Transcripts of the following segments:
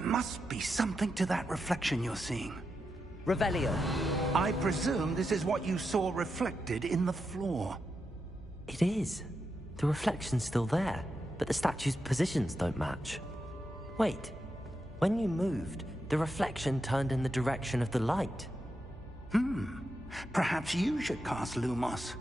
There must be something to that reflection you're seeing. Revelio. I presume this is what you saw reflected in the floor. It is. The reflection's still there, but the statue's positions don't match. Wait. When you moved, the reflection turned in the direction of the light. Perhaps you should cast Lumos.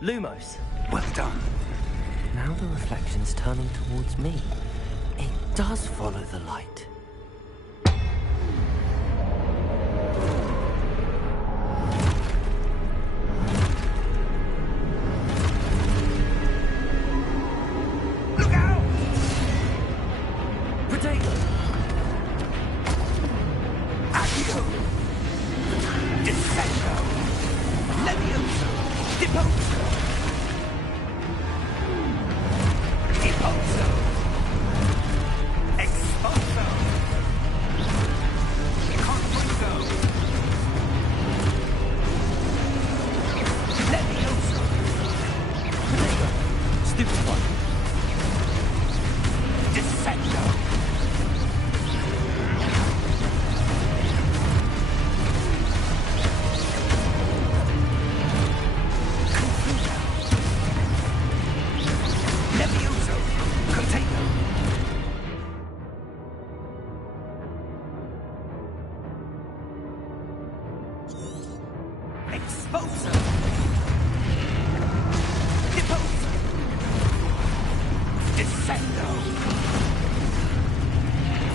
Lumos. Well done. Now the reflection's turning towards me. It does follow the light. Look out! Potato! Accio! Descendo! Levioso! Deposo! Deposo! Expulso! Confringo! Levioso! Potato! Stupid one. Descendo! Levioso! Potato! Expulso! Deposo! Descendo!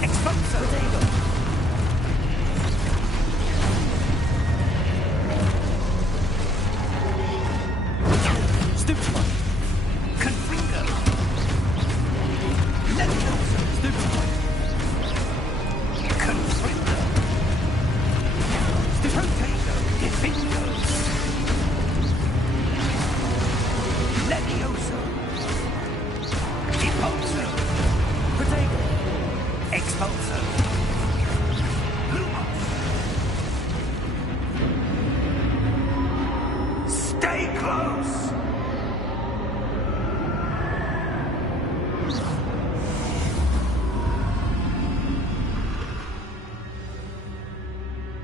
Expulso! Potato! Stupid one. Confringo! Levioso! Stupid one. Confringo! Potato! Defingo! Levioso! Deposo! Potato! Expulso! Lumos! Stay close!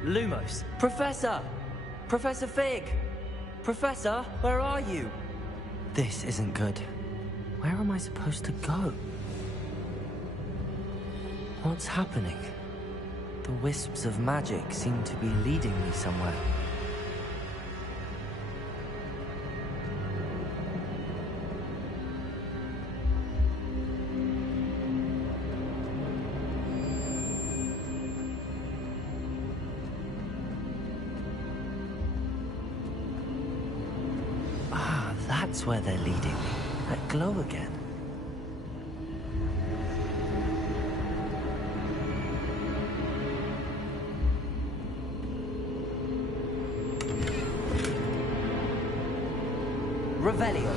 Lumos. Professor! Professor Fig! Professor, where are you? This isn't good. Where am I supposed to go? What's happening? The wisps of magic seem to be leading me somewhere. Ah, that's where they're leading me. That glow again. Revelio.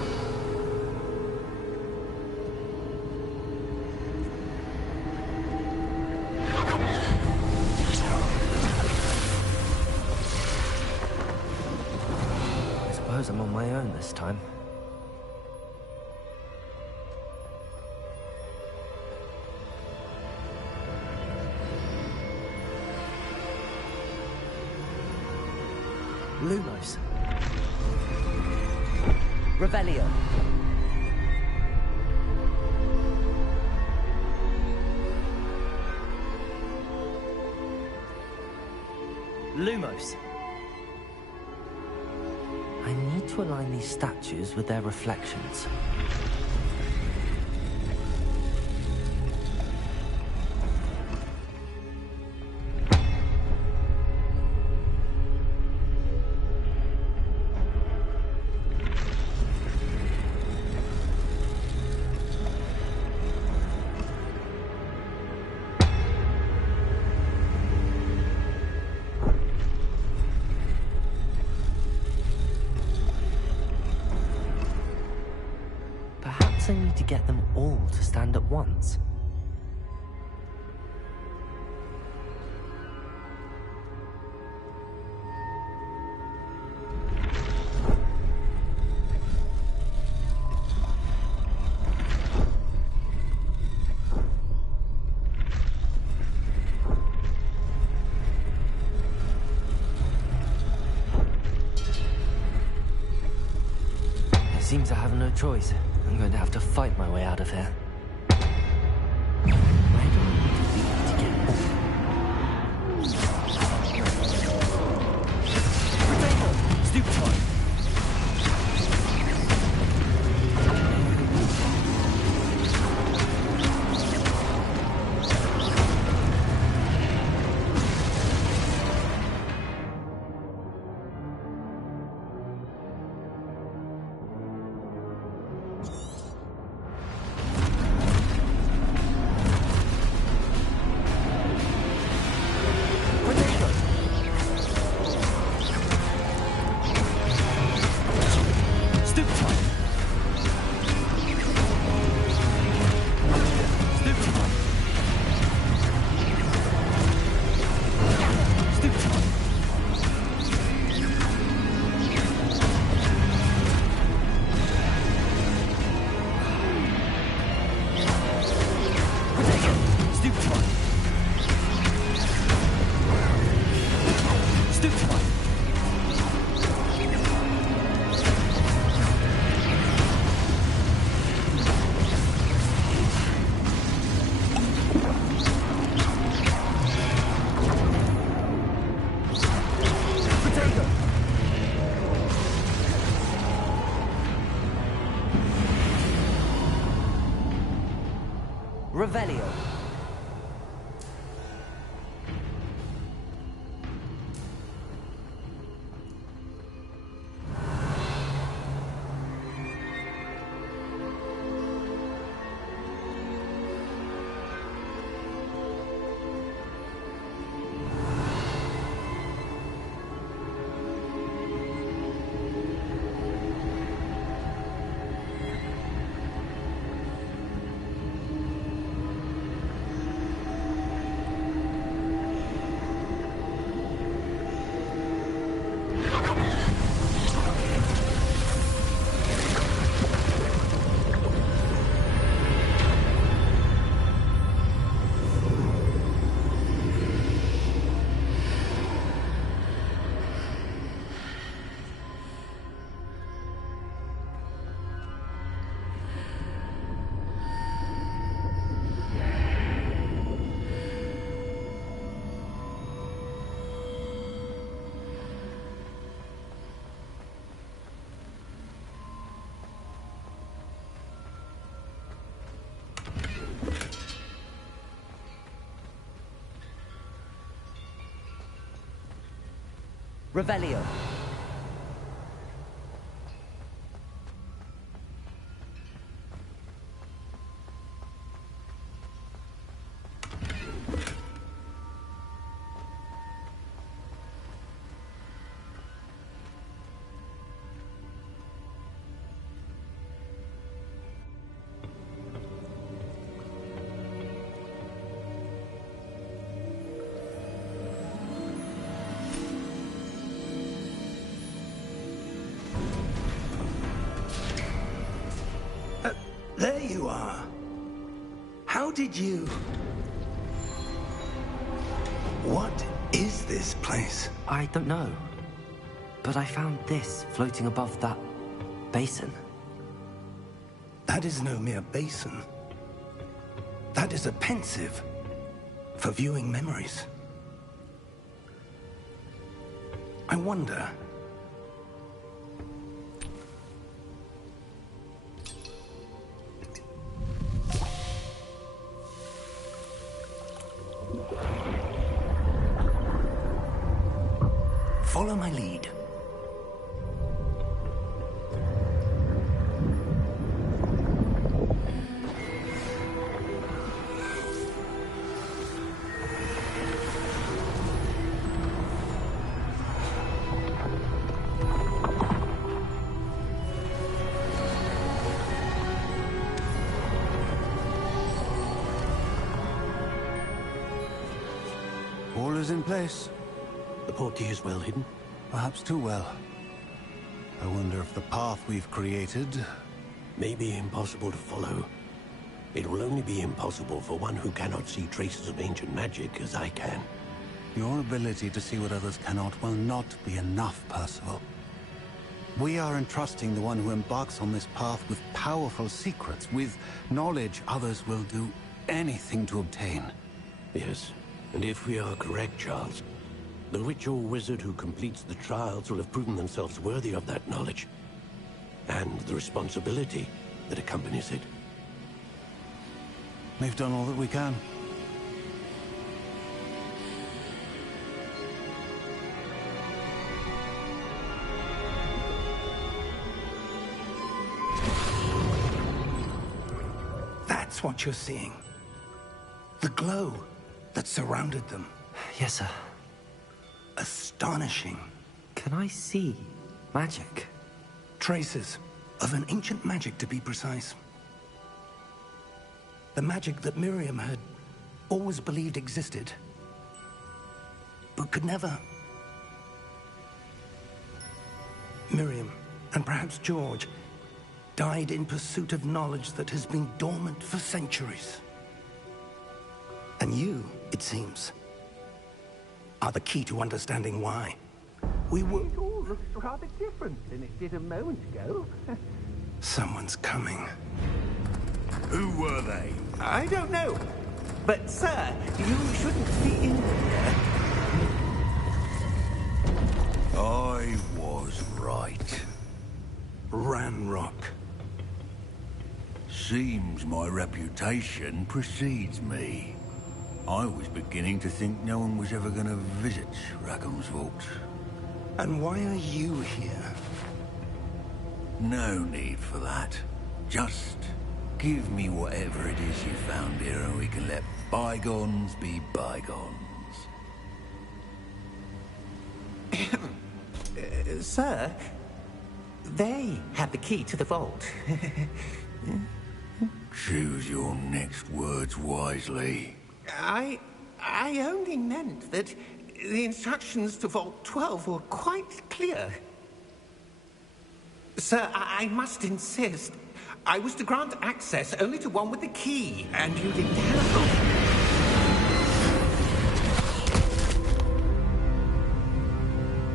I suppose I'm on my own this time. Lumos. Revelio. Lumos. I need to align these statues with their reflections. I need to get them all to stand at once? Seems I have no choice. I'm going to have to fight my way out of here. Where do I need to be to get Potato! Stoop time! Revelio. Revelio. There you are. How did you... What is this place? I don't know. But I found this floating above that basin. That is no mere basin. That is a pensive for viewing memories. I wonder... Follow my lead. All is in place. The portkey is well hidden. Perhaps too well. I wonder if the path we've created... May be impossible to follow. It will only be impossible for one who cannot see traces of ancient magic as I can. Your ability to see what others cannot will not be enough, Percival. We are entrusting the one who embarks on this path with powerful secrets, with knowledge others will do anything to obtain. Yes, and if we are correct, Charles, the witch or wizard who completes the trials will have proven themselves worthy of that knowledge, and the responsibility that accompanies it. We've done all that we can. That's what you're seeing. The glow that surrounded them. Yes, sir. Astonishing. Can I see magic? Traces of an ancient magic, to be precise. The magic that Miriam had always believed existed, but could never. Miriam, and perhaps George, died in pursuit of knowledge that has been dormant for centuries. And you, it seems, are the key to understanding why. We were... It all looks rather different than it did a moment ago. Someone's coming. Who were they? I don't know. But, sir, you shouldn't be in here. I was right. Ranrock. Seems my reputation precedes me. I was beginning to think no one was ever going to visit Rackham's Vault. And why are you here? No need for that. Just give me whatever it is you found here and we can let bygones be bygones. Sir, they have the key to the vault. Choose your next words wisely. I only meant that the instructions to Vault 12 were quite clear. Sir, I must insist. I was to grant access only to one with the key, and you didn't have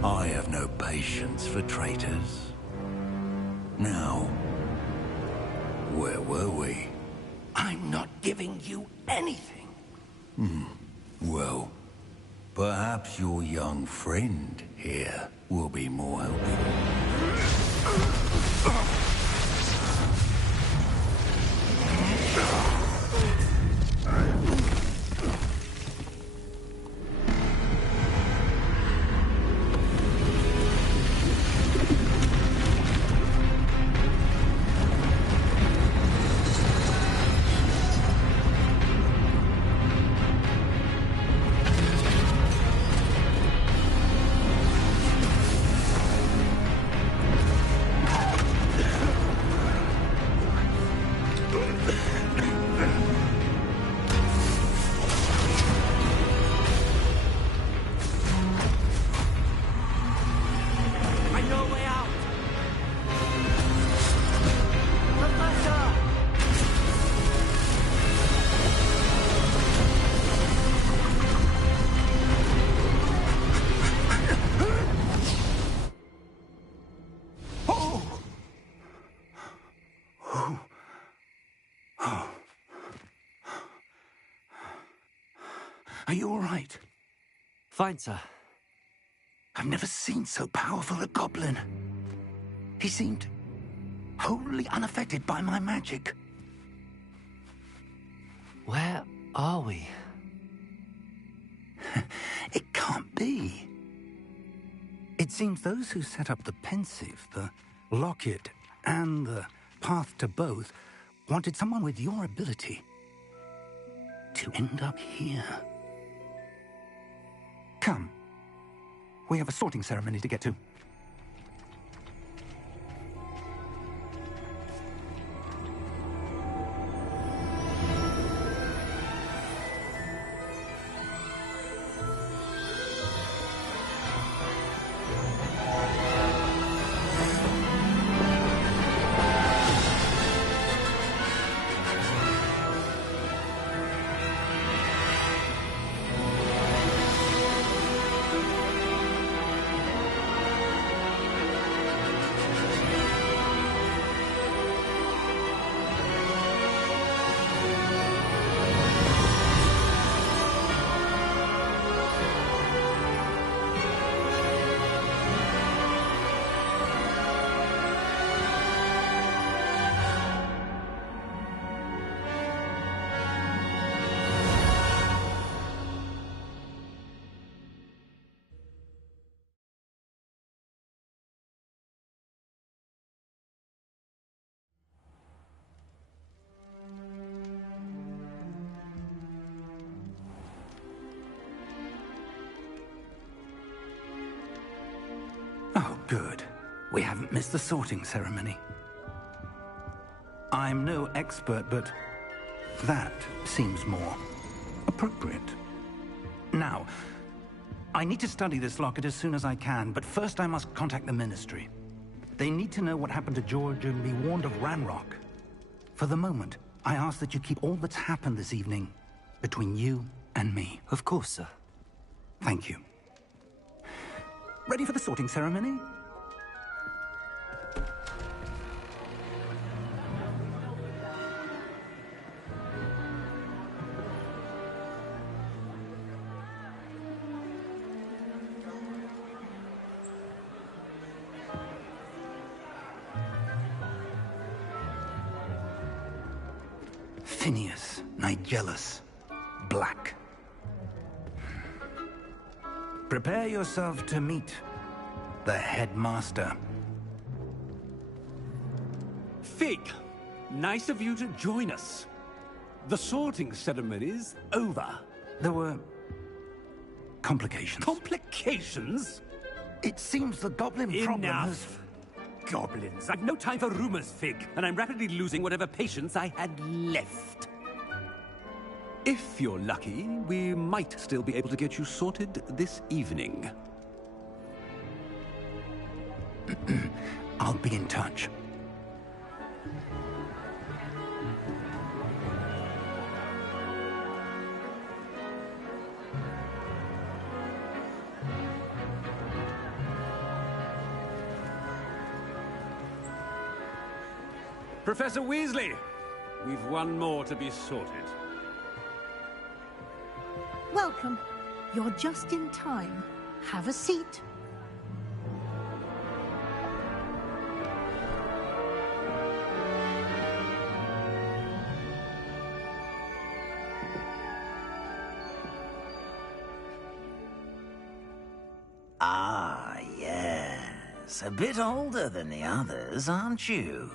it. I have no patience for traitors. Now, where were we? I'm not giving you anything. Well, perhaps your young friend here will be more helpful. Are you all right? Fine, sir. I've never seen so powerful a goblin. He seemed wholly unaffected by my magic. Where are we? It can't be. It seems those who set up the pensive, the locket, and the path to both wanted someone with your ability to end up here. Come. We have a sorting ceremony to get to. Good. We haven't missed the sorting ceremony. I'm no expert, but that seems more appropriate. Now, I need to study this locket as soon as I can, but first I must contact the Ministry. They need to know what happened to George and be warned of Ranrock. For the moment, I ask that you keep all that's happened this evening between you and me. Of course, sir. Thank you. Ready for the sorting ceremony? Phineas, Nigellus, Black. Prepare yourself to meet the headmaster. Fig, nice of you to join us. The sorting ceremony's over. There were complications. Complications? It seems the goblin problem has... Enough! Goblins. I've no time for rumors, Fig, and I'm rapidly losing whatever patience I had left. If you're lucky, we might still be able to get you sorted this evening. I'll be in touch. Professor Weasley, we've one more to be sorted. Welcome. You're just in time. Have a seat. Ah, yes. A bit older than the others, aren't you?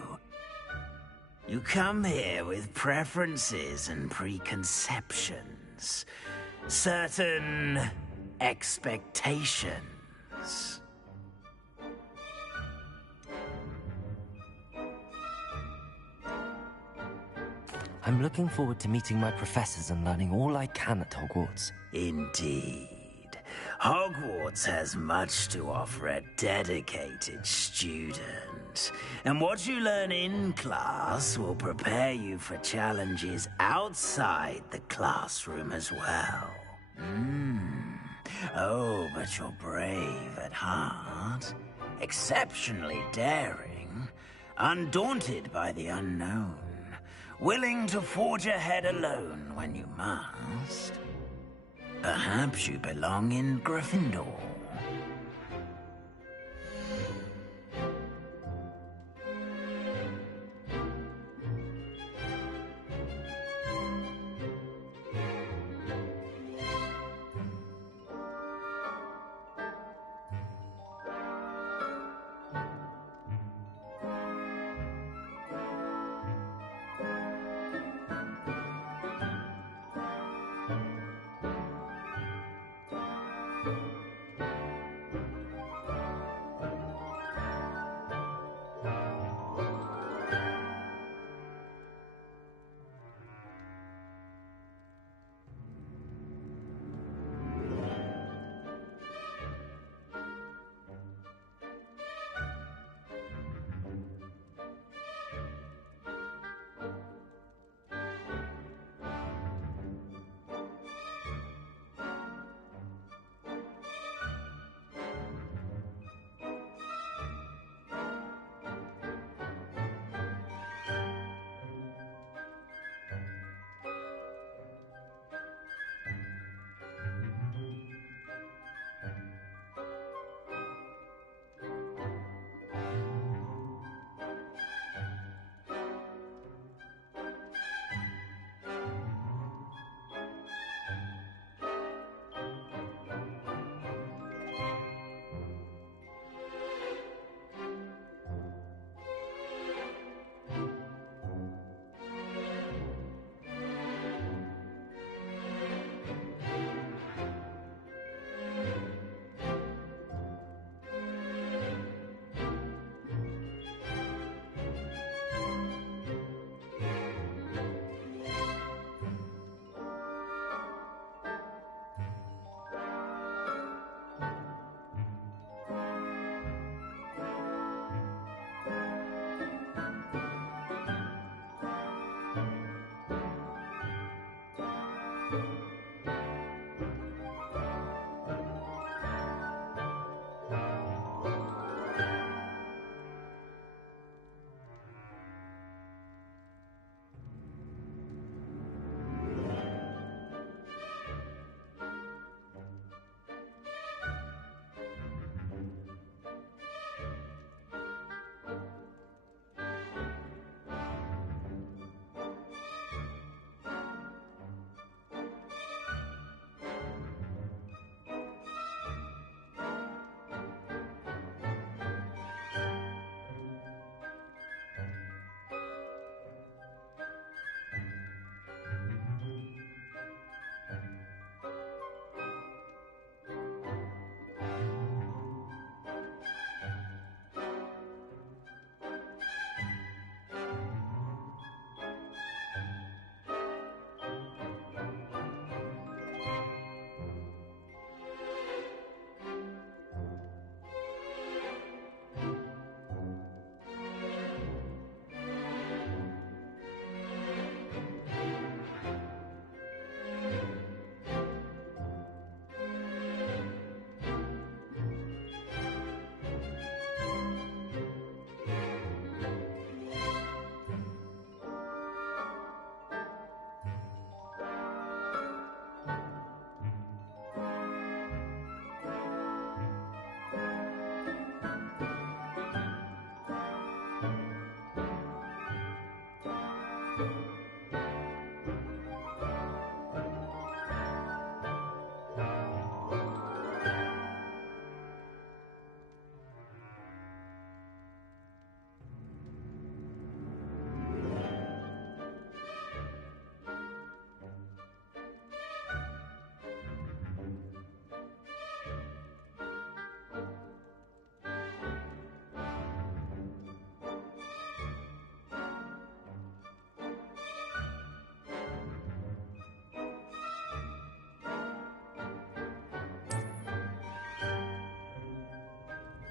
You come here with preferences and preconceptions. Certain expectations. I'm looking forward to meeting my professors and learning all I can at Hogwarts. Indeed. Hogwarts has much to offer a dedicated student. And what you learn in class will prepare you for challenges outside the classroom as well. Oh, but you're brave at heart, exceptionally daring, undaunted by the unknown, willing to forge ahead alone when you must. Perhaps you belong in Gryffindor.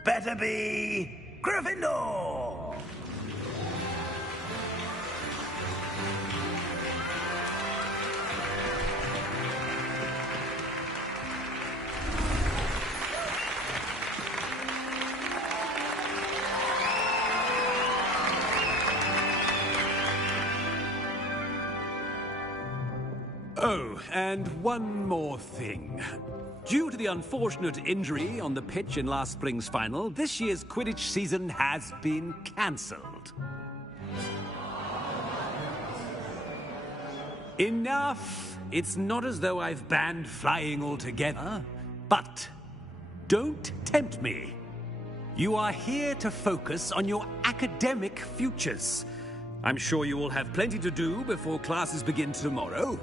better be Gryffindor! Oh, and one more thing. Due to the unfortunate injury on the pitch in last spring's final, this year's Quidditch season has been cancelled. Enough! It's not as though I've banned flying altogether, but don't tempt me. You are here to focus on your academic futures. I'm sure you will have plenty to do before classes begin tomorrow.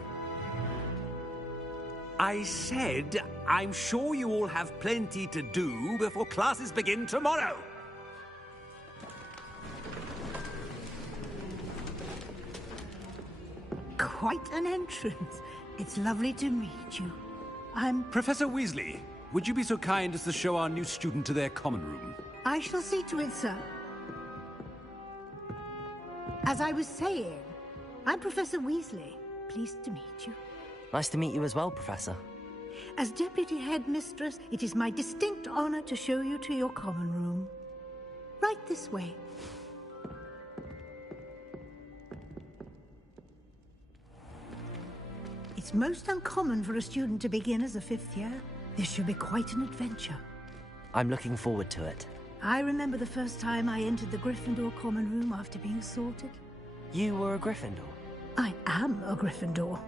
I said, I'm sure you all have plenty to do before classes begin tomorrow. Quite an entrance. It's lovely to meet you. I'm... Professor Weasley, would you be so kind as to show our new student to their common room? I shall see to it, sir. As I was saying, I'm Professor Weasley. Pleased to meet you. Nice to meet you as well, Professor. As Deputy Headmistress, it is my distinct honor to show you to your common room. Right this way. It's most uncommon for a student to begin as a fifth year. This should be quite an adventure. I'm looking forward to it. I remember the first time I entered the Gryffindor common room after being sorted. You were a Gryffindor? I am a Gryffindor.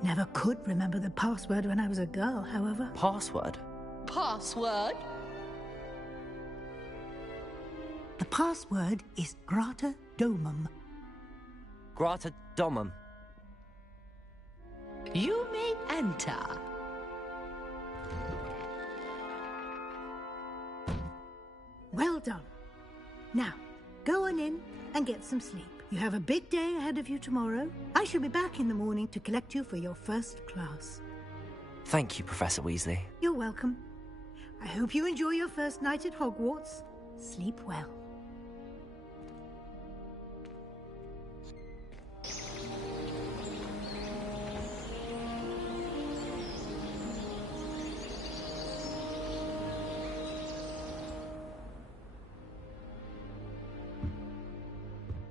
Never could remember the password when I was a girl, however. Password? Password? The password is Grata Domum. Grata Domum. You may enter. Well done. Now, go on in and get some sleep. You have a big day ahead of you tomorrow. I shall be back in the morning to collect you for your first class. Thank you, Professor Weasley. You're welcome. I hope you enjoy your first night at Hogwarts. Sleep well.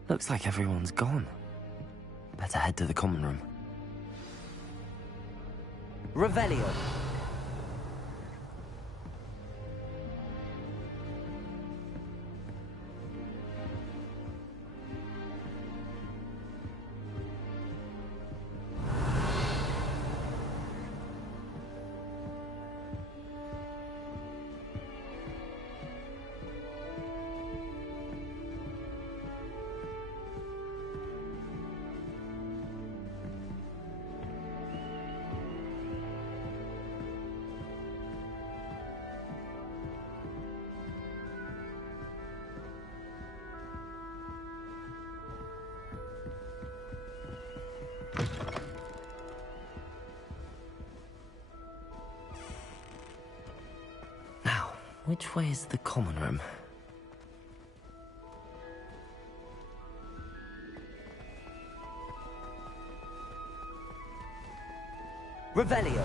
Looks like everyone's gone. Better head to the common room. Revelio. Which way is the common room? Revelio.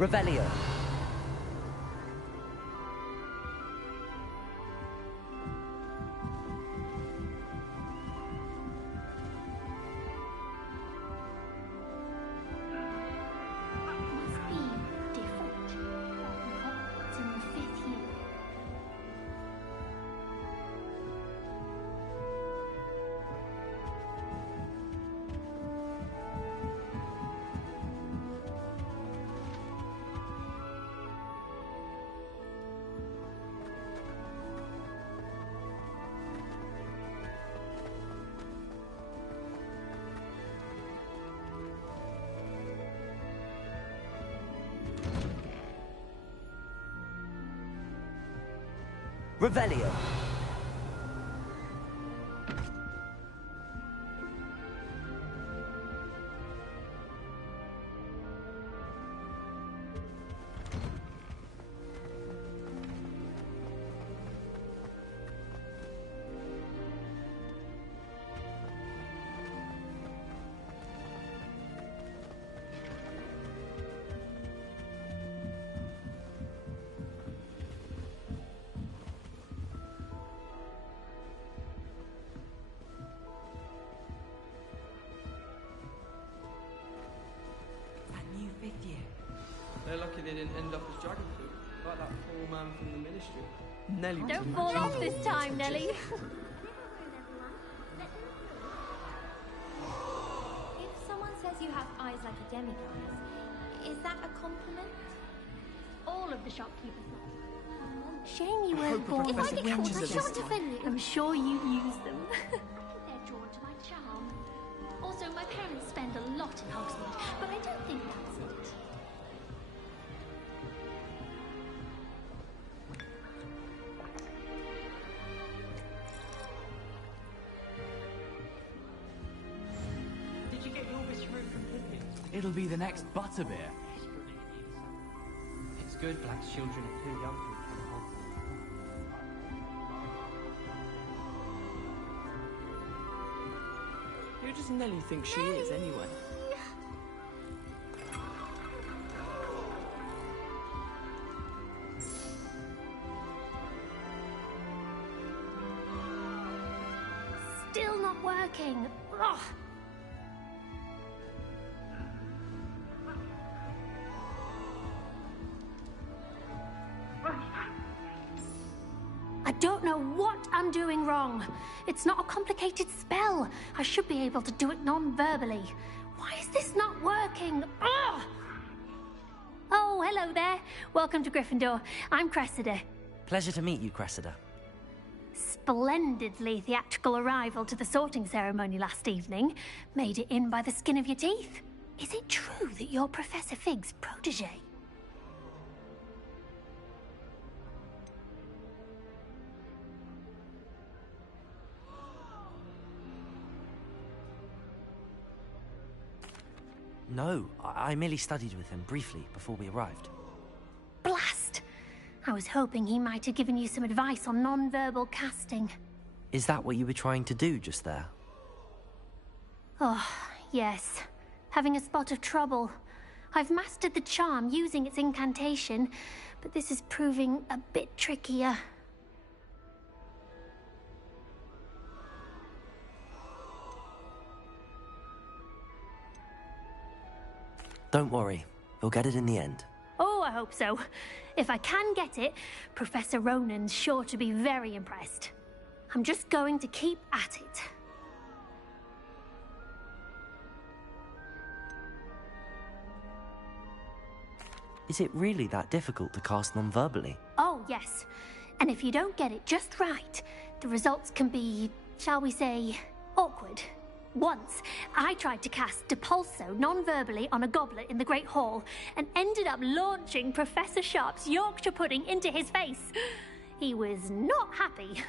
Revelio. Revelio. They're lucky they didn't end up as dragon fruit, like that poor man from the ministry. Nelly. Don't fall off this time, Nelly. If someone says you have eyes like a demigod, is that a compliment? All of the shopkeepers. Shame you weren't born. If I get caught, I shan't defend you. I'm sure you'd use them. I think they're drawn to my charm. Also, my parents spend a lot in Hogsmeade, but I don't think that's it. Did you get your wish root from Pippin? It'll be the next butterbeer. It's good Black's children are too young to attend Hogwarts. Who does Nelly think she is, anyway? Still not working. Ugh. I don't know what I'm doing wrong. It's not a complicated spell. I should be able to do it non-verbally. Why is this not working? Ugh! Oh, hello there. Welcome to Gryffindor. I'm Cressida. Pleasure to meet you, Cressida. Splendidly theatrical arrival to the sorting ceremony last evening. Made it in by the skin of your teeth. Is it true that you're Professor Fig's protege? No, I merely studied with him briefly before we arrived. Blast! I was hoping he might have given you some advice on non-verbal casting. Is that what you were trying to do just there? Oh, yes. Having a spot of trouble. I've mastered the charm using its incantation, but this is proving a bit trickier. Don't worry, you'll get it in the end. Oh, I hope so. If I can get it, Professor Ronan's sure to be very impressed. I'm just going to keep at it. Is it really that difficult to cast non-verbally? Oh, yes. And if you don't get it just right, the results can be, shall we say, awkward. Once, I tried to cast Depulso non-verbally on a goblet in the Great Hall and ended up launching Professor Sharp's Yorkshire pudding into his face. He was not happy.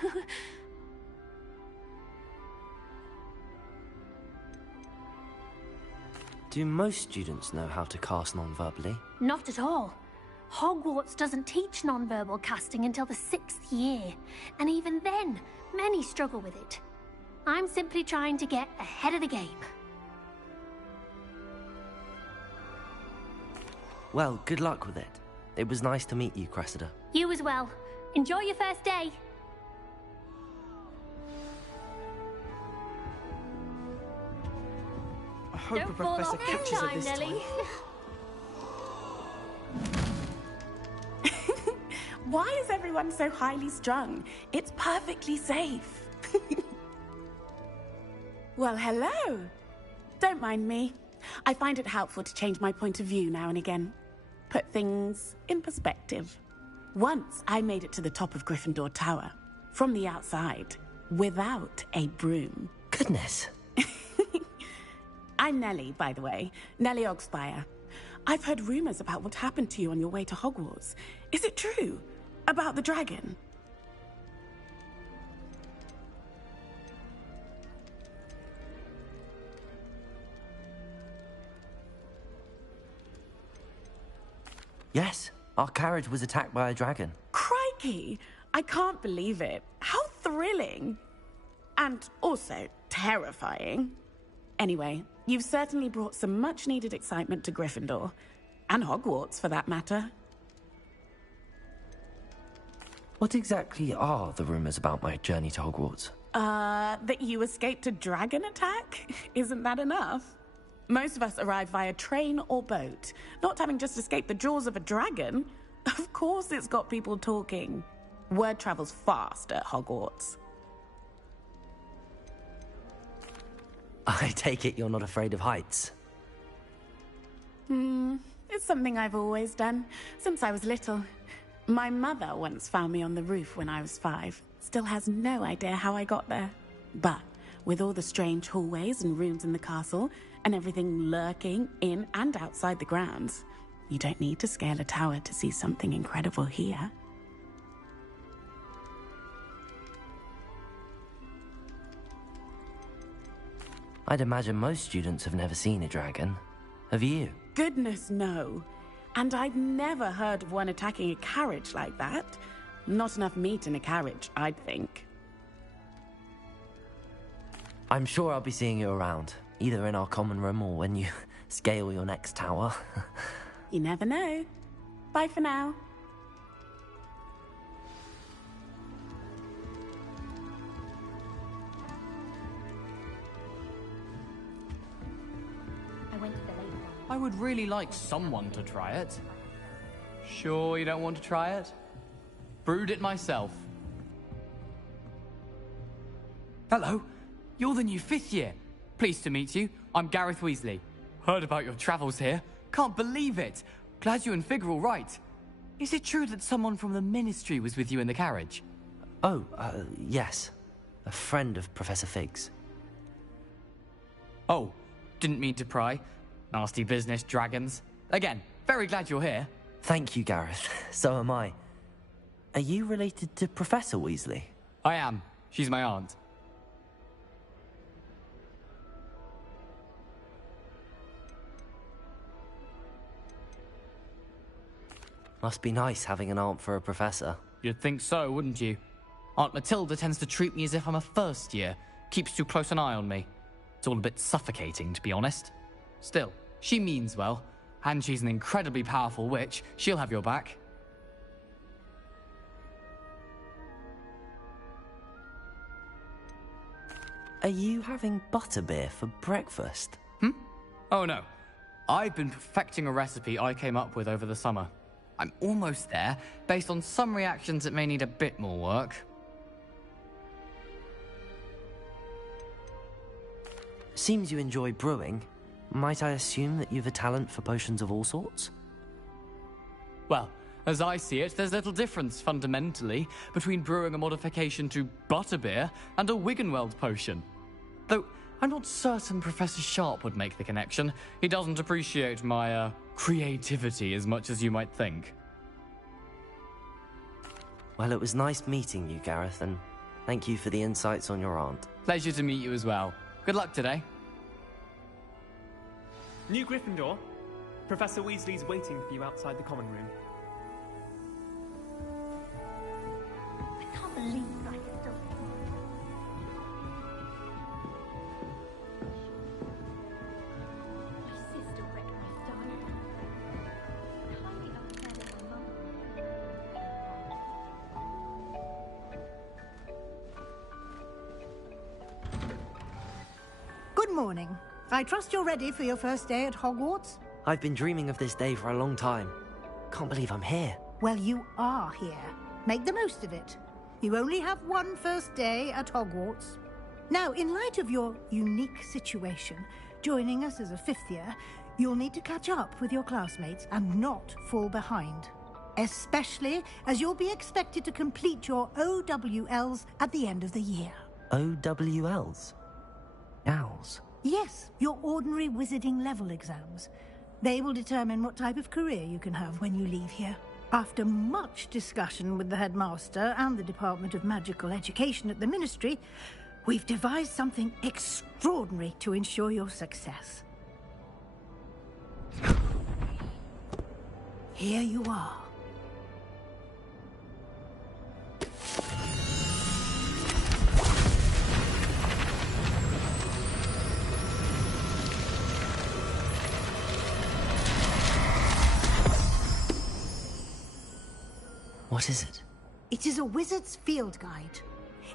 Do most students know how to cast non-verbally? Not at all. Hogwarts doesn't teach non-verbal casting until the 6th year, and even then, many struggle with it. I'm simply trying to get ahead of the game. Well, good luck with it. It was nice to meet you, Cressida. You as well. Enjoy your first day. I hope Don't the fall professor off catches her this Nelly. time. Why is everyone so highly strung? It's perfectly safe. Well, hello. Don't mind me. I find it helpful to change my point of view now and again. Put things in perspective. Once I made it to the top of Gryffindor Tower, from the outside, without a broom. Goodness. I'm Nelly, by the way. Nelly Ogspire. I've heard rumors about what happened to you on your way to Hogwarts. Is it true? About the dragon? Yes, our carriage was attacked by a dragon. Crikey! I can't believe it. How thrilling! And also terrifying. Anyway, you've certainly brought some much-needed excitement to Gryffindor. And Hogwarts, for that matter. What exactly are the rumours about my journey to Hogwarts? That you escaped a dragon attack? Isn't that enough? Most of us arrive via train or boat, not having just escaped the jaws of a dragon. Of course it's got people talking. Word travels fast at Hogwarts. I take it you're not afraid of heights? It's something I've always done, since I was little. My mother once found me on the roof when I was 5. Still has no idea how I got there. But with all the strange hallways and rooms in the castle, and everything lurking in and outside the grounds, you don't need to scale a tower to see something incredible here. I'd imagine most students have never seen a dragon. Have you? Goodness, no. And I've never heard of one attacking a carriage like that. Not enough meat in a carriage, I'd think. I'm sure I'll be seeing you around, either in our common room or when you scale your next tower. You never know. Bye for now. I would really like someone to try it. Sure you don't want to try it? Brewed it myself. Hello, you're the new 5th year. Pleased to meet you. I'm Gareth Weasley. Heard about your travels here. Can't believe it. Glad you and Fig are all right. Is it true that someone from the Ministry was with you in the carriage? Oh, yes. A friend of Professor Fig's. Oh, didn't mean to pry. Nasty business, dragons. Again, very glad you're here. Thank you, Gareth. So am I. Are you related to Professor Weasley? I am. She's my aunt. Must be nice having an aunt for a professor. You'd think so, wouldn't you? Aunt Matilda tends to treat me as if I'm a first year. Keeps too close an eye on me. It's all a bit suffocating, to be honest. Still, she means well, and she's an incredibly powerful witch. She'll have your back. Are you having butterbeer for breakfast? Oh no. I've been perfecting a recipe I came up with over the summer. I'm almost there. Based on some reactions, it may need a bit more work. Seems you enjoy brewing. Might I assume that you've a talent for potions of all sorts? Well, as I see it, there's little difference, fundamentally, between brewing a modification to butterbeer and a Wiggenweld potion. Though, I'm not certain Professor Sharp would make the connection. He doesn't appreciate my, creativity as much as you might think. Well, it was nice meeting you, Gareth, and thank you for the insights on your aunt. Pleasure to meet you as well. Good luck today. New Gryffindor. Professor Weasley's waiting for you outside the common room. I can't believe I still... My sister wrecked my style. Highly upset at my mum. Good morning. I trust you're ready for your first day at Hogwarts? I've been dreaming of this day for a long time. Can't believe I'm here. Well, you are here. Make the most of it. You only have one first day at Hogwarts. Now, in light of your unique situation, joining us as a 5th year, you'll need to catch up with your classmates and not fall behind. Especially as you'll be expected to complete your OWLs at the end of the year. OWLs? Owls? Yes, your ordinary wizarding level exams. They will determine what type of career you can have when you leave here. After much discussion with the headmaster and the Department of Magical Education at the Ministry, we've devised something extraordinary to ensure your success. here you are. What is it? It is a wizard's field guide.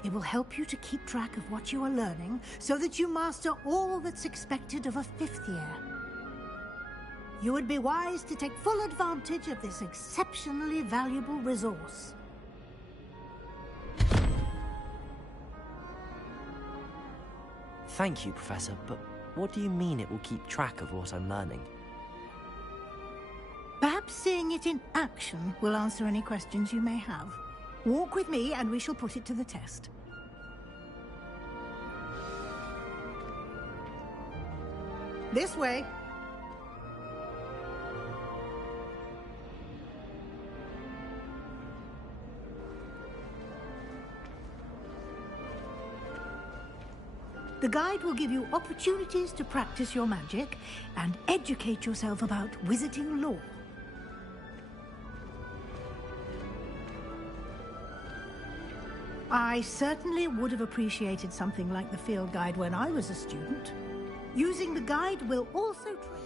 It will help you to keep track of what you are learning so that you master all that's expected of a 5th year. You would be wise to take full advantage of this exceptionally valuable resource. Thank you, Professor, but what do you mean it will keep track of what I'm learning? Perhaps seeing it in action will answer any questions you may have. Walk with me and we shall put it to the test. This way. The guide will give you opportunities to practice your magic and educate yourself about wizarding lore. I certainly would have appreciated something like the field guide when I was a student. Using the guide will also train.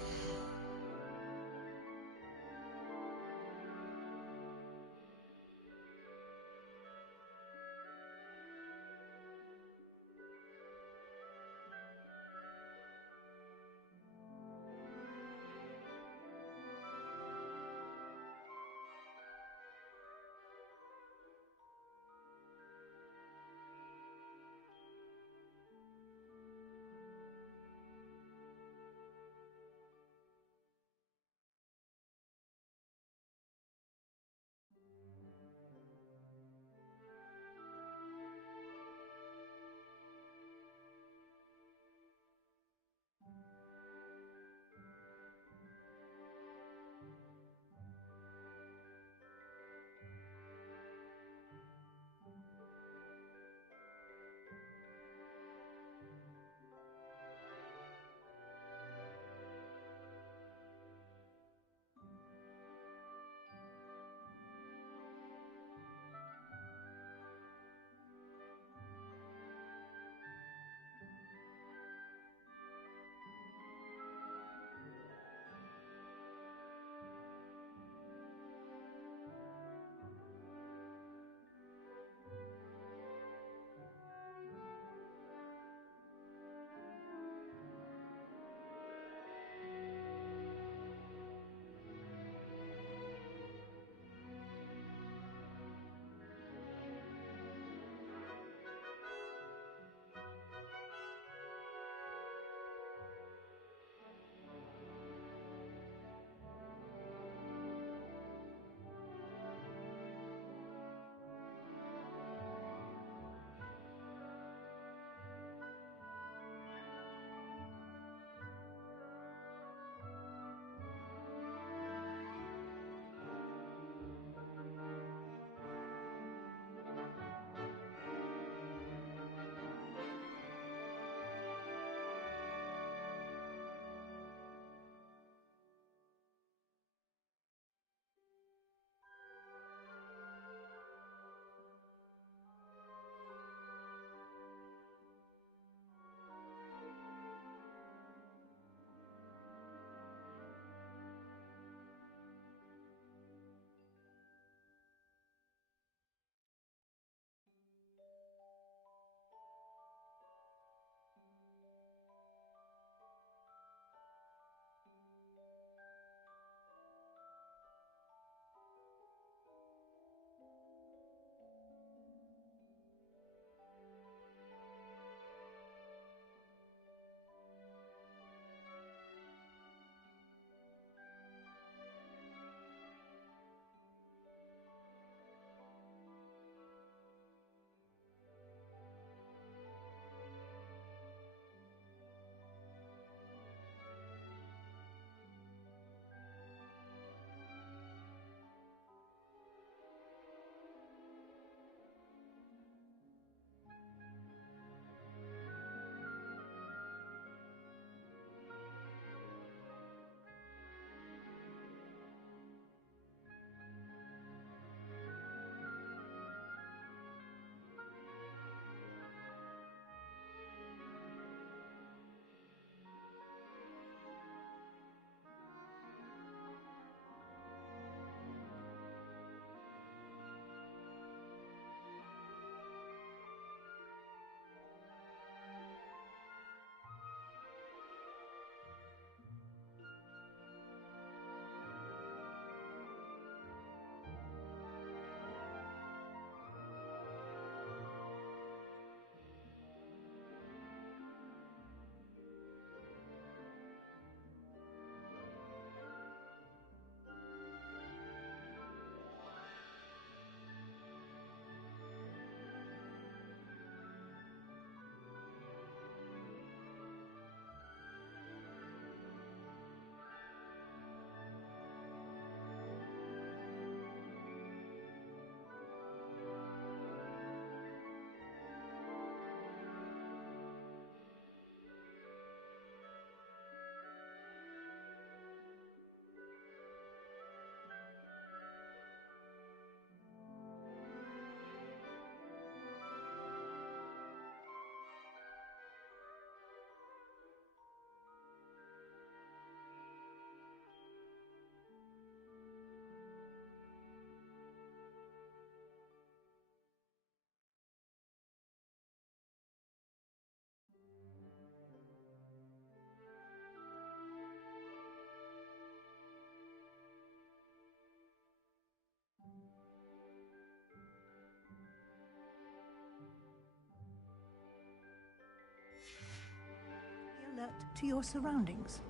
to your surroundings.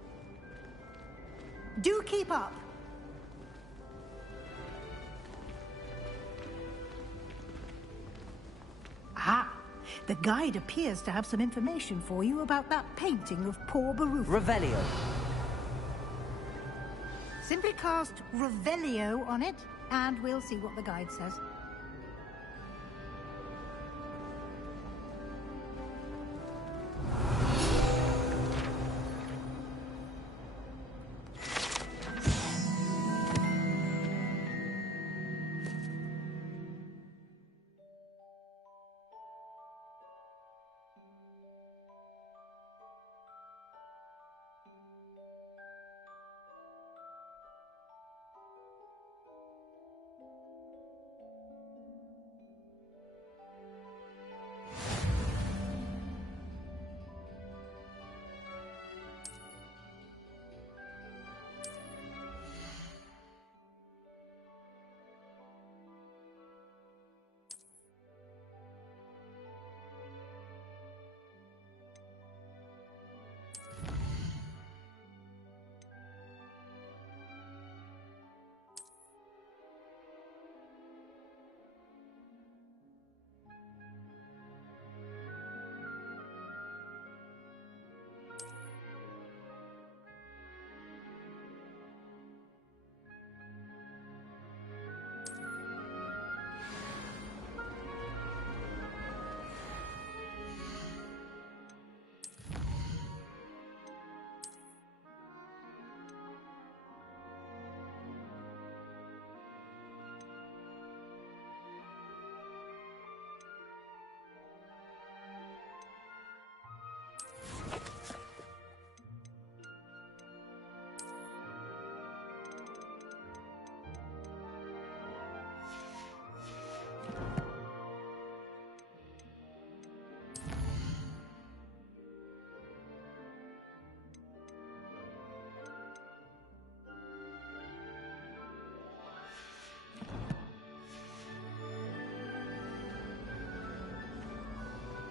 Do keep up! Ah, the guide appears to have some information for you about that painting of poor Baruch. Revelio. Simply cast Revelio on it, and we'll see what the guide says.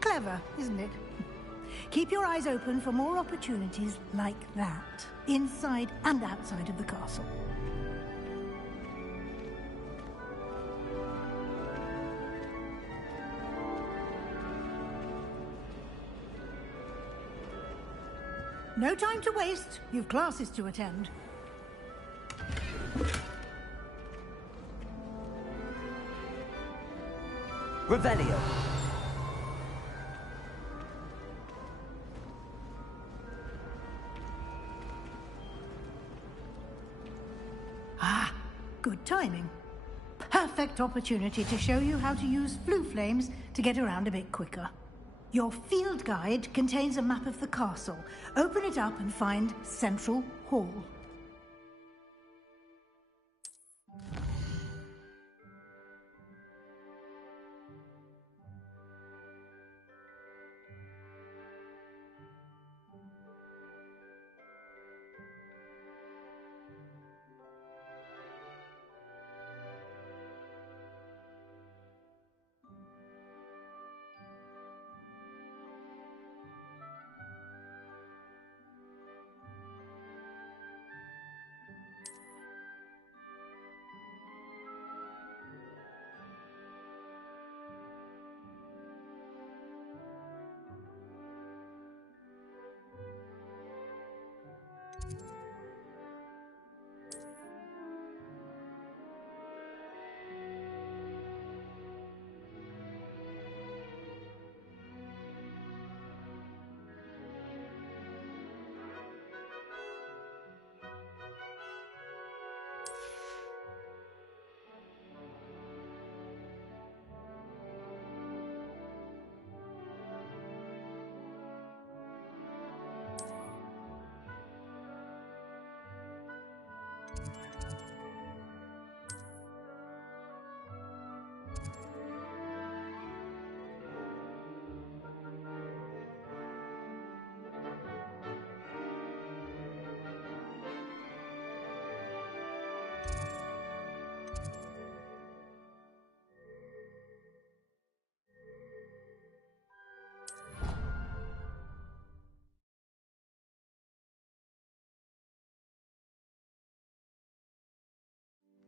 Clever, isn't it? Keep your eyes open for more opportunities like that, inside and outside of the castle. No time to waste. You've classes to attend. Revelio. Ah, good timing. Perfect opportunity to show you how to use flue flames to get around a bit quicker. Your field guide contains a map of the castle. Open it up and find Central Hall.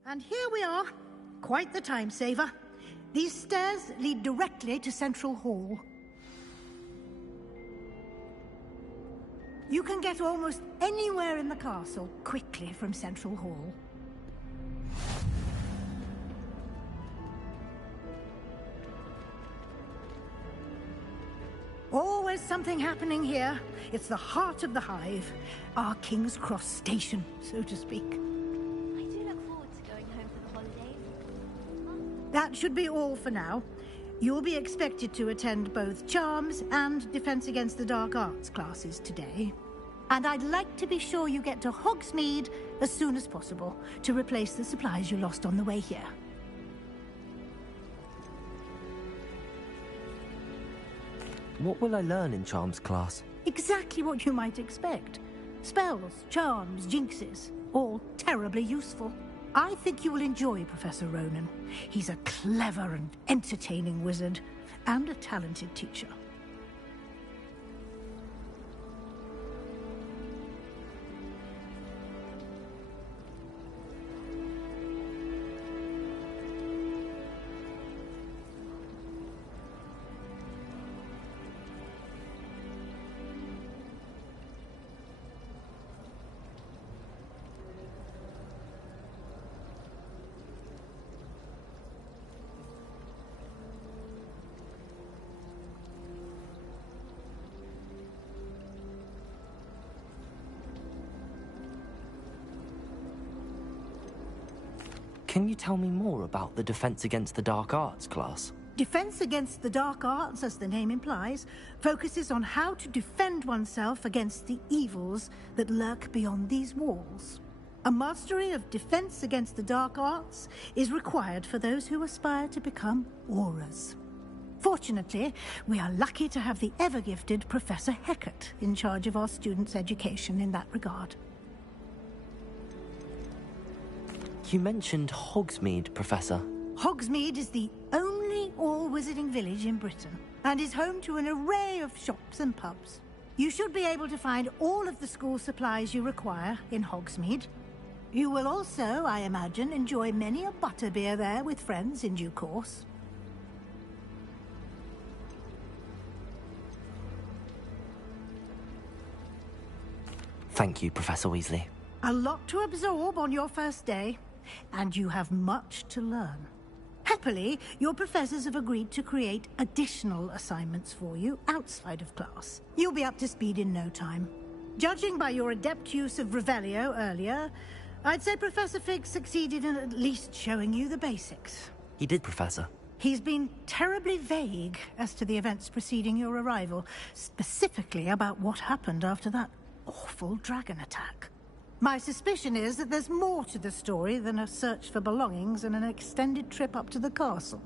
And here we are. Quite the time saver. These stairs lead directly to Central Hall. You can get almost anywhere in the castle quickly from Central Hall. Always something happening here. It's the heart of the Hive. Our King's Cross station, so to speak. I do look forward to going home for the holidays. That should be all for now. You'll be expected to attend both Charms and Defense Against the Dark Arts classes today. And I'd like to be sure you get to Hogsmeade as soon as possible to replace the supplies you lost on the way here. What will I learn in Charms class? Exactly what you might expect. Spells, charms, jinxes, all terribly useful. I think you will enjoy Professor Ronan. He's a clever and entertaining wizard, and a talented teacher. Can you tell me more about the Defense Against the Dark Arts class? Defense Against the Dark Arts, as the name implies, focuses on how to defend oneself against the evils that lurk beyond these walls. A mastery of Defense Against the Dark Arts is required for those who aspire to become Auras. Fortunately, we are lucky to have the ever-gifted Professor Hecat in charge of our students' education in that regard. You mentioned Hogsmeade, Professor. Hogsmeade is the only all-wizarding village in Britain, and is home to an array of shops and pubs. You should be able to find all of the school supplies you require in Hogsmeade. You will also, I imagine, enjoy many a butterbeer there with friends in due course. Thank you, Professor Weasley. A lot to absorb on your first day, and you have much to learn. Happily, your professors have agreed to create additional assignments for you outside of class. You'll be up to speed in no time. Judging by your adept use of Revelio earlier, I'd say Professor Fig succeeded in at least showing you the basics. He did, Professor. He's been terribly vague as to the events preceding your arrival, specifically about what happened after that awful dragon attack. My suspicion is that there's more to the story than a search for belongings and an extended trip up to the castle.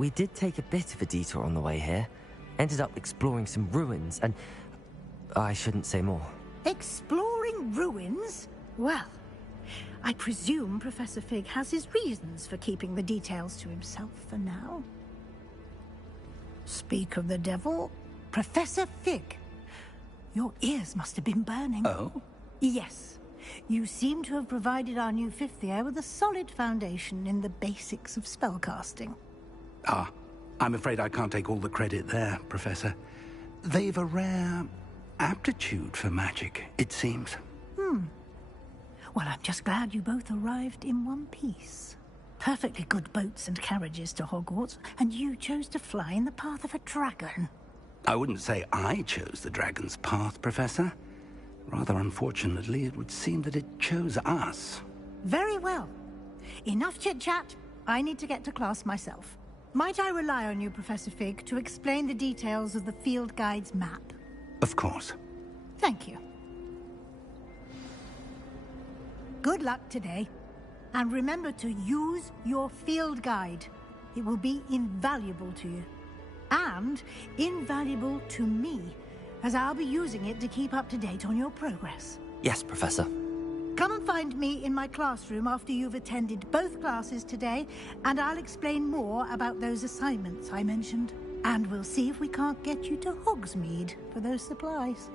we did take a bit of a detour on the way here. Ended up exploring some ruins, and I shouldn't say more. Exploring ruins? Well, I presume Professor Fig has his reasons for keeping the details to himself for now. Speak of the devil, Professor Fig. Your ears must have been burning. Oh? Yes. You seem to have provided our new fifth year with a solid foundation in the basics of spellcasting. Ah, I'm afraid I can't take all the credit there, Professor. They've a rare aptitude for magic, it seems. Well, I'm just glad you both arrived in one piece. Perfectly good boats and carriages to Hogwarts, and you chose to fly in the path of a dragon. I wouldn't say I chose the dragon's path, Professor. Rather unfortunately, it would seem that it chose us. Very well. Enough chit-chat. I need to get to class myself. Might I rely on you, Professor Fig, to explain the details of the field guide's map? Of course. Thank you. Good luck today. And remember to use your field guide. It will be invaluable to you. And invaluable to me, as I'll be using it to keep up to date on your progress. Yes, Professor. Come and find me in my classroom after you've attended both classes today, and I'll explain more about those assignments I mentioned. And we'll see if we can't get you to Hogsmeade for those supplies.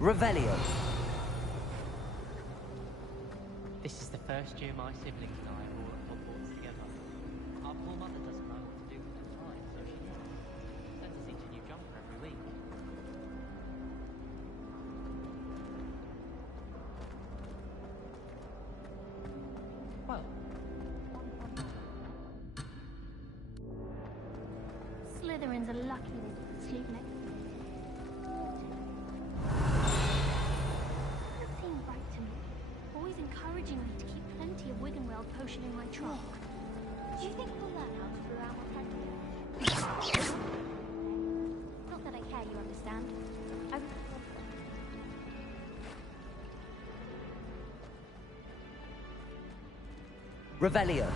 Revelio. This is the first year my siblings and I are all at Hogwarts together. Our poor mother doesn't know what to do with her time, so she sends us each a new jumper every week. Well, Slytherins are lucky they didn't sleep next to me. Doesn't seem right to me. Always encouraging me to keep plenty of Wiggenweld potion in my trunk. Do you think we'll learn how to brew our mortality? Not that I care, you understand. Revelio.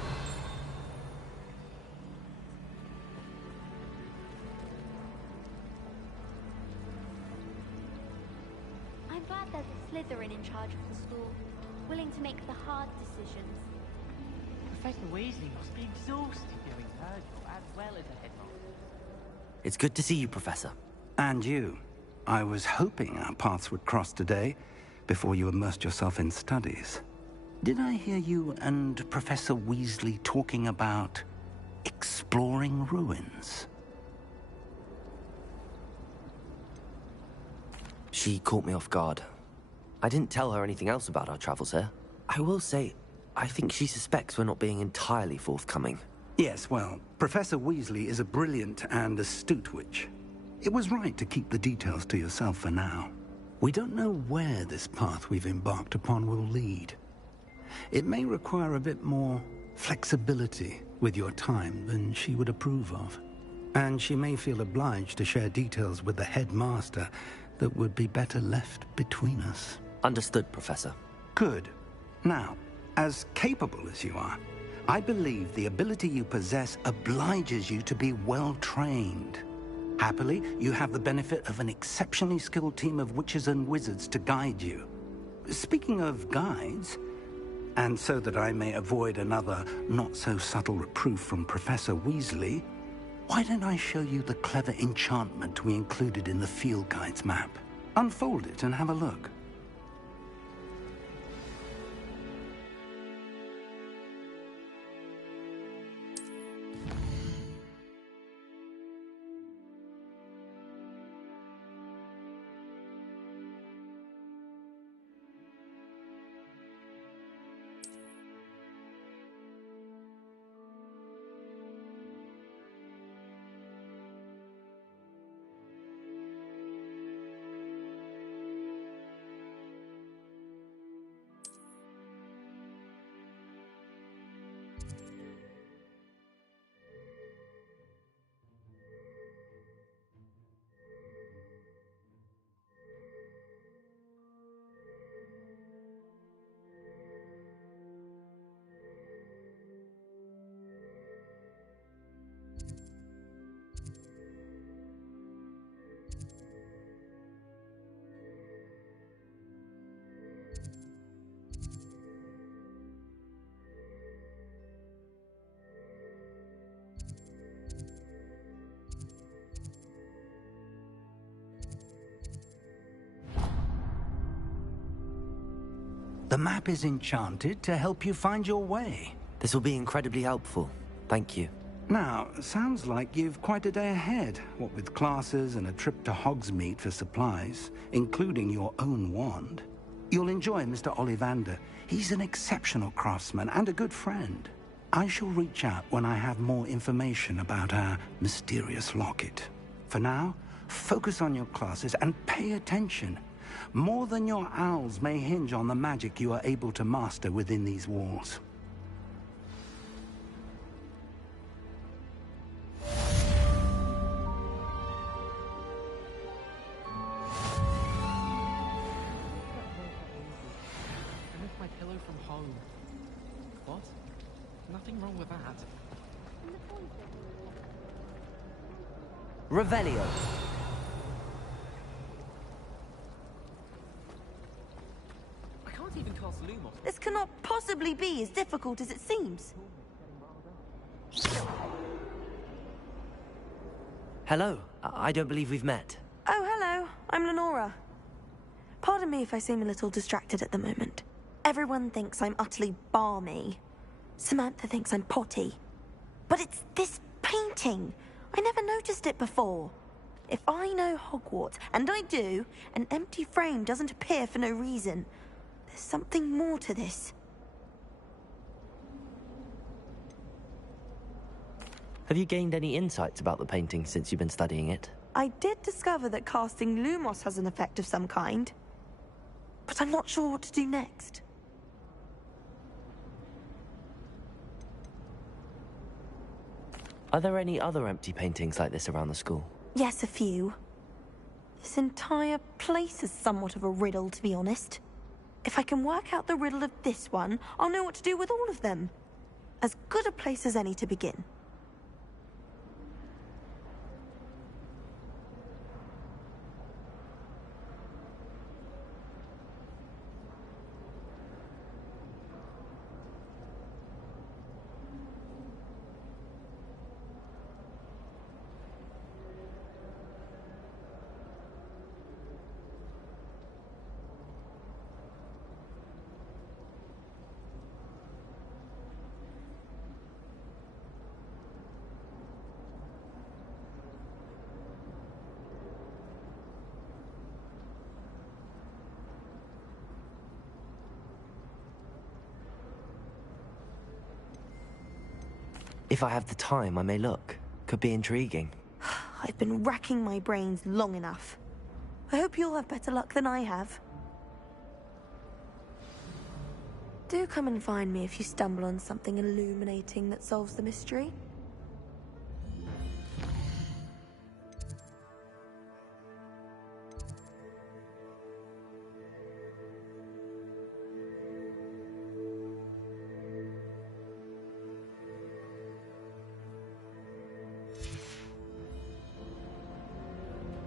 I'm glad there's a Slytherin in charge of the school, willing to make the hard decisions. Professor Weasley must be exhausted doing her job as well as a headmaster. It's good to see you, Professor. And you. I was hoping our paths would cross today, before you immersed yourself in studies. Did I hear you and Professor Weasley talking about exploring ruins? She caught me off guard. I didn't tell her anything else about our travels here. I will say, I think she suspects we're not being entirely forthcoming. Yes, well, Professor Weasley is a brilliant and astute witch. It was right to keep the details to yourself for now. We don't know where this path we've embarked upon will lead. It may require a bit more flexibility with your time than she would approve of. And she may feel obliged to share details with the headmaster that would be better left between us. Understood, Professor. Good. Now, as capable as you are, I believe the ability you possess obliges you to be well-trained. Happily, you have the benefit of an exceptionally skilled team of witches and wizards to guide you. Speaking of guides, and so that I may avoid another not-so-subtle reproof from Professor Weasley, why don't I show you the clever enchantment we included in the field guide's map? Unfold it and have a look. The map is enchanted to help you find your way. This will be incredibly helpful. Thank you. Now, sounds like you've quite a day ahead, what with classes and a trip to Hogsmeade for supplies, including your own wand. You'll enjoy Mr. Ollivander. He's an exceptional craftsman and a good friend. I shall reach out when I have more information about our mysterious locket. For now, focus on your classes and pay attention. More than your owls may hinge on the magic you are able to master within these walls. I left my pillow from home. What? Nothing wrong with that. Revelio. I can't even cast Lumos. This cannot possibly be as difficult as it seems. Hello. I don't believe we've met. Oh, hello. I'm Lenora. Pardon me if I seem a little distracted at the moment. Everyone thinks I'm utterly balmy. Samantha thinks I'm potty. But it's this painting. I never noticed it before. If I know Hogwarts, and I do, an empty frame doesn't appear for no reason. There's something more to this. Have you gained any insights about the painting since you've been studying it? I did discover that casting Lumos has an effect of some kind. But I'm not sure what to do next. Are there any other empty paintings like this around the school? Yes, a few. This entire place is somewhat of a riddle, to be honest. If I can work out the riddle of this one, I'll know what to do with all of them. As good a place as any to begin. If I have the time, I may look. Could be intriguing. I've been racking my brains long enough. I hope you'll have better luck than I have. Do come and find me if you stumble on something illuminating that solves the mystery.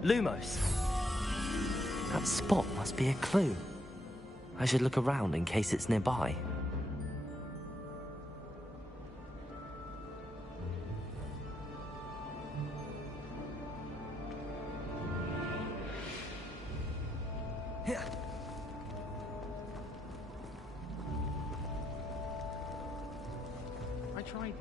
Lumos! That spot must be a clue. I should look around in case it's nearby. tried it.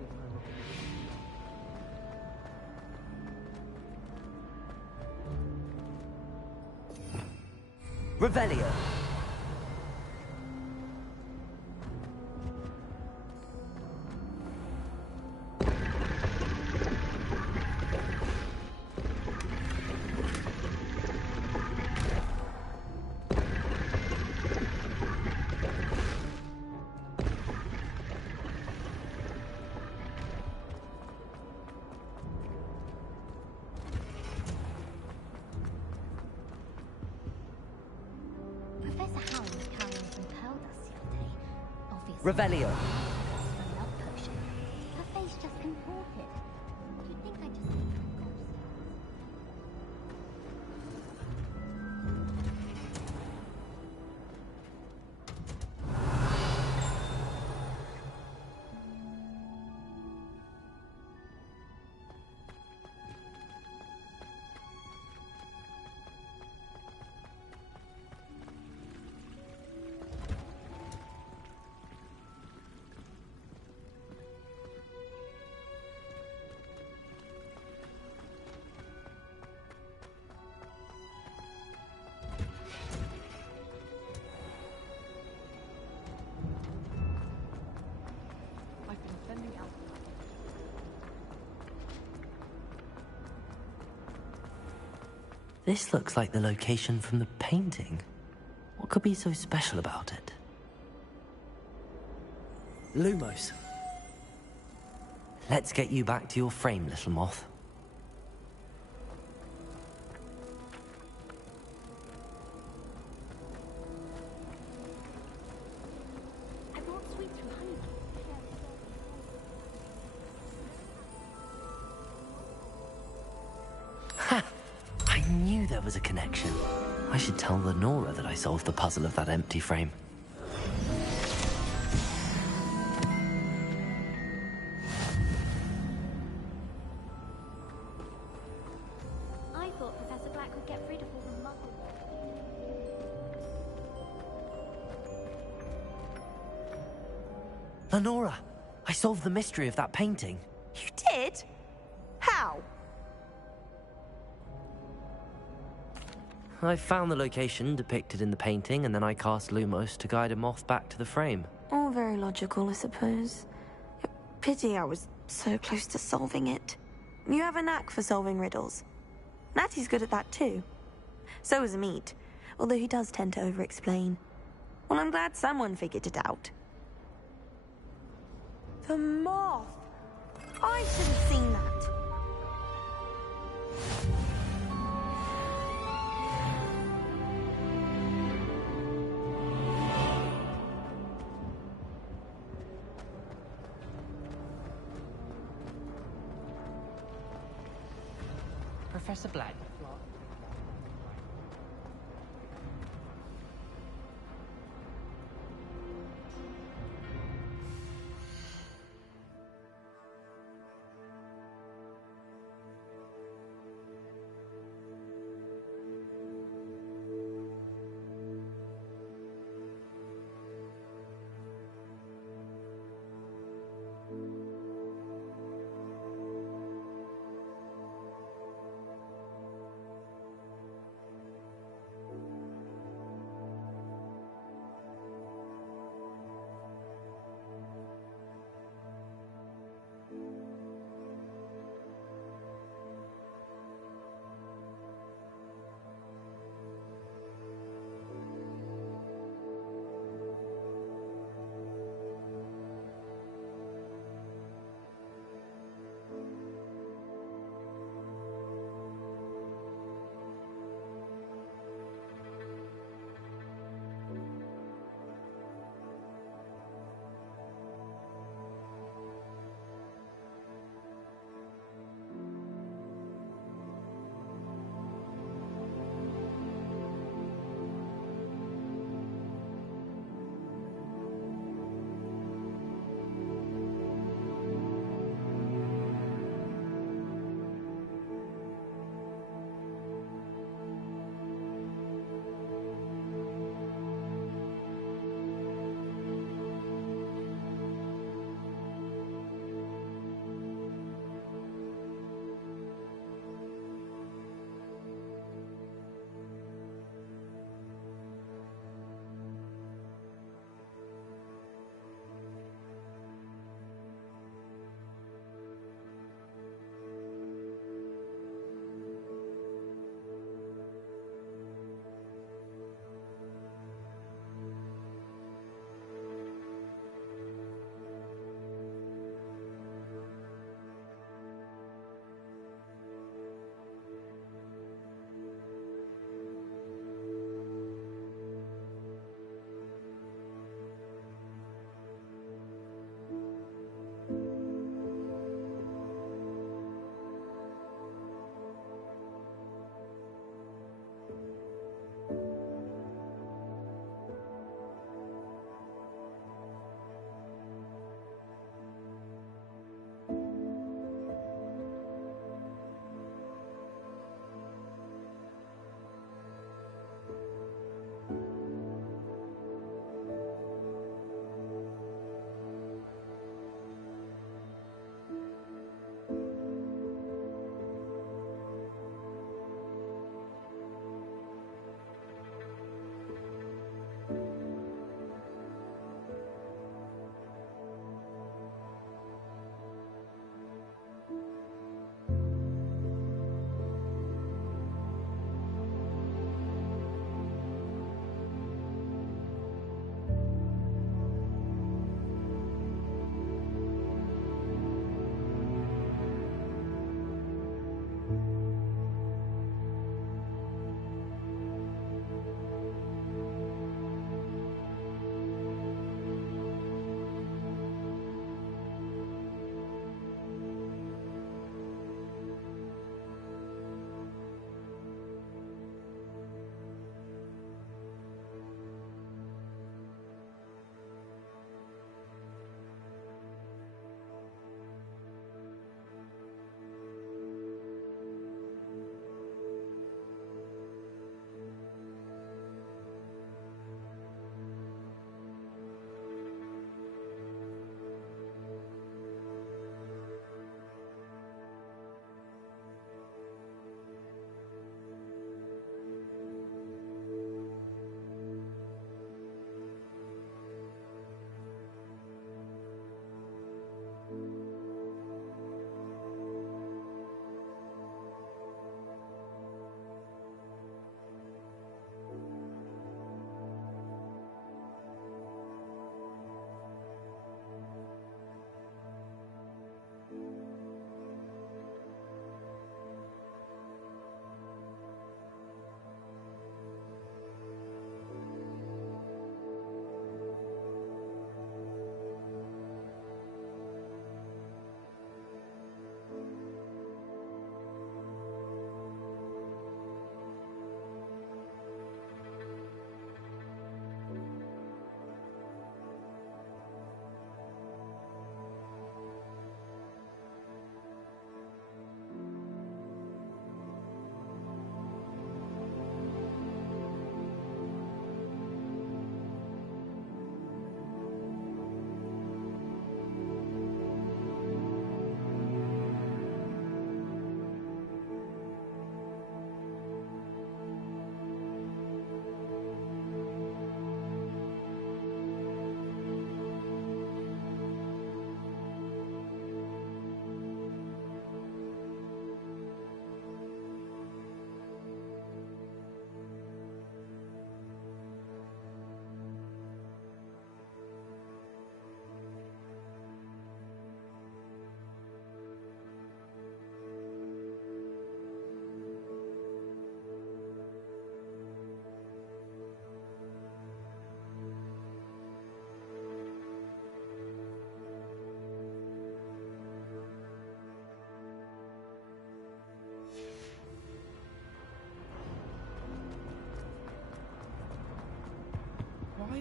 Revelio. Professor Howell was carrying some pearl dust the other day. Obviously. Revelio. A love potion. Her face just contorted. Do you think I just think I've been sending out. This looks like the location from the painting. What could be so special about it? Lumos. Let's get you back to your frame, little moth. I brought sweets from honey. Ha! I knew there was a connection. I should tell Lenora that I solved the puzzle of that empty frame. I thought Professor Black would get rid of all the muggle. Lenora, I solved the mystery of that painting. You did? How? I found the location depicted in the painting, and then I cast Lumos to guide a moth back to the frame. All very logical, I suppose. Pity I was so close to solving it. You have a knack for solving riddles. Natty's good at that too. So is Amit, although he does tend to over-explain. Well, I'm glad someone figured it out. The moth! I should have seen that. Professor Black.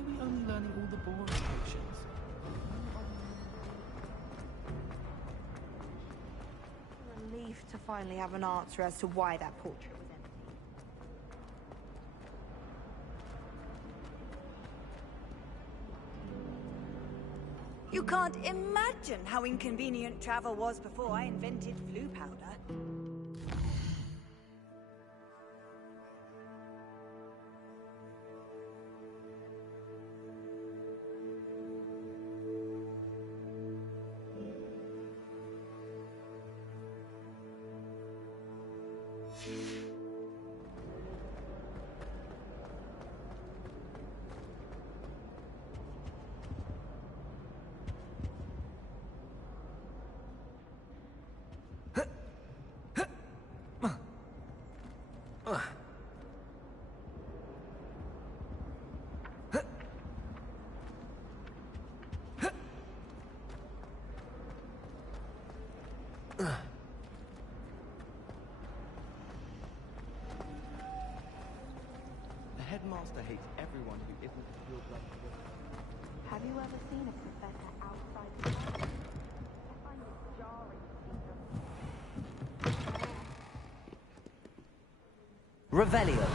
we only learning all the boring potions? Relief to finally have an answer as to why that portrait was empty. You can't imagine how inconvenient travel was before I invented flu powder. The headmaster hates everyone who isn't a pure blood. Have you ever seen a professor outside the class? I find it jarring to see them. Revelio.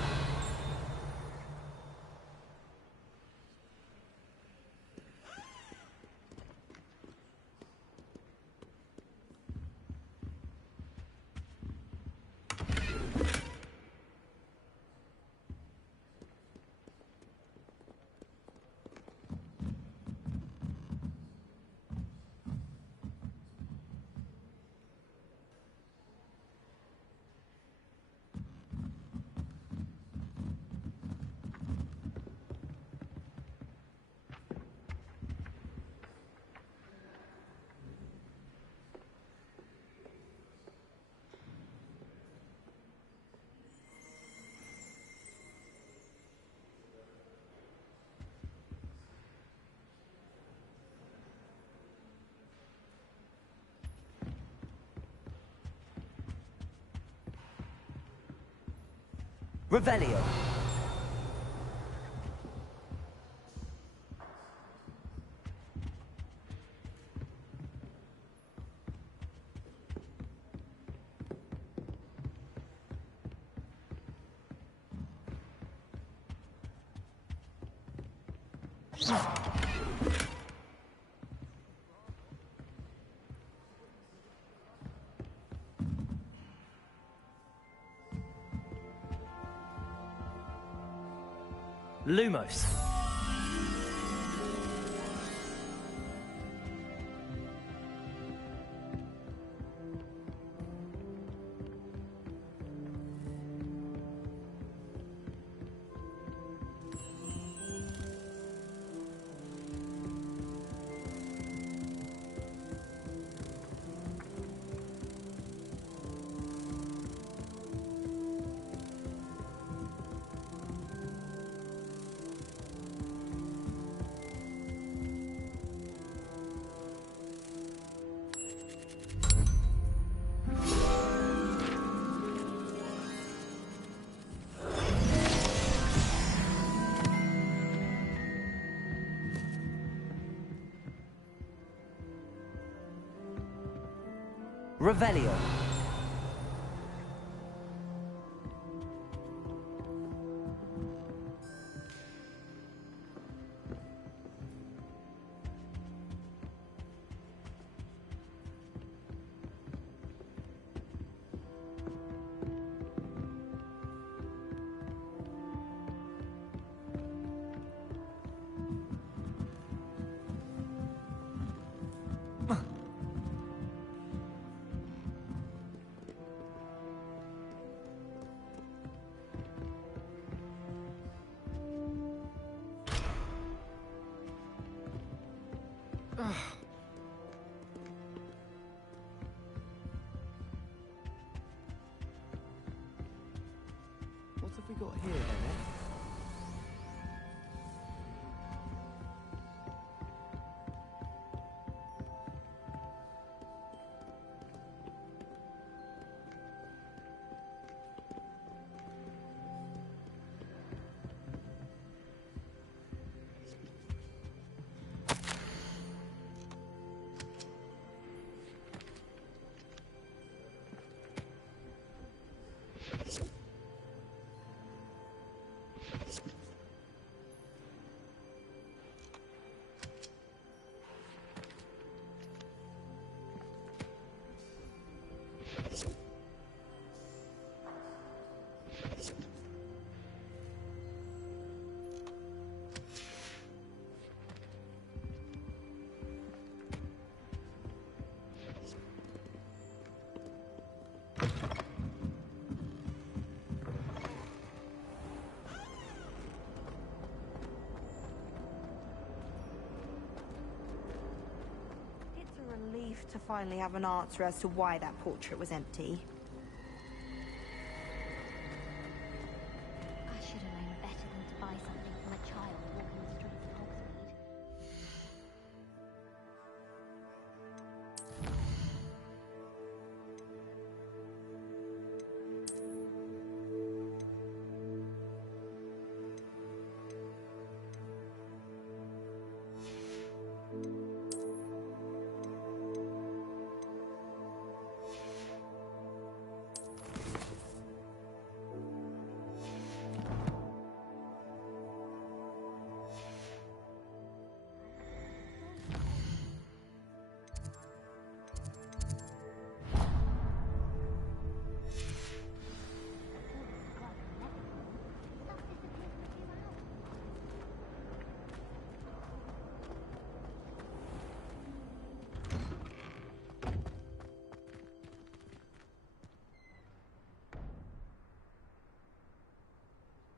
Revelio. Lumos. Revelio. What have we got here then, eh? Relief to finally have an answer as to why that portrait was empty. I should have known better than to buy something from a child walking the streets of Hogsmeade.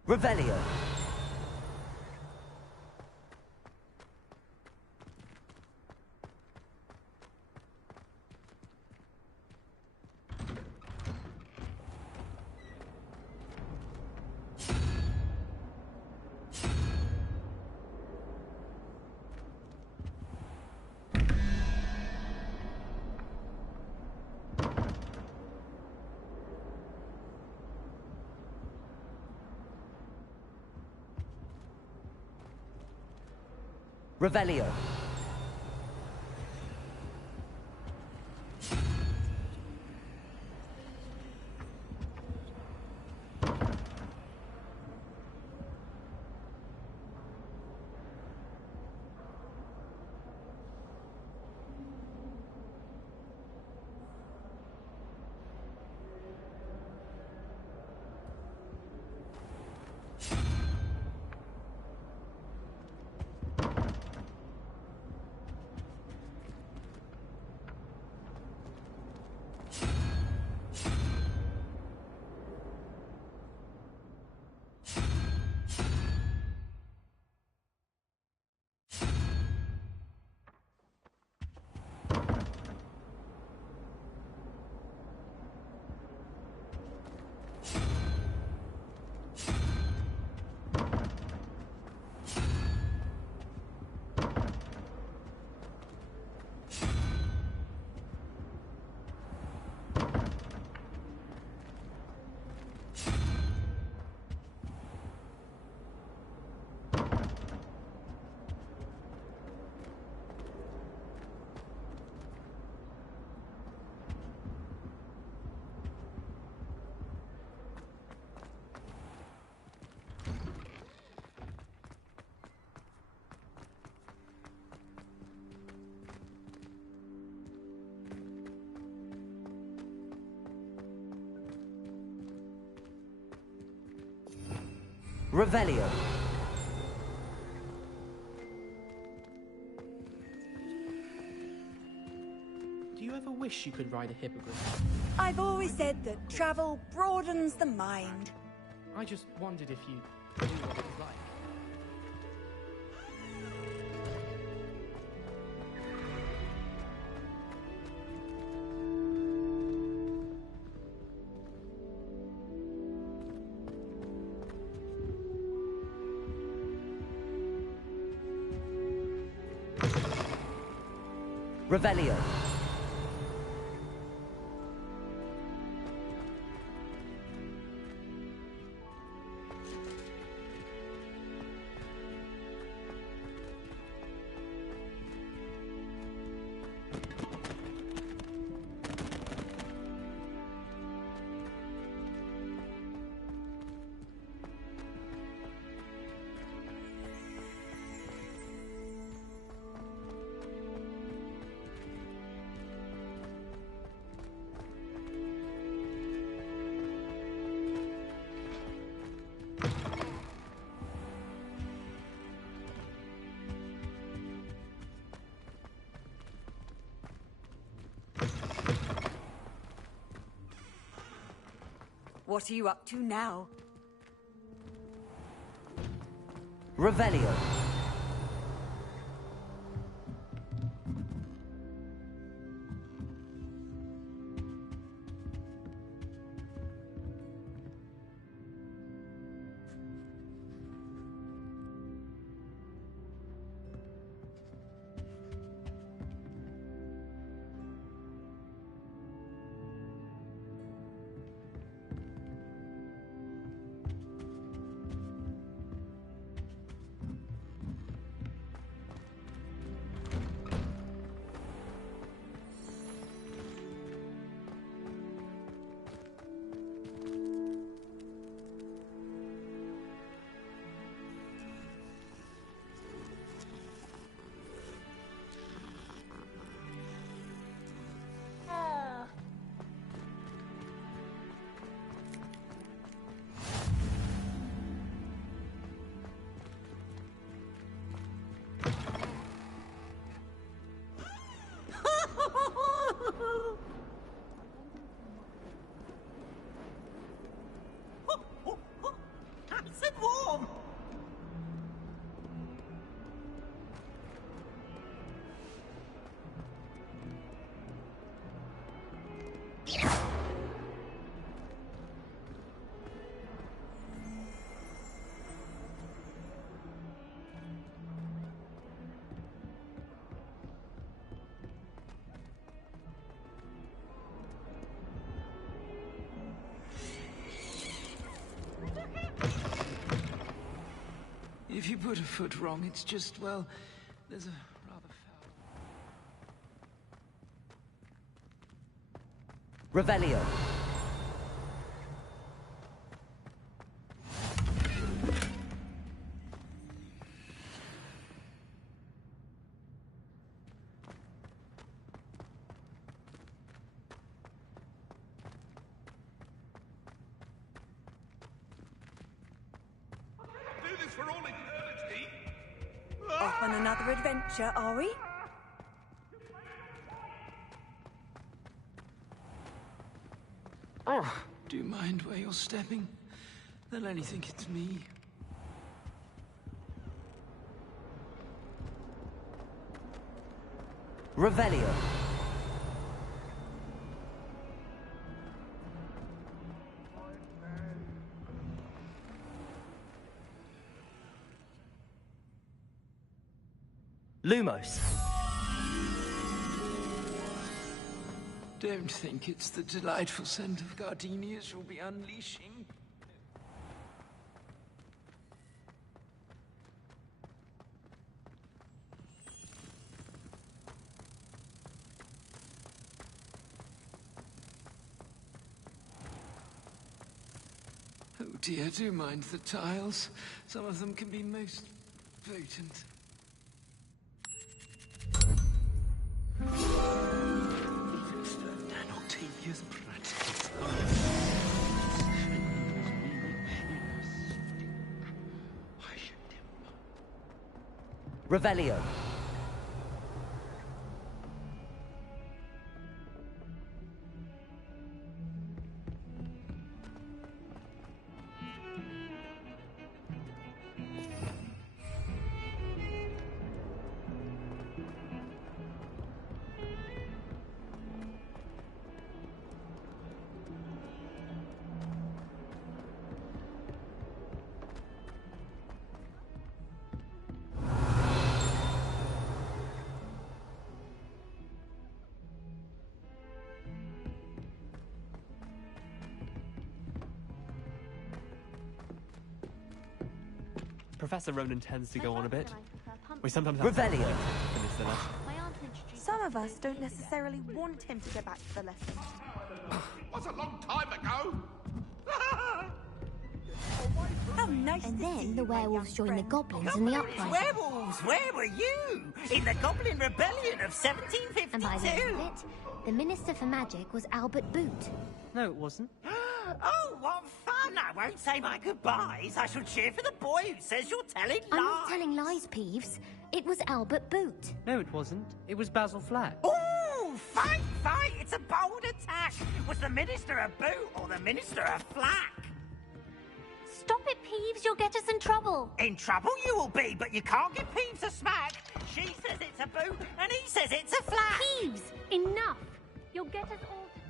Revelio. Revelio. Revelio. Do you ever wish you could ride a hippogriff? I've always said that travel broadens the mind. I just wondered if you knew what it was like. Revelio. What are you up to now? Revelio. Nice and warm. If you put a foot wrong, it's just, well, there's a rather foul... Revelio. Off on another adventure, are we? Oh, do you mind where you're stepping? They'll only think it's me. Revelio. Lumos. Don't think it's the delightful scent of gardenias you'll be unleashing. Oh dear, do mind the tiles. Some of them can be most potent. Octavia's practical Revelio. Professor Ronan tends to go on a bit. We sometimes have Revelio. finish dinner. Some of us don't necessarily want him to go back to the lesson. Was a long time ago. How nice And to then see the you, my werewolves young joined the friend. goblins in the uprising. Werewolves, where were you? In the Goblin Rebellion of 1752. And by the end of it, the Minister for Magic was Albert Boot. No, it wasn't. Oh, what fun! I won't say my goodbyes. I shall cheer for the boy who says you're telling lies. I'm not telling lies, Peeves. It was Albert Boot. No, it wasn't. It was Basil Flack. Ooh, Oh, fight, fight! It's a bold attack! Was the Minister a boot or the Minister a flack? Stop it, Peeves. You'll get us in trouble. In trouble you will be, but you can't give Peeves a smack. She says it's a boot, and he says it's a flack. Peeves, enough. You'll get us all to...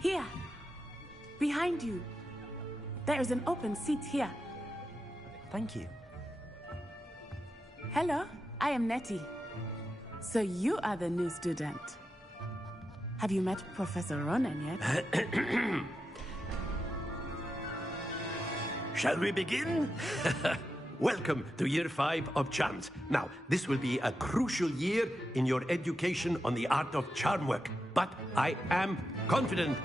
Here. Behind you. There is an open seat here. Thank you. Hello, I am Nettie. So you are the new student. Have you met Professor Ronan yet? Shall we begin? Welcome to Year 5 of Charms. Now, this will be a crucial year in your education on the art of charm work. But I am confident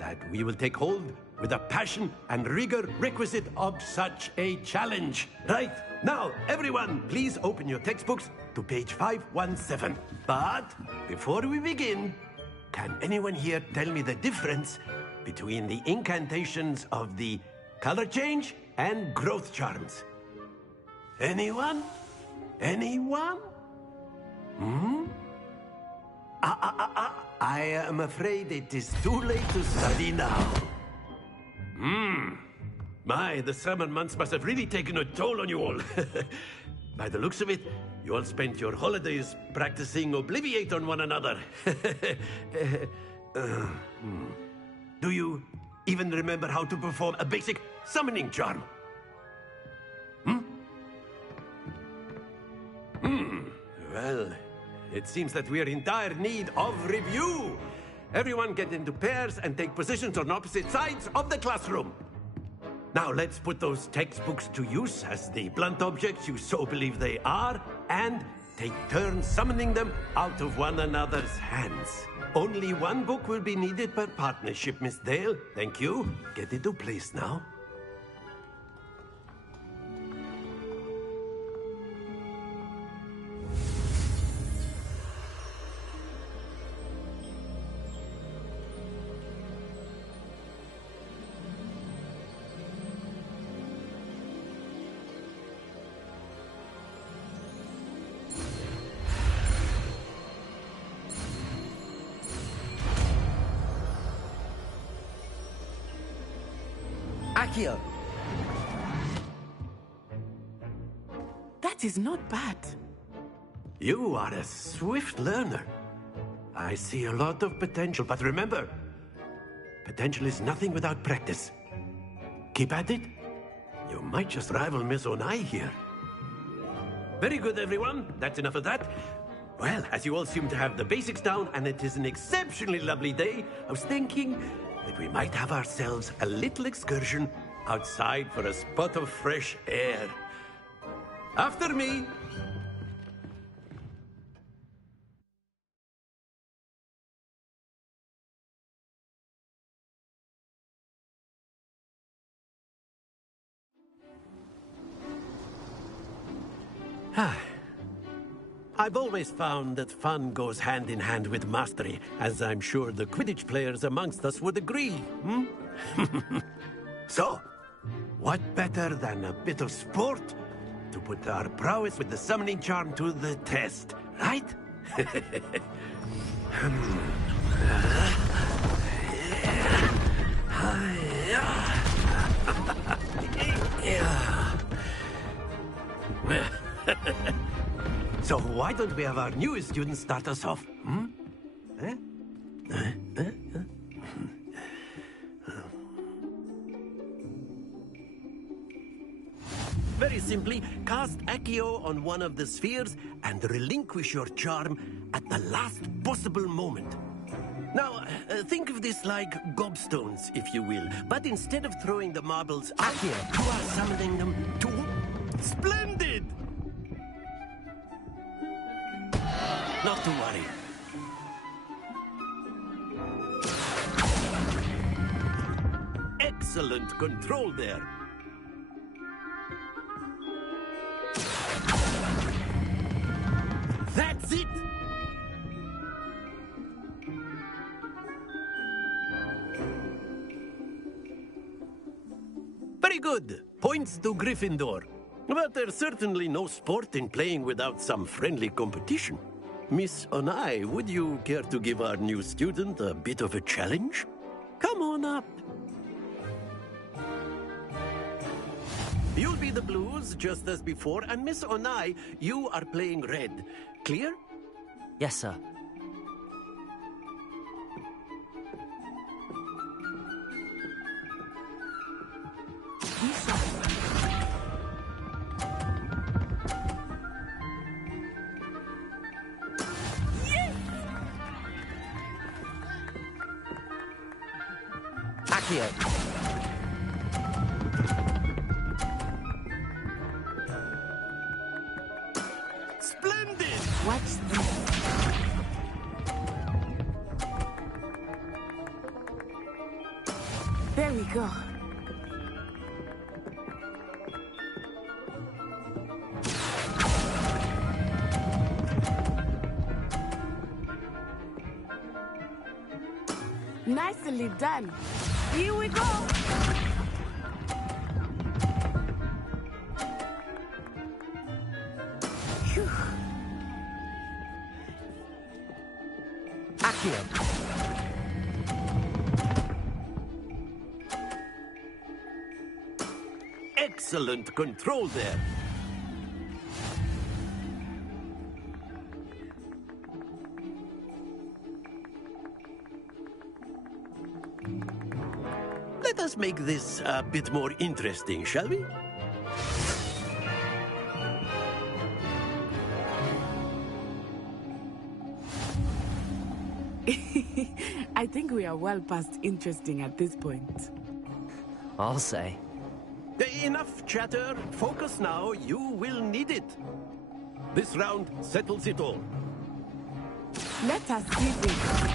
that we will take hold with the passion and rigor requisite of such a challenge. Right, now, everyone, please open your textbooks to page 517. But before we begin, can anyone here tell me the difference between the incantations of the color change and growth charms? Anyone? Anyone? I am afraid it is too late to study now. My, the summer months must have really taken a toll on you all. By the looks of it, you all spent your holidays practicing Obliviate on one another. Do you even remember how to perform a basic summoning charm? Well, it seems that we are in dire need of review. Everyone get into pairs and take positions on opposite sides of the classroom. Now let's put those textbooks to use as the blunt objects you so believe they are, and take turns summoning them out of one another's hands. Only one book will be needed per partnership, Miss Dale. Thank you. Get into place now. Accio. That is not bad. You are a swift learner. I see a lot of potential, but remember, potential is nothing without practice. Keep at it. You might just rival Miss Onai here. Very good, everyone. That's enough of that. Well, as you all seem to have the basics down, and it is an exceptionally lovely day, I was thinking that we might have ourselves a little excursion outside for a spot of fresh air. After me! I've always found that fun goes hand in hand with mastery, as I'm sure the Quidditch players amongst us would agree, So, what better than a bit of sport to put our prowess with the summoning charm to the test, right? So why don't we have our newest student start us off? Very simply, cast Accio on one of the spheres and relinquish your charm at the last possible moment. Now, think of this like gobstones, if you will. But instead of throwing the marbles Accio, you are summoning them to... Splendid! Not to worry. Excellent control there. That's it! Very good. Points to Gryffindor. But there's certainly no sport in playing without some friendly competition. Miss Onai, would you care to give our new student a bit of a challenge? Come on up. You'll be the blues, just as before, and Miss Onai, you are playing red. Clear? Yes, sir. Accio. Splendid! Watch this. There we go. Nicely done. Here we go. Phew. Accio. Excellent control there. Let us make this a bit more interesting, shall we? I think we are well past interesting at this point. I'll say. Enough chatter. Focus now. You will need it. This round settles it all. Let us see this.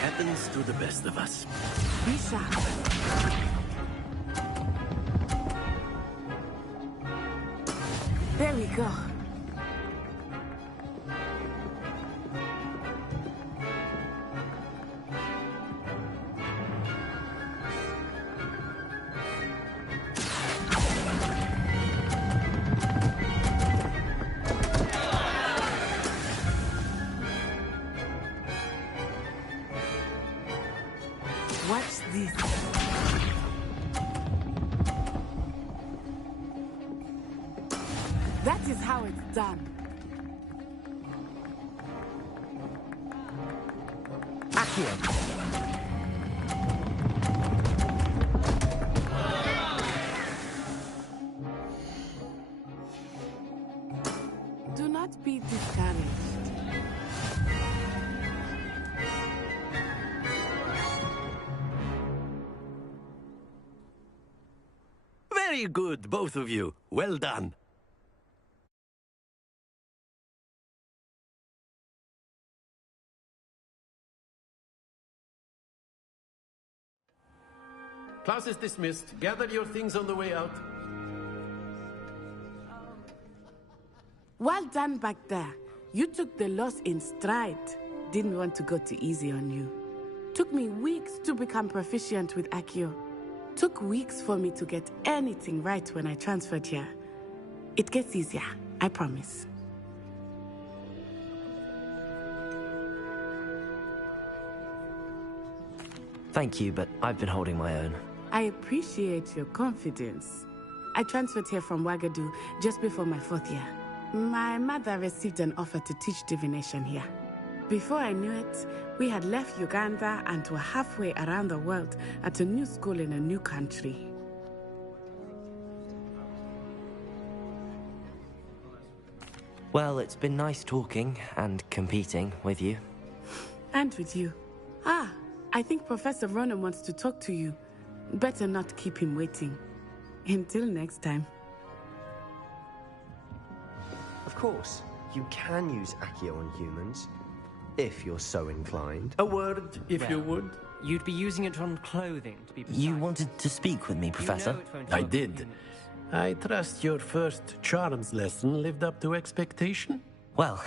Happens to the best of us. Be sharp. There we go. Watch this. That is how it's done. Accio. Do not be discouraged. Very good, both of you. Well done. Class is dismissed. Gather your things on the way out. Well done back there. You took the loss in stride. Didn't want to go too easy on you. Took me weeks to become proficient with Accio. Took weeks for me to get anything right when I transferred here. It gets easier, I promise. Thank you, but I've been holding my own. I appreciate your confidence. I transferred here from Wagadu just before my 4th year. My mother received an offer to teach divination here. Before I knew it, we had left Uganda and were halfway around the world at a new school in a new country. Well, it's been nice talking and competing with you. And with you. Ah, I think Professor Ronan wants to talk to you. Better not keep him waiting. Until next time. Of course, you can use Accio on humans. if you're so inclined. A word, if you would. You'd be using it on clothing, to be precise. You wanted to speak with me, Professor? I did. I trust your first charms lesson lived up to expectation? Well,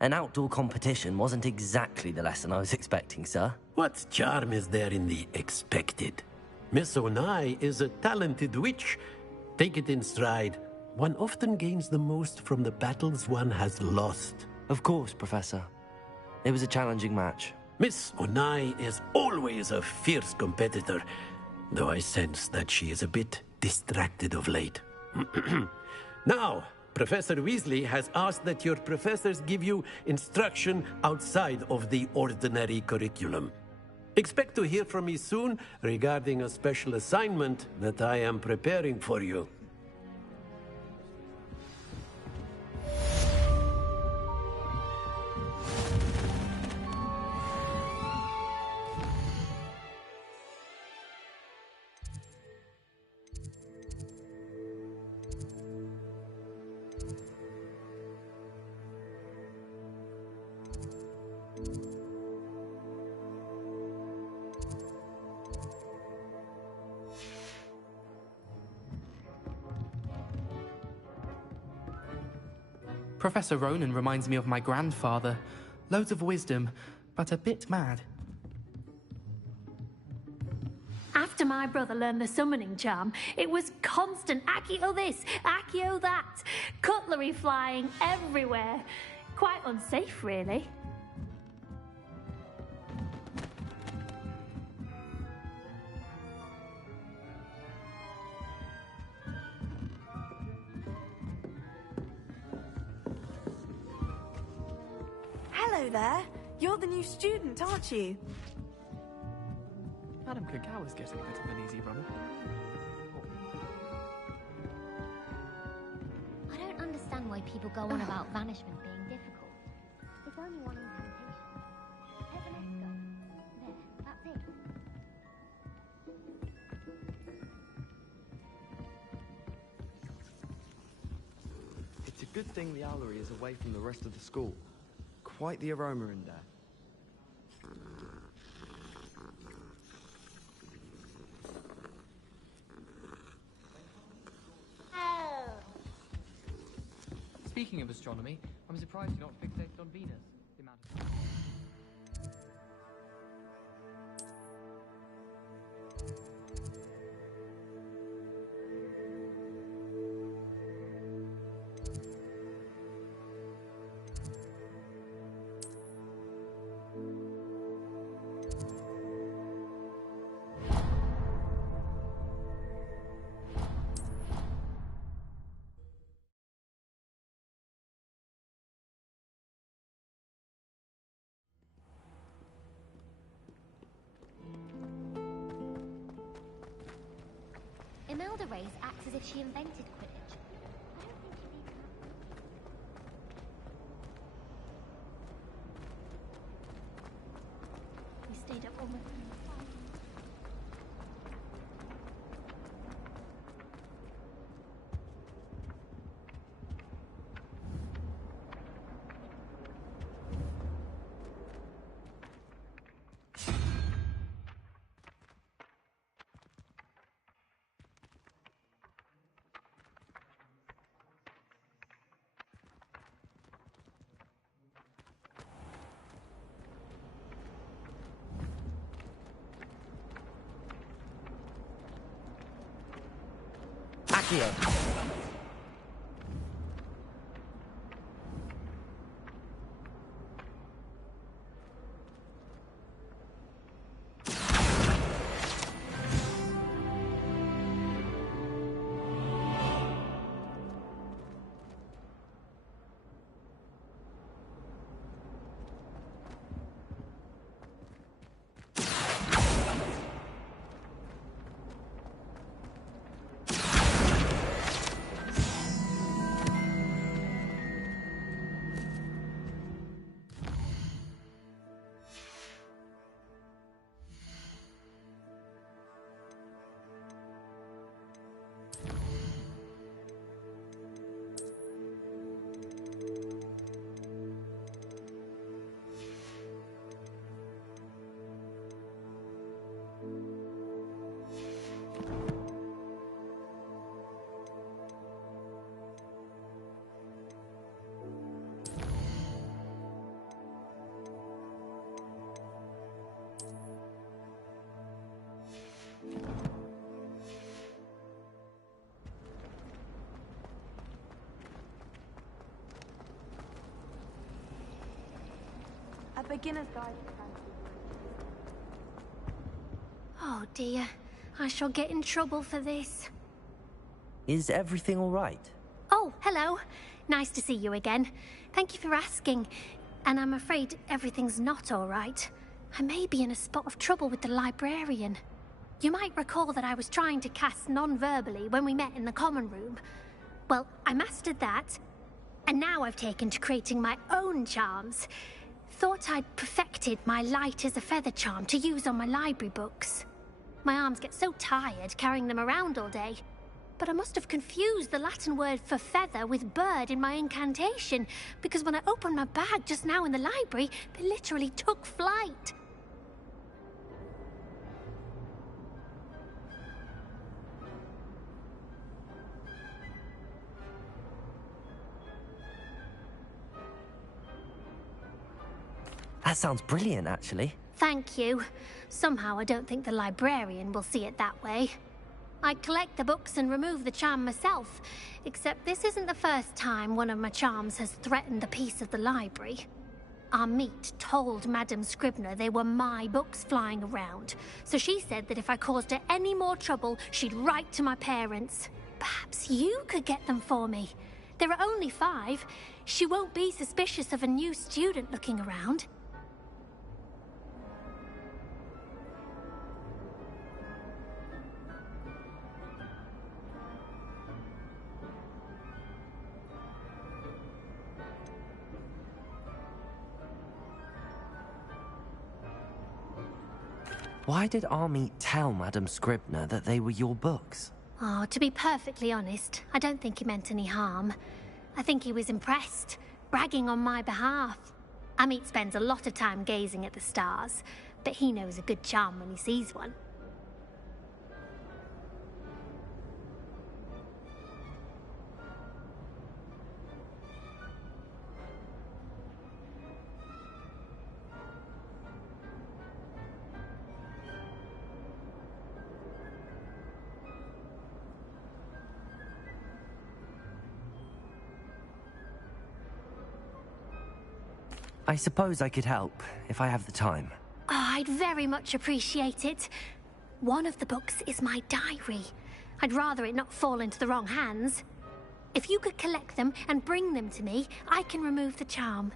an outdoor competition wasn't exactly the lesson I was expecting, sir. What charm is there in the expected? Miss Onai is a talented witch. Take it in stride. One often gains the most from the battles one has lost. Of course, Professor. It was a challenging match. Miss Onai is always a fierce competitor, though I sense that she is a bit distracted of late. Now, Professor Weasley has asked that your professors give you instruction outside of the ordinary curriculum. Expect to hear from me soon regarding a special assignment that I am preparing for you. Professor Ronan reminds me of my grandfather. Loads of wisdom, but a bit mad. After my brother learned the summoning charm, it was constant Accio this, Accio that. Cutlery flying everywhere. Quite unsafe, really. Hello there. You're the new student, aren't you? Madam Kagawa's getting a bit of an easy run. I don't understand why people go on about banishment being difficult. It's only one incantation. There, that's it. It's a good thing the owlery is away from the rest of the school. Quite the aroma in there. Speaking of astronomy, I'm surprised you're not fixated on Venus. The amount of... Imelda Reyes acts as if she invented Quidditch. We stayed up all night. Accio. beginner's guide to fantasy. Oh dear, I shall get in trouble for this. Is everything all right? Oh, hello. Nice to see you again. Thank you for asking. And I'm afraid everything's not all right. I may be in a spot of trouble with the librarian. You might recall that I was trying to cast non-verbally when we met in the common room. Well, I mastered that, and now I've taken to creating my own charms. Thought I'd perfected my light as a feather charm to use on my library books. My arms get so tired carrying them around all day. But I must have confused the Latin word for feather with bird in my incantation, because when I opened my bag just now in the library, they literally took flight. That sounds brilliant, actually. Thank you. Somehow I don't think the librarian will see it that way. I collect the books and remove the charm myself, except this isn't the first time one of my charms has threatened the peace of the library. Our meet told Madame Scribner they were my books flying around, so she said that if I caused her any more trouble, she'd write to my parents. Perhaps you could get them for me. There are only 5. She won't be suspicious of a new student looking around. Why did Army tell Madame Scribner that they were your books? Oh, to be perfectly honest, I don't think he meant any harm. I think he was impressed, bragging on my behalf. Amit spends a lot of time gazing at the stars, but he knows a good charm when he sees one. I suppose I could help, if I have the time. Oh, I'd very much appreciate it. One of the books is my diary. I'd rather it not fall into the wrong hands. If you could collect them and bring them to me, I can remove the charm.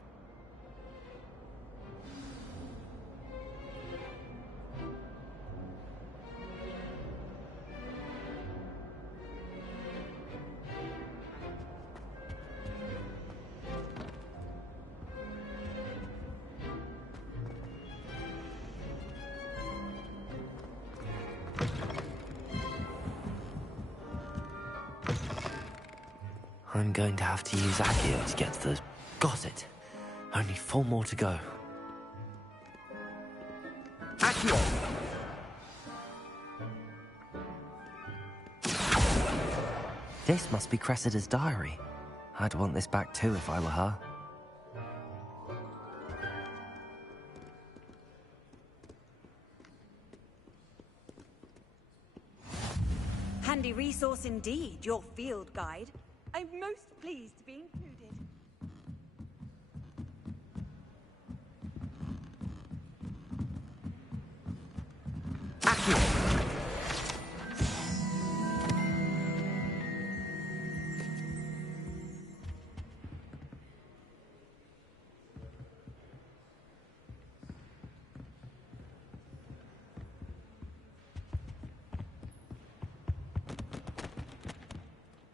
I'm going to have to use Accio to get to the... Got it. Only 4 more to go. Accio! This must be Cressida's diary. I'd want this back too if I were her. Handy resource indeed, your field guide. I'm most pleased to be included.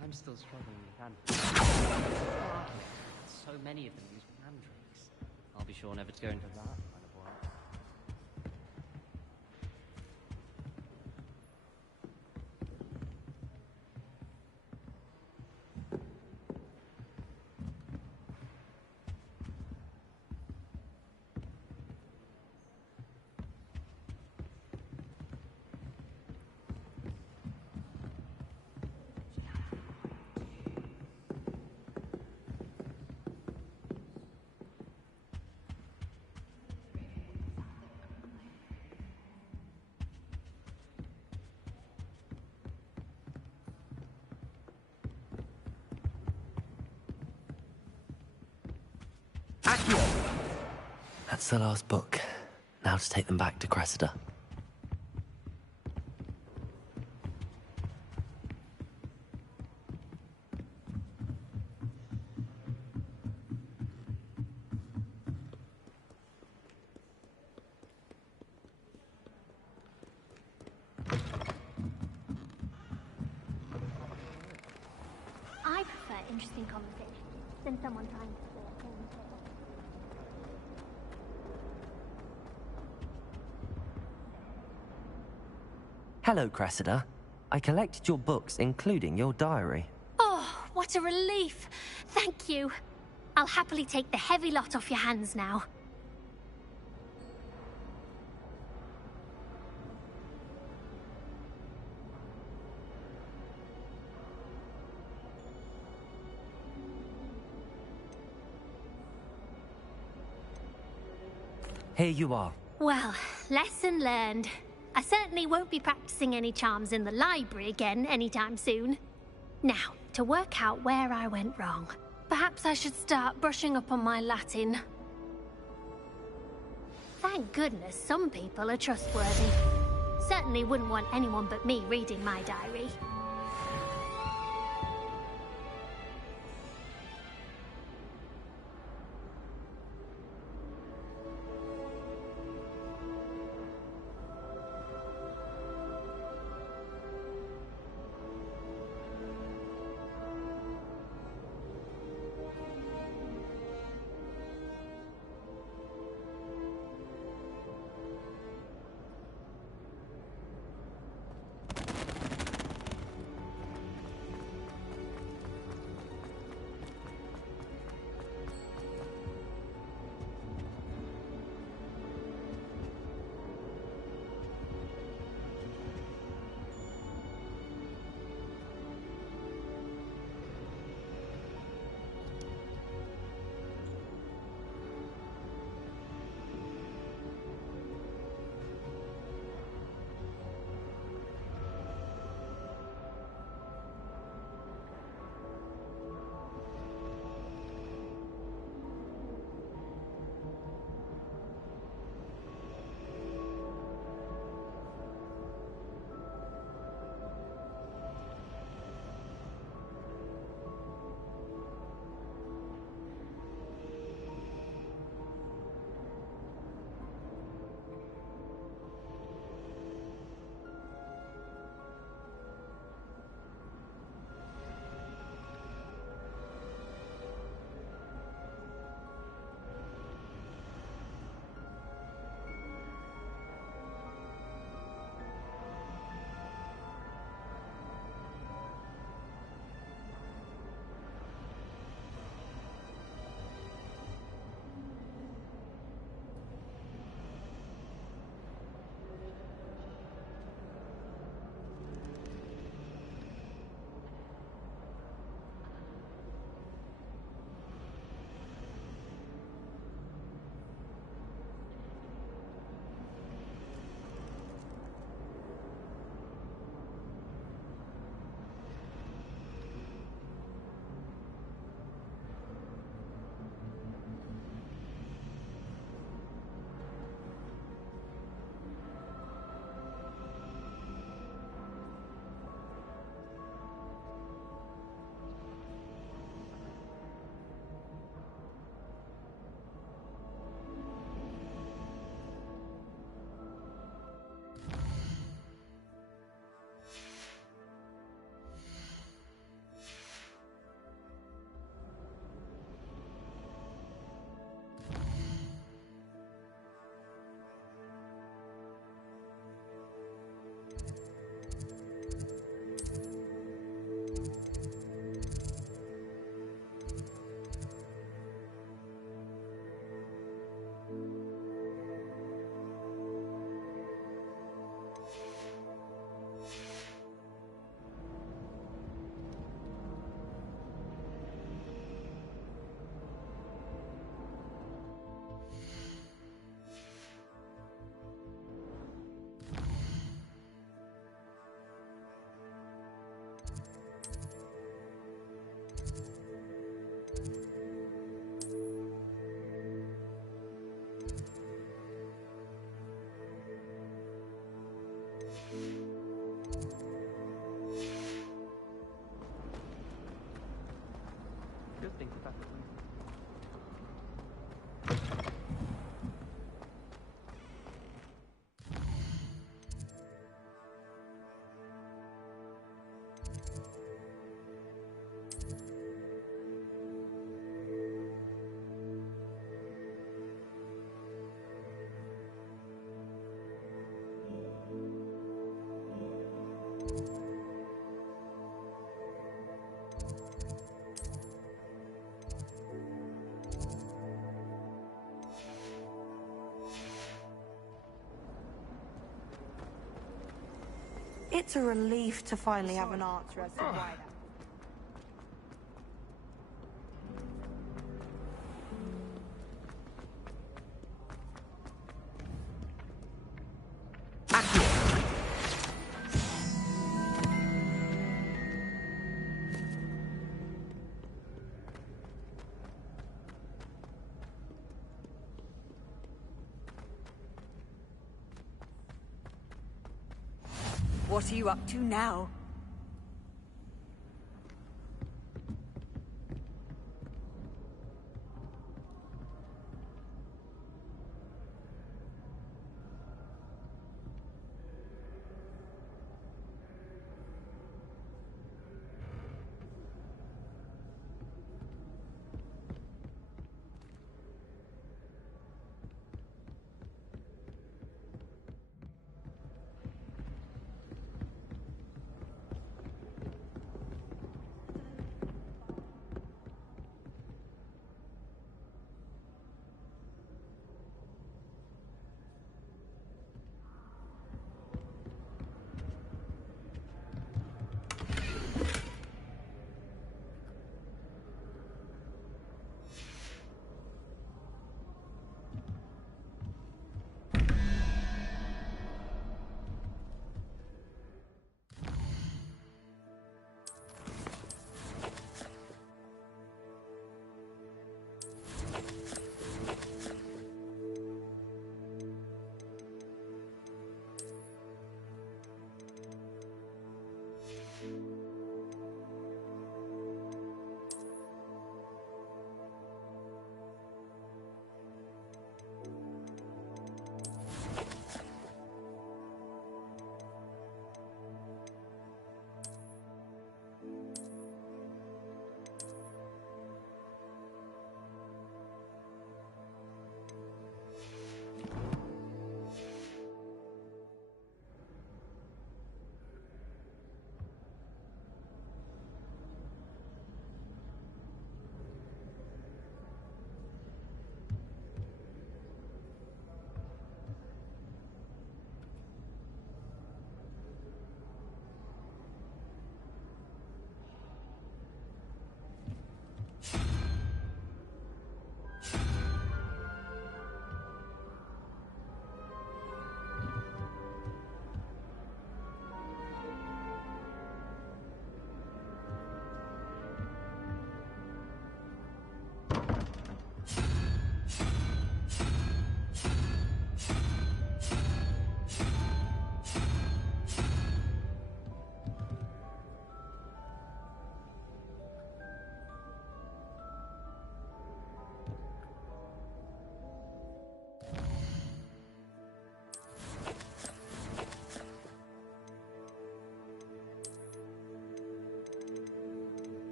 I'm still struggling with mandrakes. So many of them use mandrakes. I'll be sure never to go into that kind of work. That's the last book. Now to take them back to Cressida. I prefer interesting conversation than someone trying to say a thing. Hello, Cressida. I collected your books, including your diary. Oh, what a relief. Thank you. I'll happily take the heavy lot off your hands now. Here you are. Well, lesson learned. I certainly won't be practicing any charms in the library again anytime soon. Now, to work out where I went wrong. Perhaps I should start brushing up on my Latin. Thank goodness some people are trustworthy. Certainly wouldn't want anyone but me reading my diary. good thing to tackle. It's a relief to finally have an answer as to why that. What are you up to now?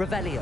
Revelio.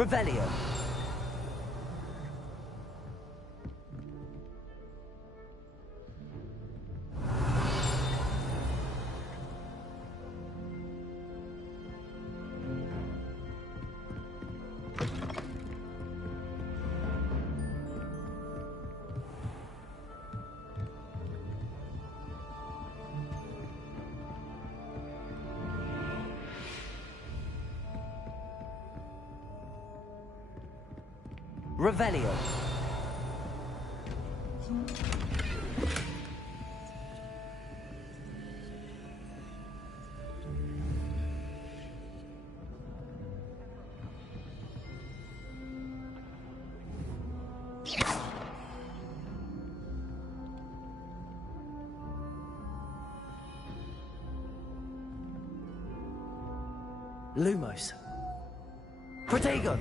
Revelio. Revelio. Lumos. Protego!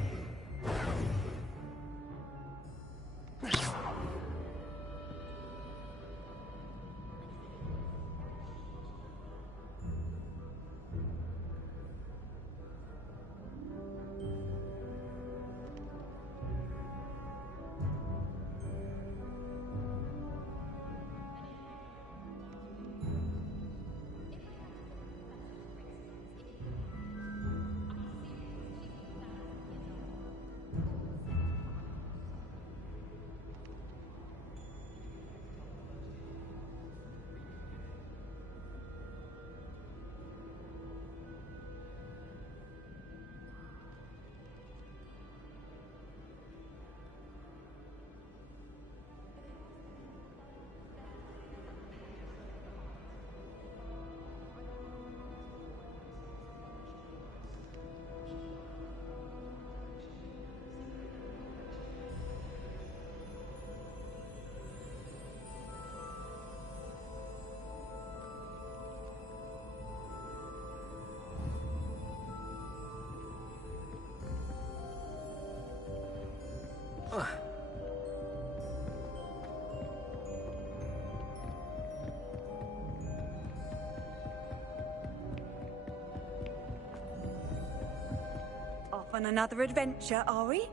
on another adventure, are we?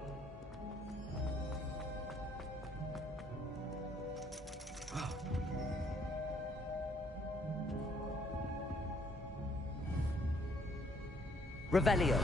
Revelio.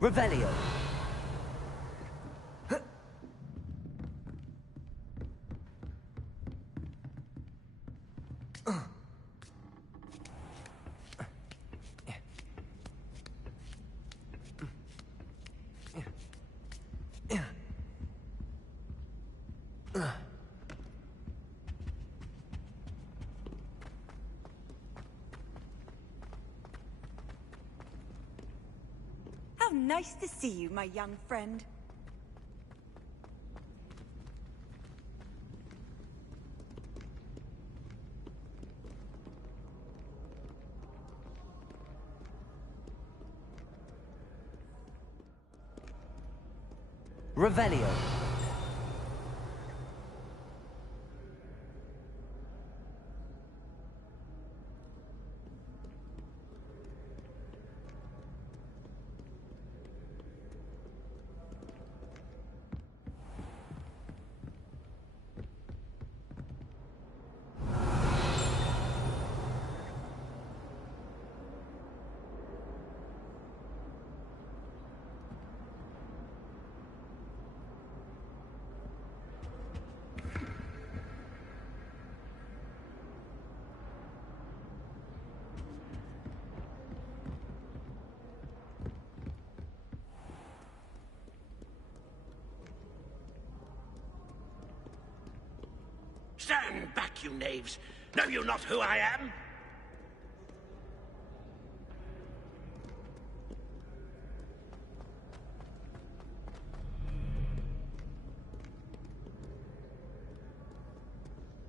Revelio. How nice to see you, my young friend. Revelio. Stand back, you knaves! Know you not who I am?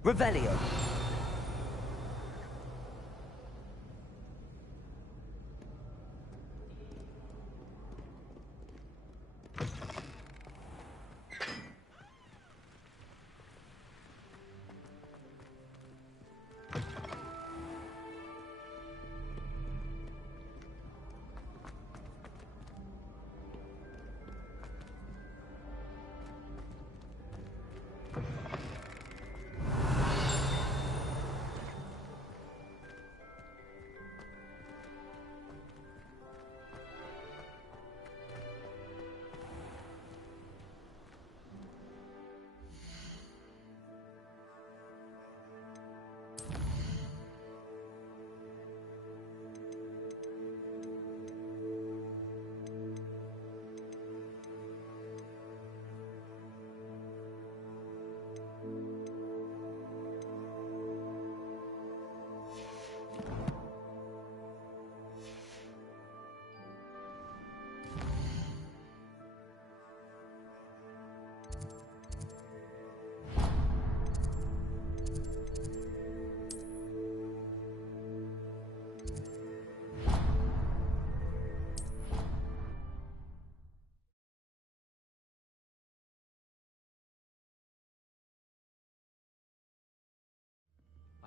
Revelio.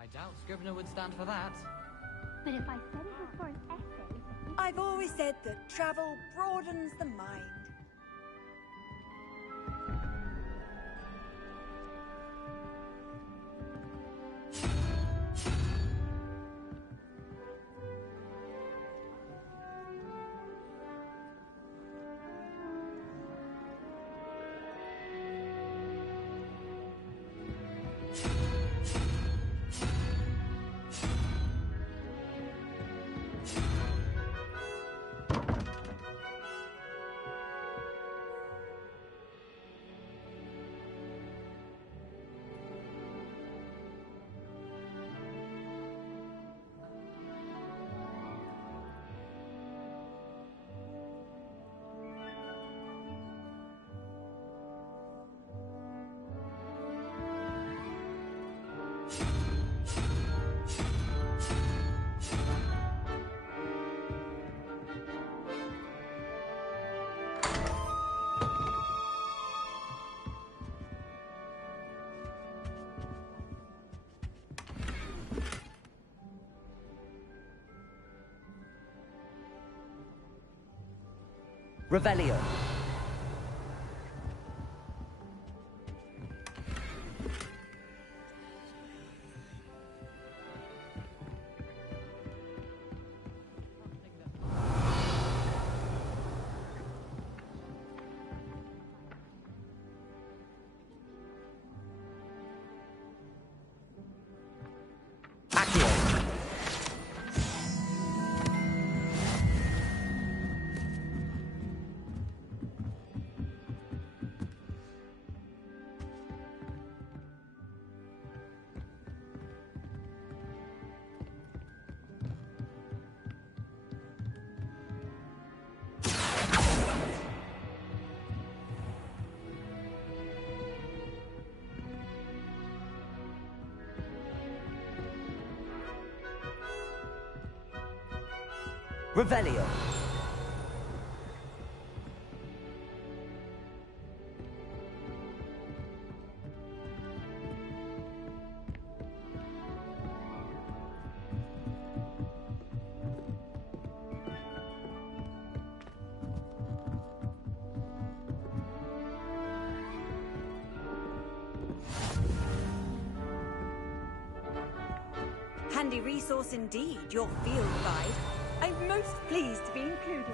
I doubt Scrivener would stand for that. But if I said it was for an essay... I've always said that travel broadens the mind. Revelio. Revelio. Handy resource indeed, your field guide. I'm most pleased to be included.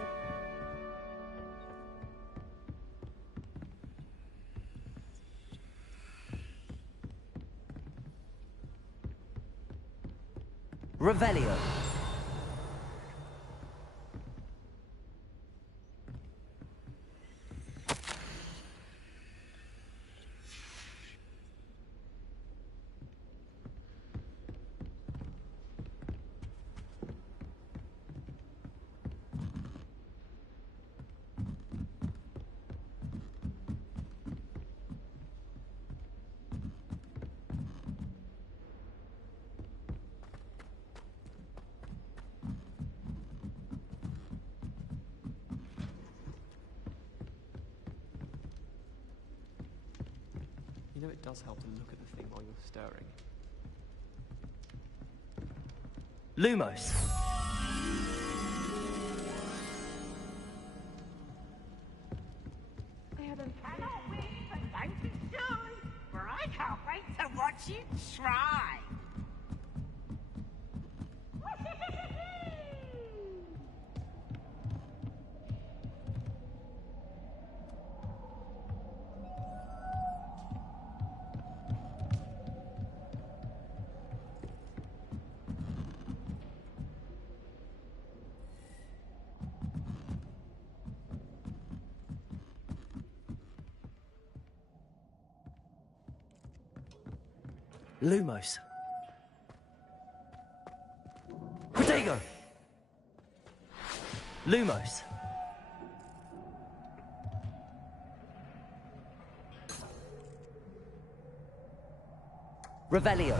Revelio. You know it does help to look at the thing while you're stirring. Lumos. I cannot wait for time to shine, for I can't wait to watch you try. Lumos. Protego! Lumos. Revelio.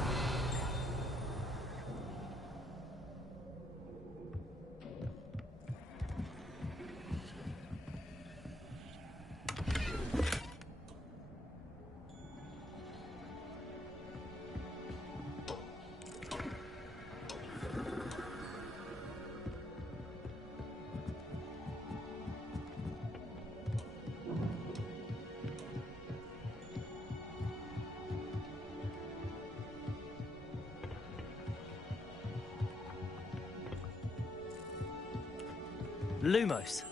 Lumos.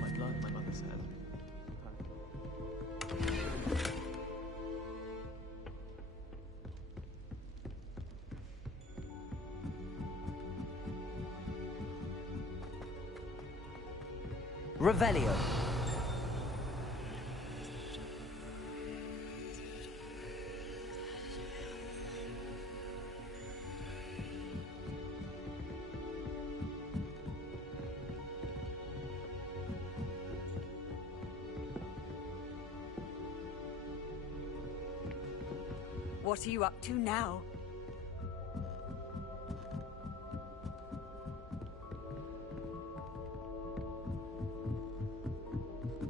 My blood, my mother said. Revelio. What are you up to now?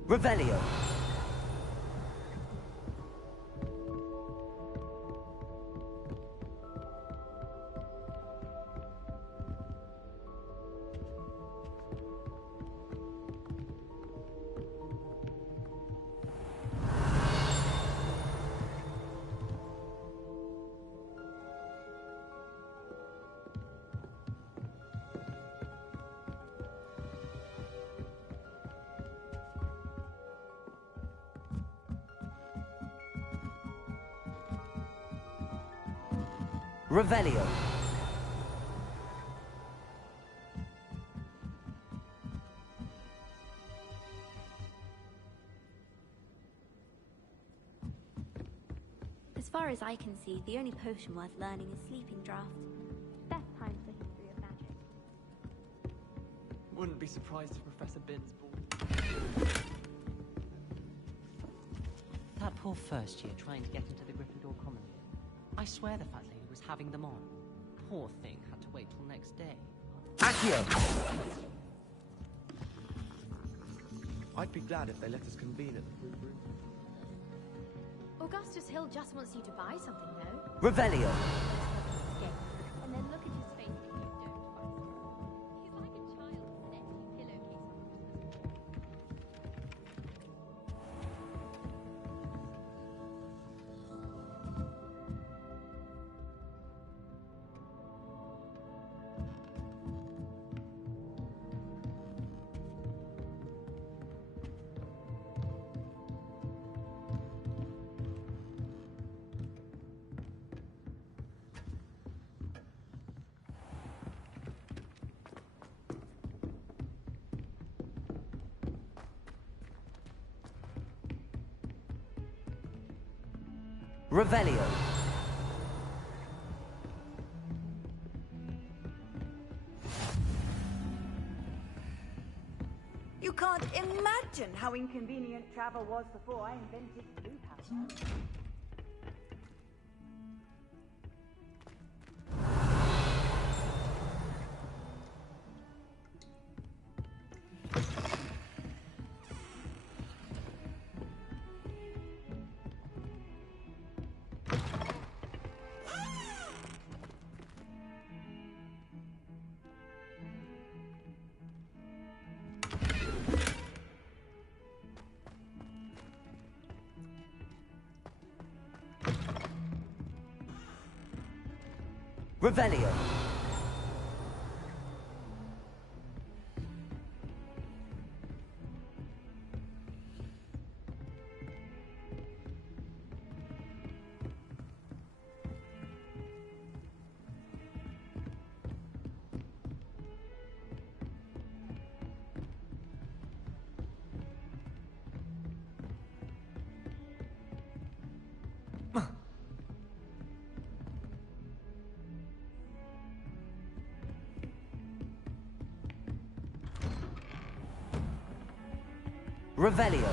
Revelio. Revelio. As far as I can see, the only potion worth learning is Sleeping Draught. Best time for history of magic. Wouldn't be surprised if Professor Binns bought. That poor first year trying to get into the Gryffindor Common Room. I swear the fat lady was having them on. Poor thing had to wait till next day. Accio. I'd be glad if they let us convene at the fruit room. Augustus Hill just wants you to buy something, though. Revelio. And then look at his face if you don't buy something. He's like a child with an empty pillowcase on Christmas. Revelio. You can't imagine how inconvenient travel was before I invented blue powder. Revelio. Revelio.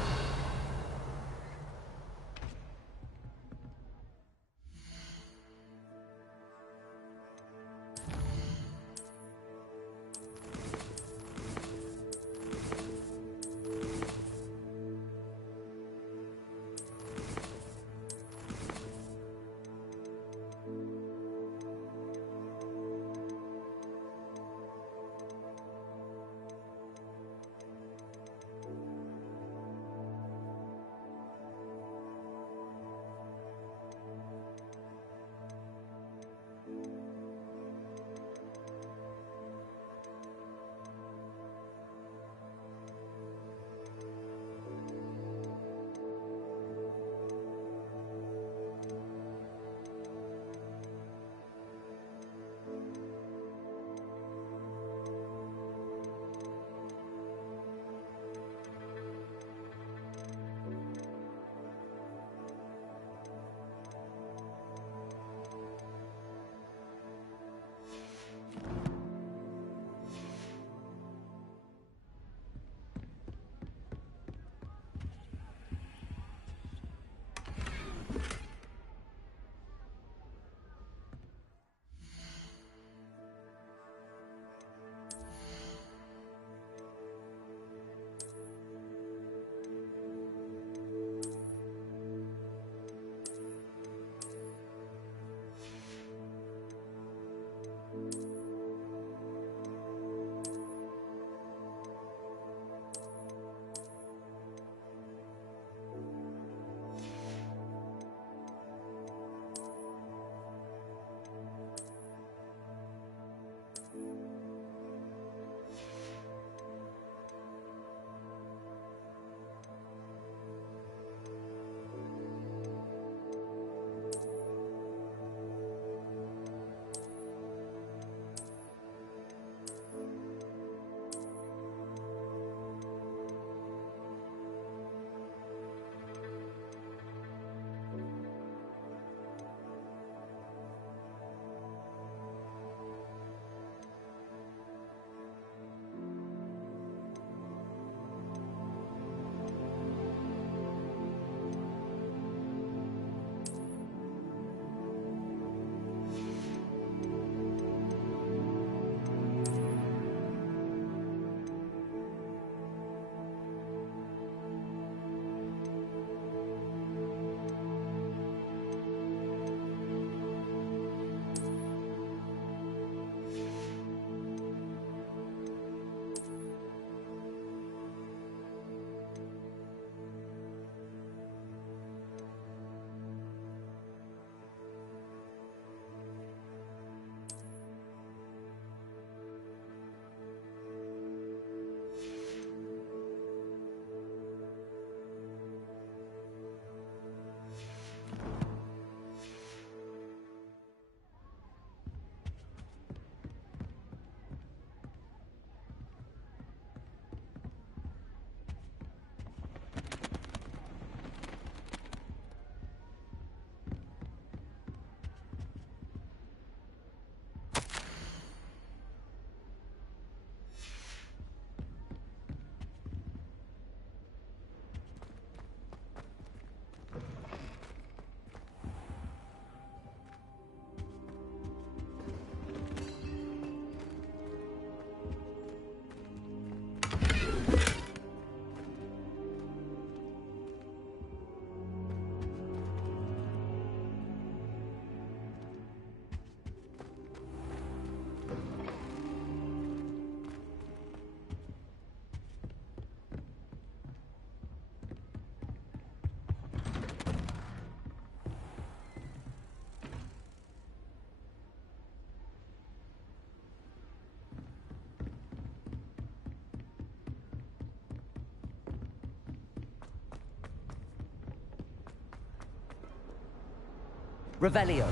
Revelio.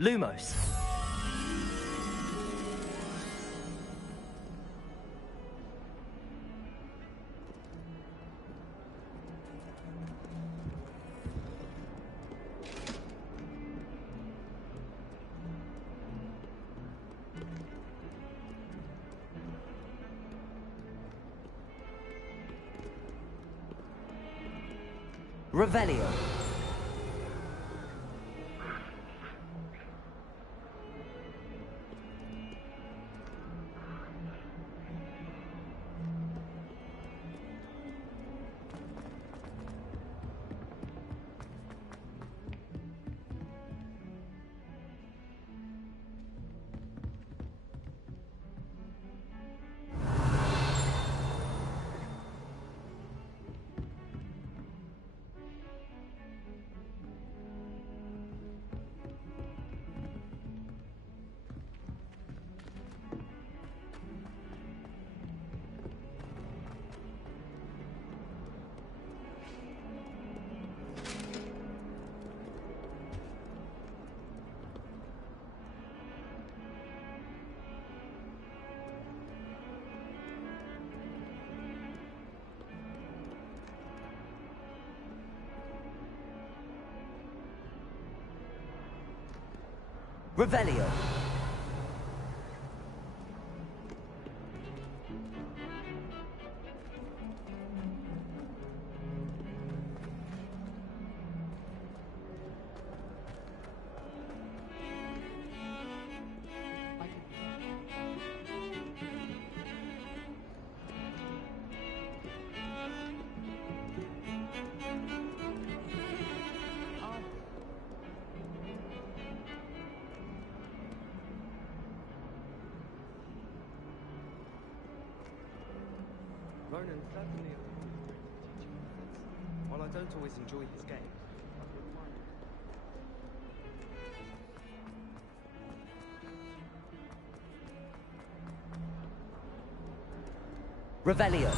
Lumos. Revelio. Revelio. Ronan certainly a teaching methods. While I don't always enjoy his games, I would find Revelio.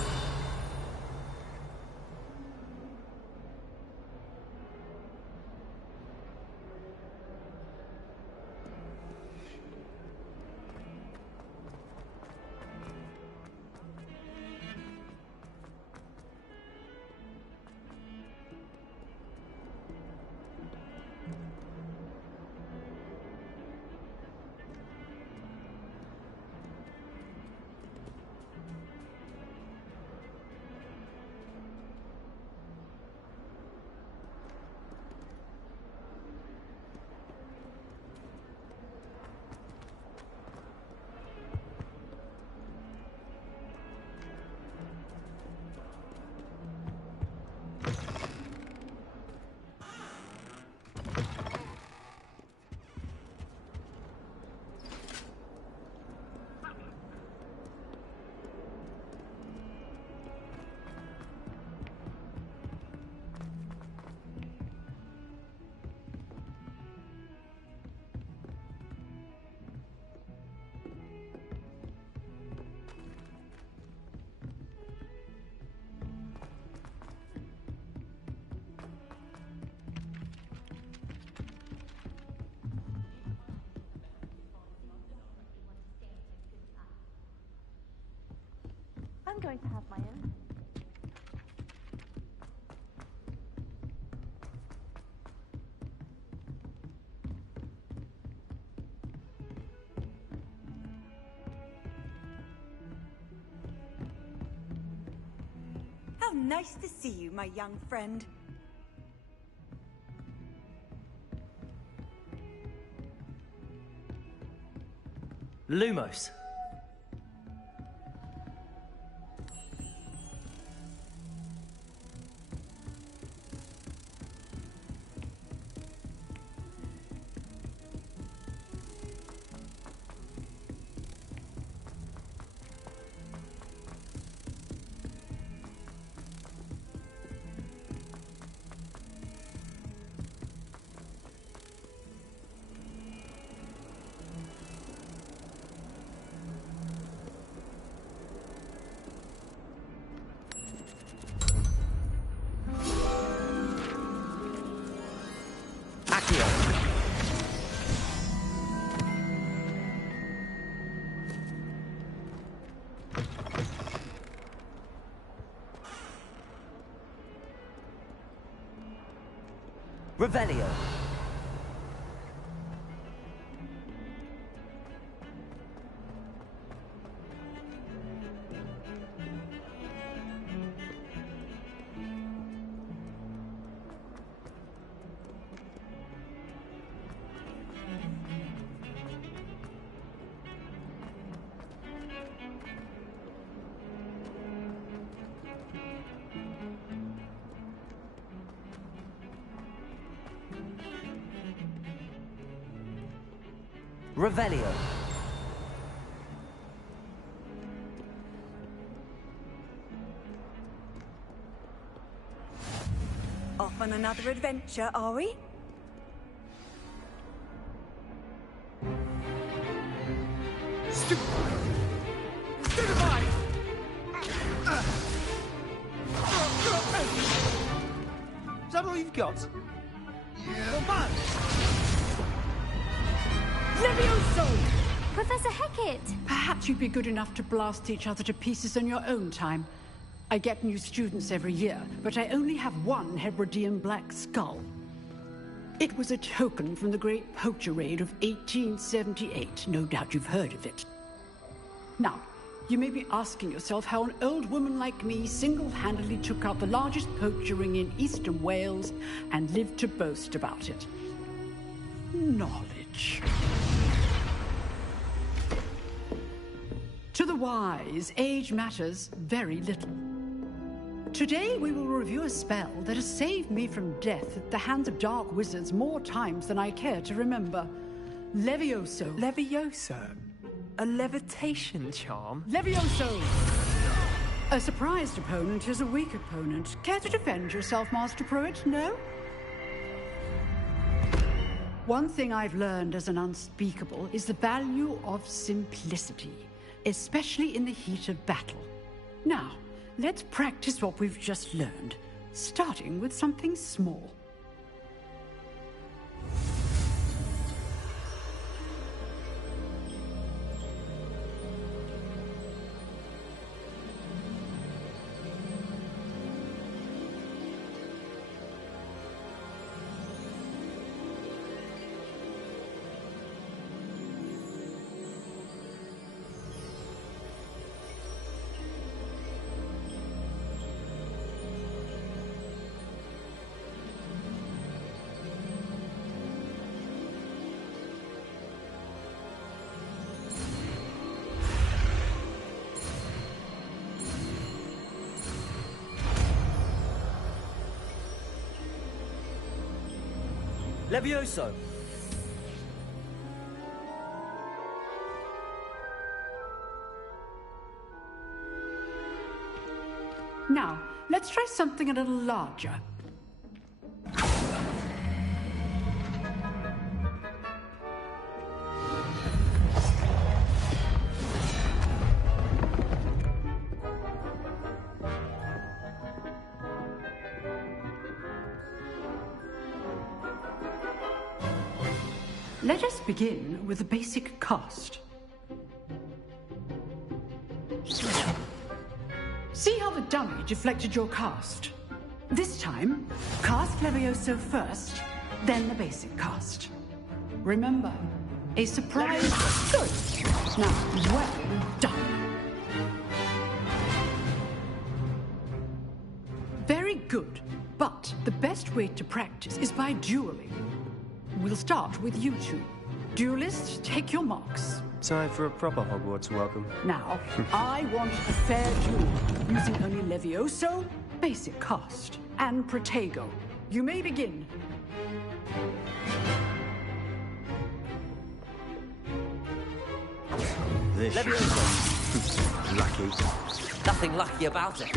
I'm going to have my own. How nice to see you, my young friend. Lumos. Revelio. Revelio. Off on another adventure, are we? Stupefy! Is that all you've got? Come on! Levioso! Professor Hecat! Perhaps you'd be good enough to blast each other to pieces in your own time. I get new students every year, but I only have one Hebridean black skull. It was a token from the Great Poacher Raid of 1878. No doubt you've heard of it. Now, you may be asking yourself how an old woman like me single-handedly took out the largest poacher ring in eastern Wales and lived to boast about it. Knowledge. To the wise, age matters very little. Today we will review a spell that has saved me from death at the hands of dark wizards more times than I care to remember. Levioso. Levioso? A levitation charm? Levioso! A surprised opponent is a weak opponent. Care to defend yourself, Master Pruitt? No? One thing I've learned as an unspeakable is the value of simplicity, especially in the heat of battle. Now, let's practice what we've just learned, starting with something small. Levioso! Now, let's try something a little larger. Let us begin with the basic cast. See how the dummy deflected your cast? This time, cast Levioso first, then the basic cast. Remember, a surprise... Good! Now, well done. Very good, but the best way to practice is by dueling. We'll start with you two. Duelists, take your marks. Time for a proper Hogwarts welcome. Now, I want a fair duel, using only Levioso, basic cast, and Protego. You may begin. This. Levioso. Lucky. Nothing lucky about it.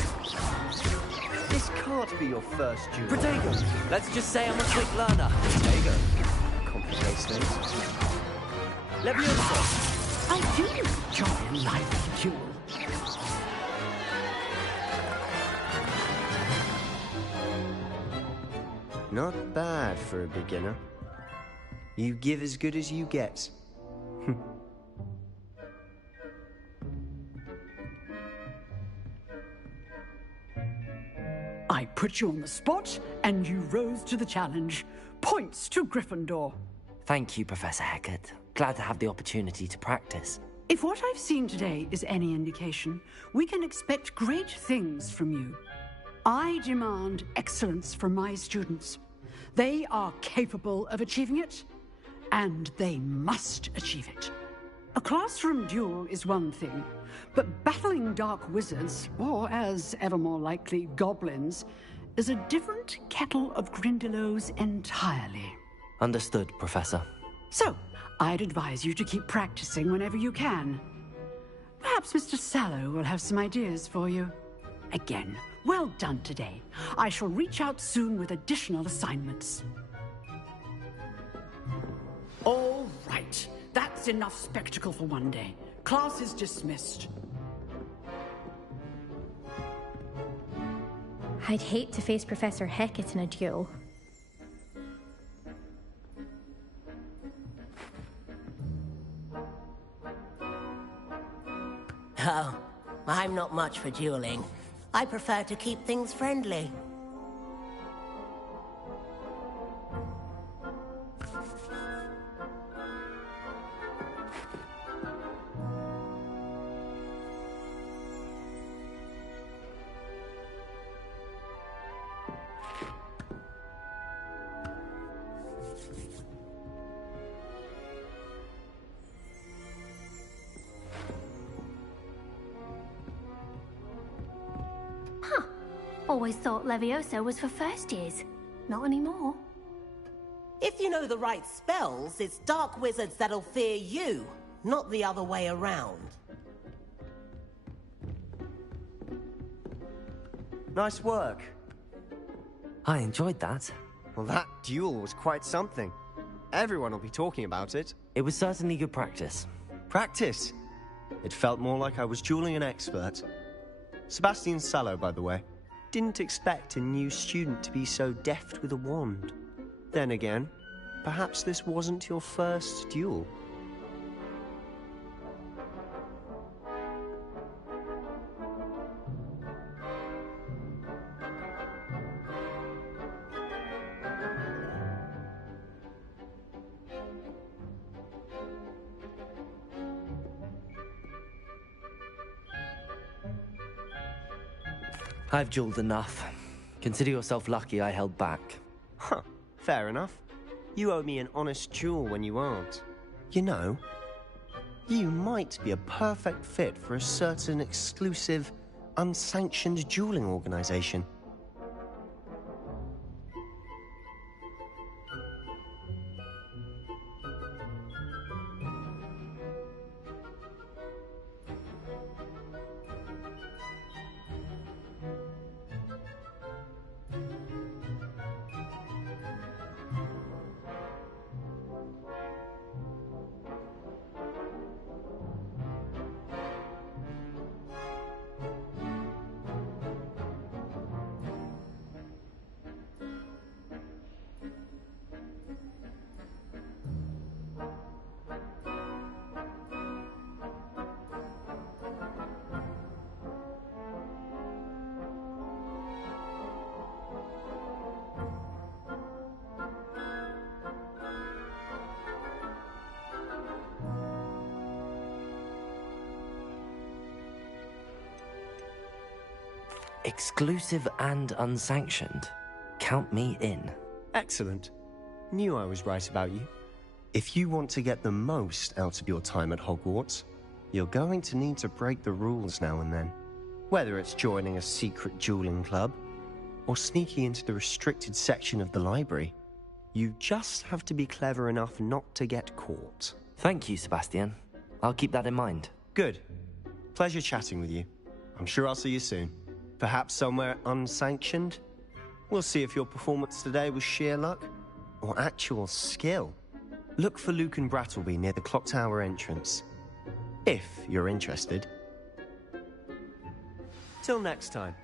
This can't be your first duel. Protego. Let's just say I'm a quick learner. Protego. Complicates things. Levioso. I do enjoy a lively duel. Not bad for a beginner. You give as good as you get. I put you on the spot, and you rose to the challenge. Points to Gryffindor. Thank you, Professor Hecat. Glad to have the opportunity to practice. If what I've seen today is any indication, we can expect great things from you. I demand excellence from my students. They are capable of achieving it, and they must achieve it. A classroom duel is one thing, but battling dark wizards, or as ever more likely, goblins, is a different kettle of Grindylows entirely. Understood, Professor. So, I'd advise you to keep practicing whenever you can. Perhaps Mr. Sallow will have some ideas for you. Again, well done today. I shall reach out soon with additional assignments. All right. That's enough spectacle for one day. Class is dismissed. I'd hate to face Professor Hecat in a duel. Oh, I'm not much for dueling. I prefer to keep things friendly. Always thought Levioso was for first years. Not anymore. If you know the right spells, it's dark wizards that'll fear you, not the other way around. Nice work. I enjoyed that. Well, that duel was quite something. Everyone will be talking about it. It was certainly good practice. Practice? It felt more like I was dueling an expert. Sebastian Sallow, by the way. Didn't expect a new student to be so deft with a wand. Then again, perhaps this wasn't your first duel. I've dueled enough. Consider yourself lucky I held back. Huh, fair enough. You owe me an honest duel when you aren't. You know, you might be a perfect fit for a certain exclusive, unsanctioned dueling organization. Exclusive and unsanctioned. Count me in. Excellent. Knew I was right about you. If you want to get the most out of your time at Hogwarts, you're going to need to break the rules now and then. Whether it's joining a secret dueling club, or sneaking into the restricted section of the library, you just have to be clever enough not to get caught. Thank you, Sebastian. I'll keep that in mind. Good. Pleasure chatting with you. I'm sure I'll see you soon. Perhaps somewhere unsanctioned? We'll see if your performance today was sheer luck or actual skill. Look for Luke and Brattleby near the clock tower entrance. If you're interested. Till next time.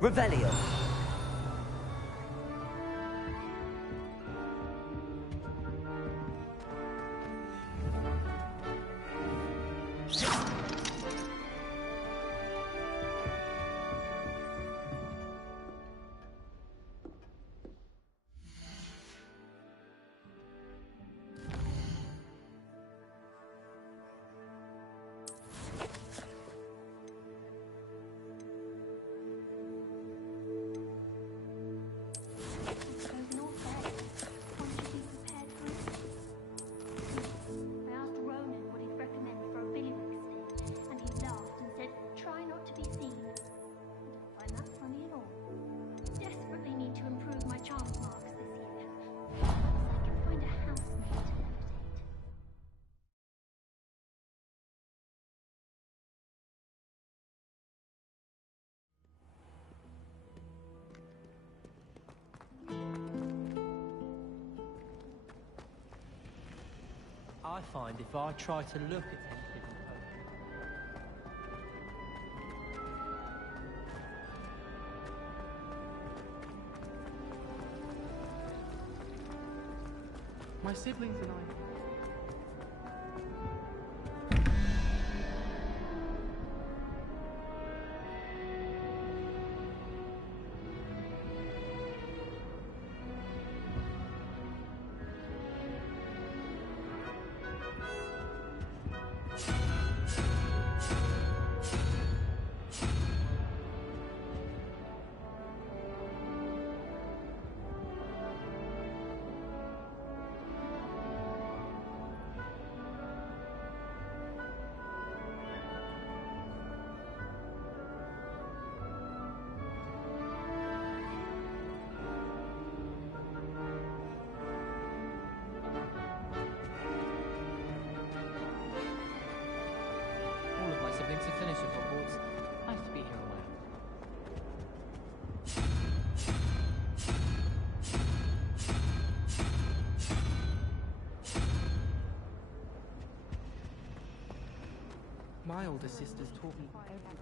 Revelio. I find if I try to look at any hidden potion, My siblings and I. all of my siblings have finished at Hogwarts. Nice to be here on my own. My older sisters taught me everything.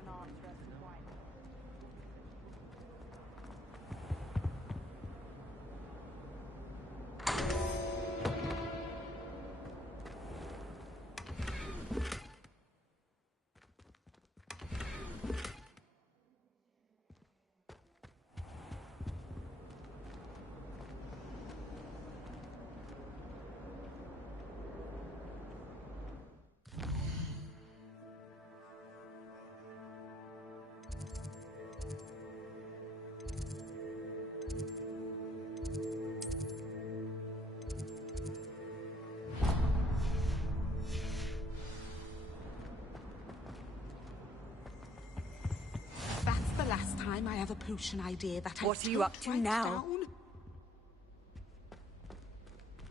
That's the last time I have a potion idea that What are you up to now?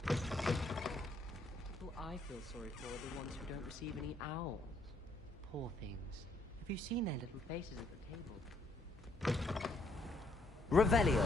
People I feel sorry for are the ones who don't receive any owls. Poor things. Have you seen their little faces at the table? Revelio.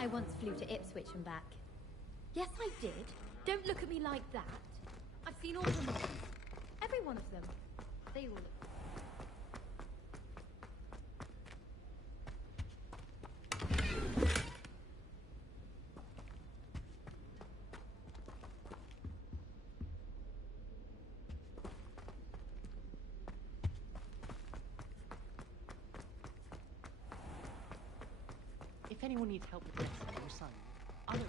I once flew to Ipswich and back. Yes, I did. Don't look at me like that. I've seen all the movies. Every one of them. They all look... If anyone needs help with dressing or reciting, I don't know.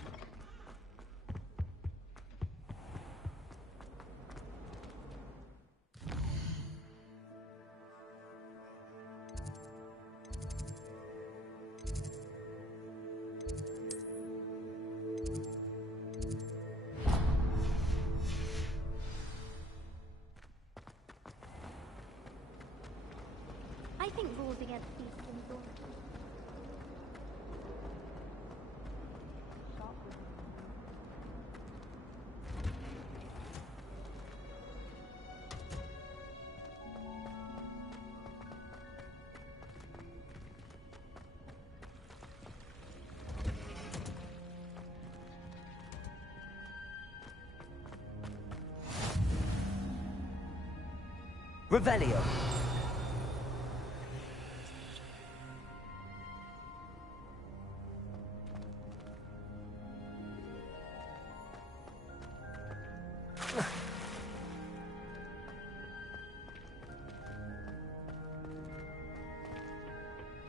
I think rules against beasts and doors. Revelio.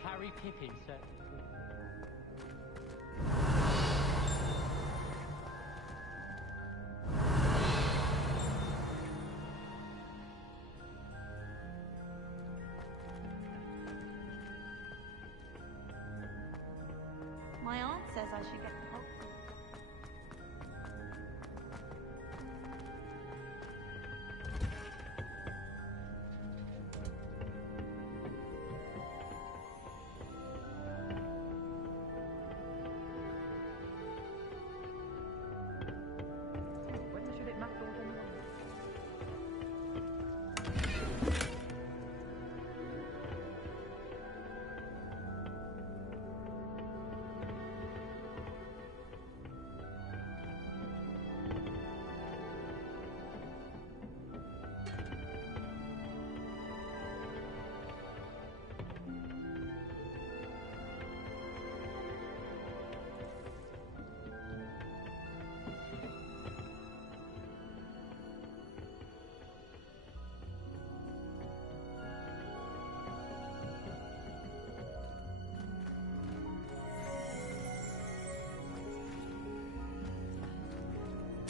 Harry Pippin certainly. My aunt says I should get the Hogwarts. When should it matter what anyone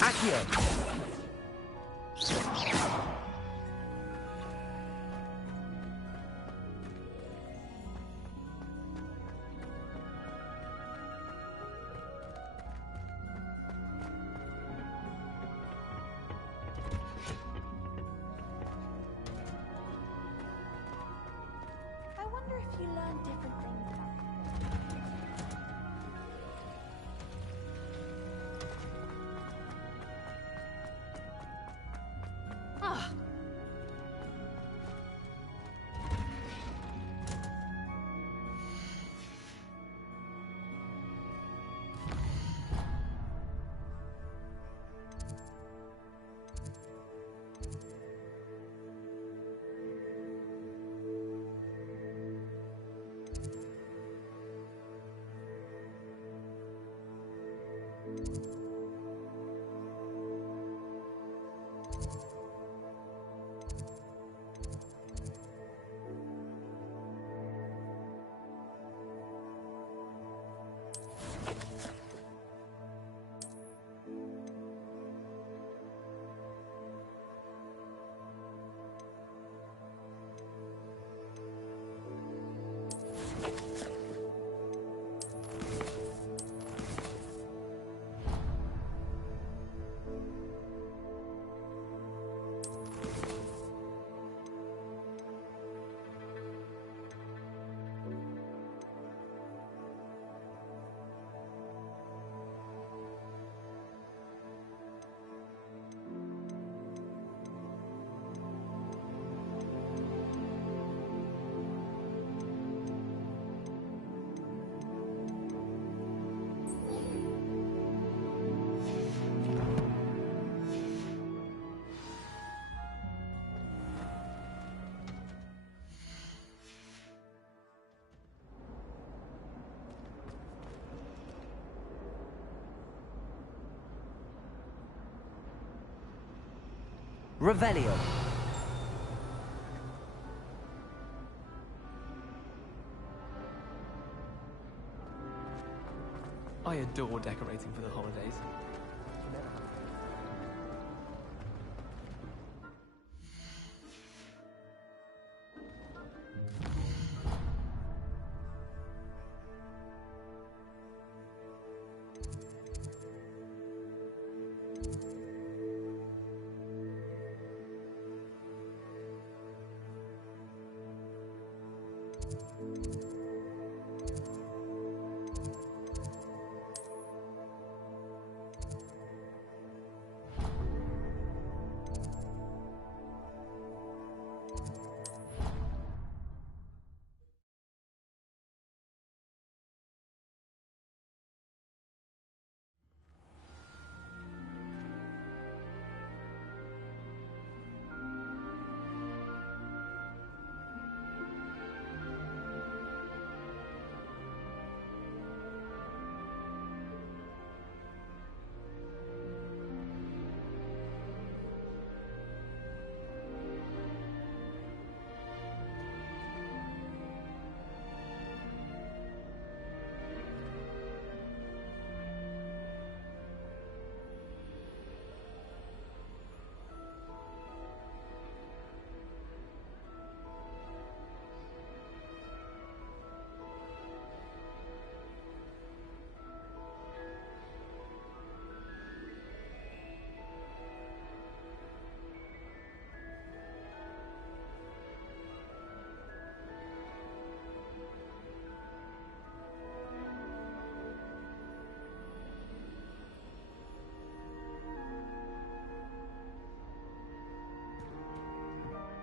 Accio. I wonder if you learn different things about Ah! Revelio. I adore decorating for the holidays.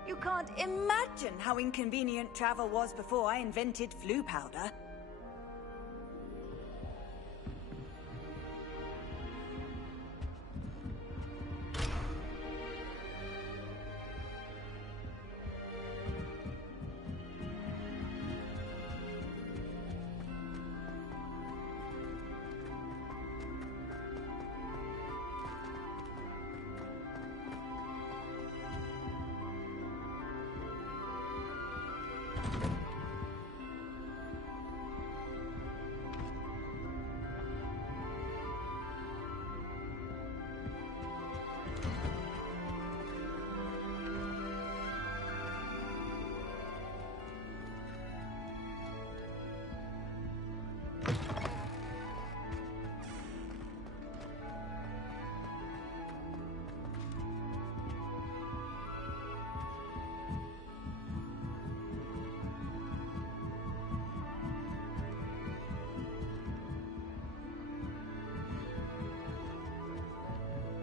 You can't imagine how inconvenient travel was before I invented flu powder.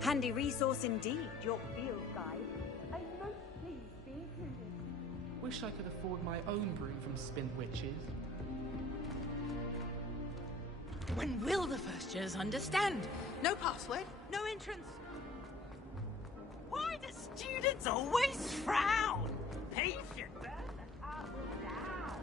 Handy resource indeed, your field guide. I'm most pleased to be included. Wish I could afford my own broom from Spin Witches. When will the first years understand? No password, no entrance. Why do students always frown? They should burn the castle down.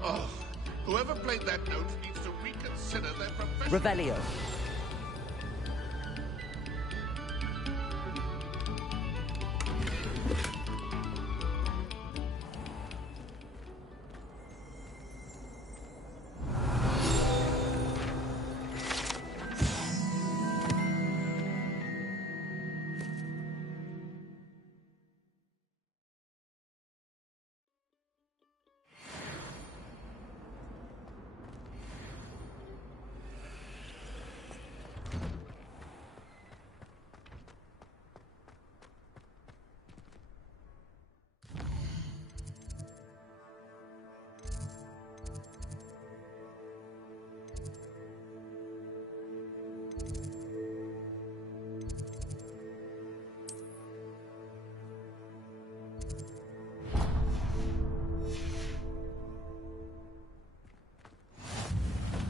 Oh, whoever played that note needs to reconsider their profession. Revelio.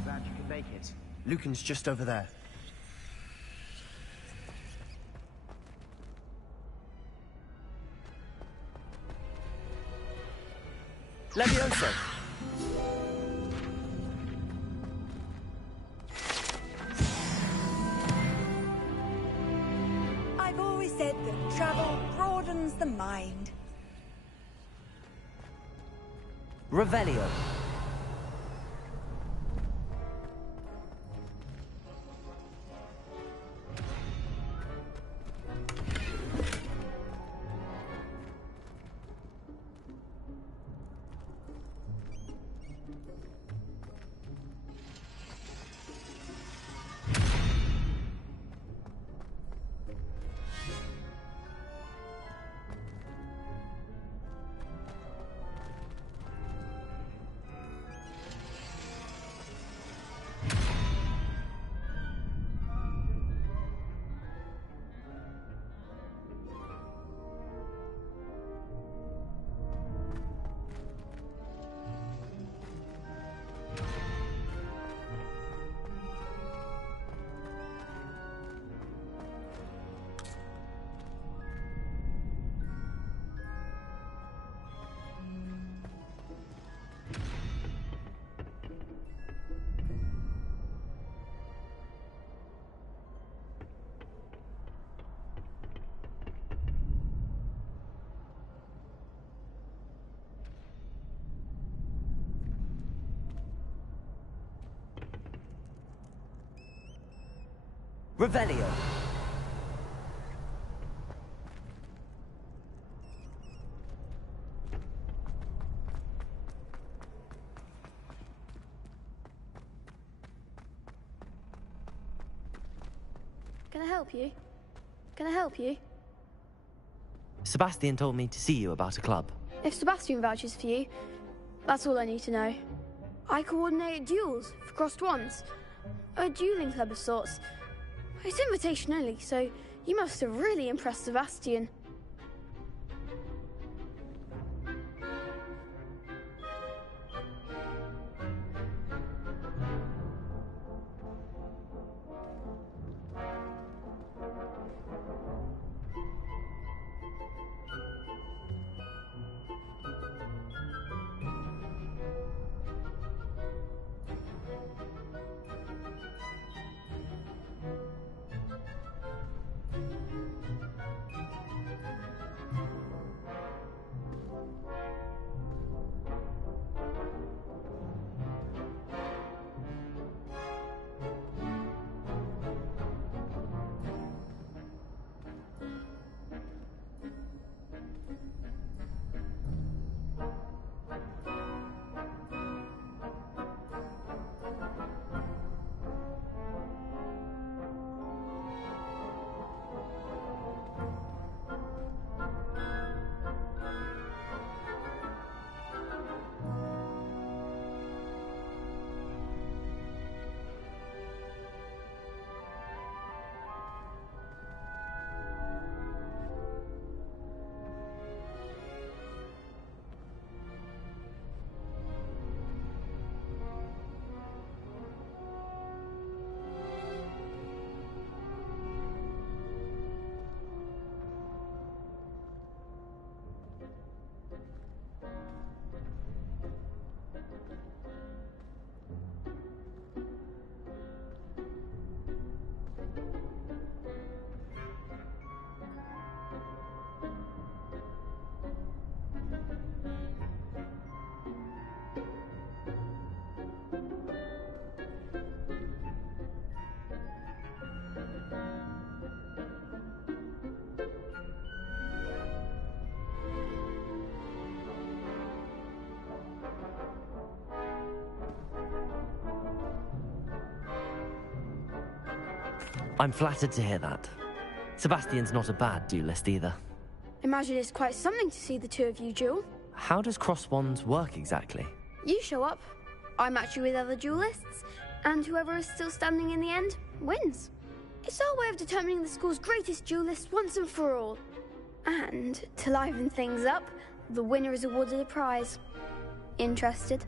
Glad you could make it. Lucan's just over there. Levioso! calms the mind. Revelio. Revelio. Can I help you? Can I help you? Sebastian told me to see you about a club. If Sebastian vouches for you, that's all I need to know. I coordinate duels for crossed wands. A dueling club of sorts. It's invitation only, so you must have really impressed Sebastian. I'm flattered to hear that. Sebastian's not a bad duelist either. Imagine it's quite something to see the two of you duel. How does cross wands work exactly? You show up, I match you with other duelists, and whoever is still standing in the end wins. It's our way of determining the school's greatest duelist once and for all. And to liven things up, the winner is awarded a prize. Interested?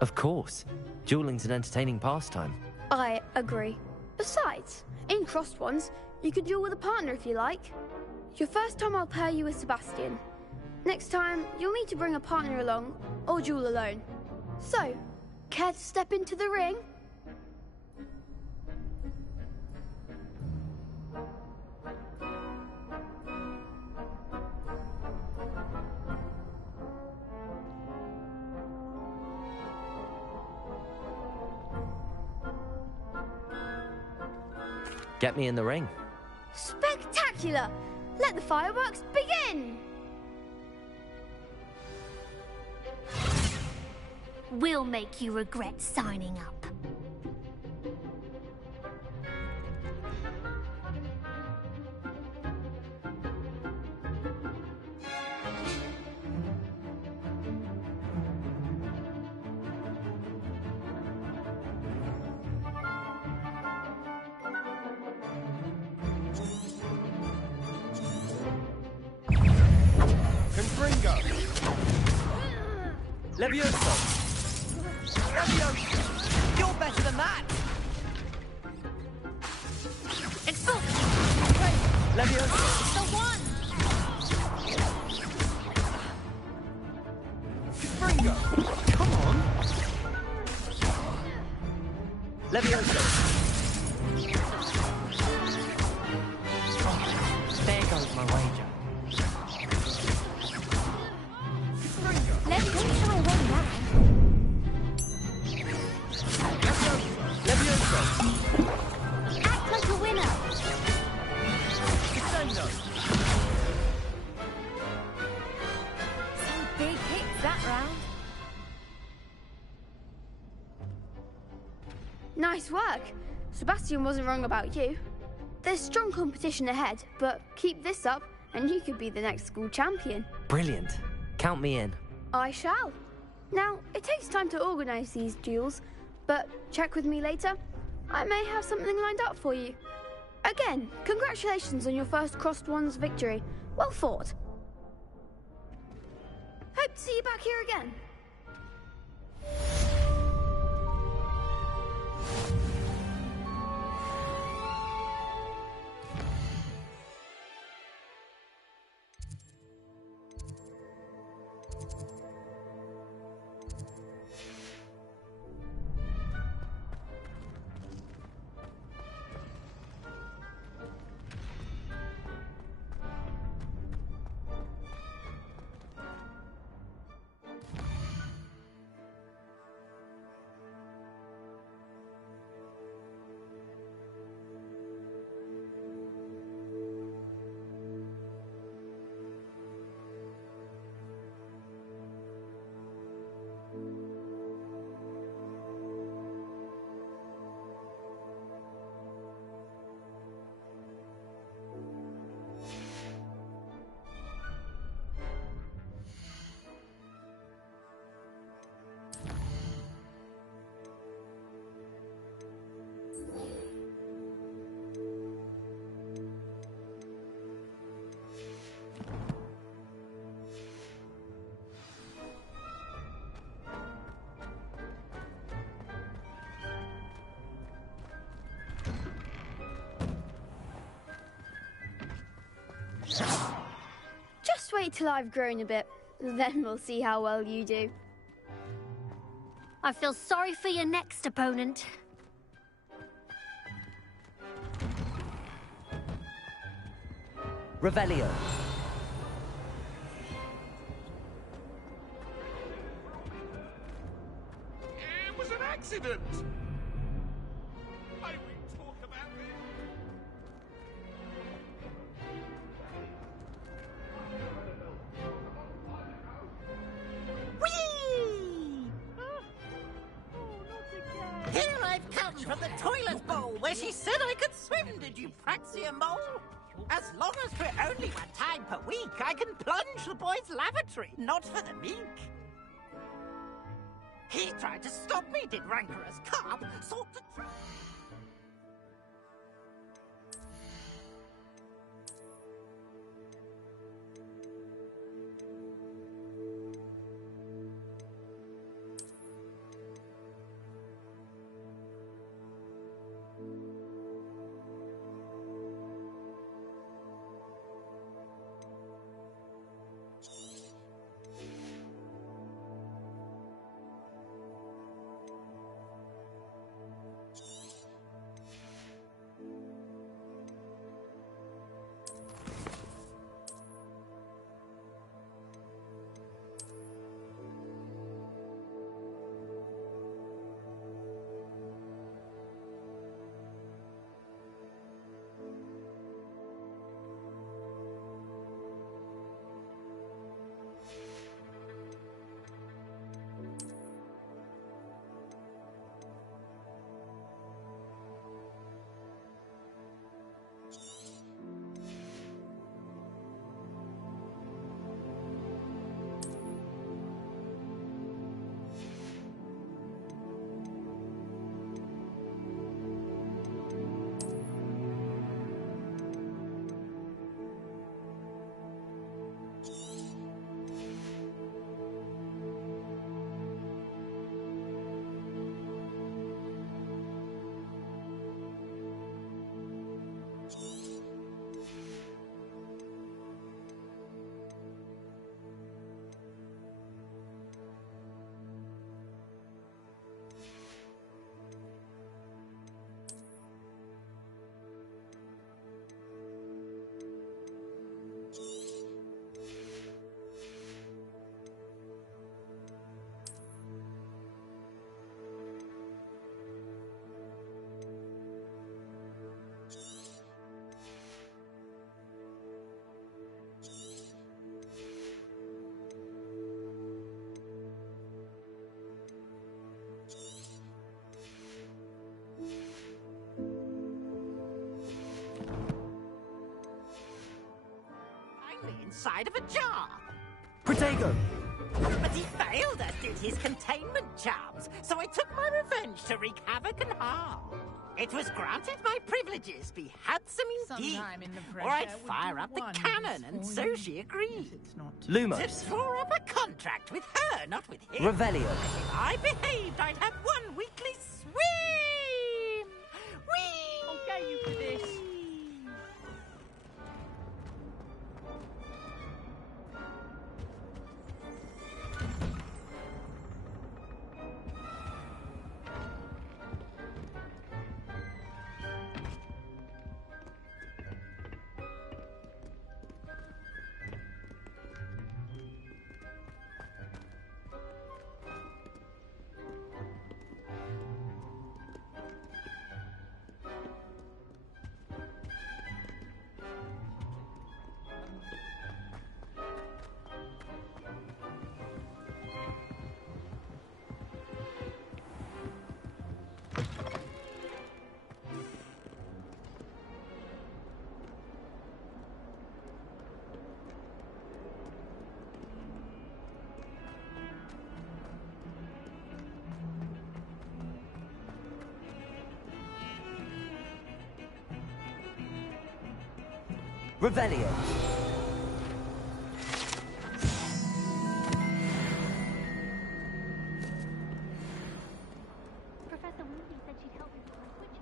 Of course. Dueling's an entertaining pastime. I agree. Besides, in Crossed Ones, you can duel with a partner if you like. Your first time I'll pair you with Sebastian. Next time, you'll need to bring a partner along, or duel alone. So, care to step into the ring? Get me in the ring. Spectacular! Let the fireworks begin! We'll make you regret signing up. Confringo! Levioso! Levioso! You're better than that! Levioso! The one! Confringo! Come on! Levioso! There goes my wager. Levioso won that. Levioso! Act like a winner. Crescendo! Some big hits that round. Nice work. Sebastian wasn't wrong about you. There's strong competition ahead, but keep this up and you could be the next school champion. Brilliant. Count me in. I shall. Now, it takes time to organise these duels, but check with me later. I may have something lined up for you. Again, congratulations on your first Crossed Ones victory. Well fought. Hope to see you back here again. Just wait till I've grown a bit, then we'll see how well you do. I feel sorry for your next opponent. Revelio. It was an accident! I will talk about it. Here I've come from the toilet bowl where she said I could swim, did you praxia mole? As long as for only 1 time per week, I can plunge the boy's lavatory, not for the meek. He tried to stop me, did rancorous carp, sought to try... inside of a jar. Protego! But he failed, as did his containment charms, so I took my revenge to wreak havoc and harm. It was granted my privileges be handsome indeed, Sometime in the fresh or I'd air would fire do up the wonders cannon, and for so you. she agreed. Lumos. To draw up a contract with her, not with him. Revelio. If I behaved, I'd have one weekly swim! Whee! I'll get you for this. Revelio. Professor Weasley said she'd help me with my switches.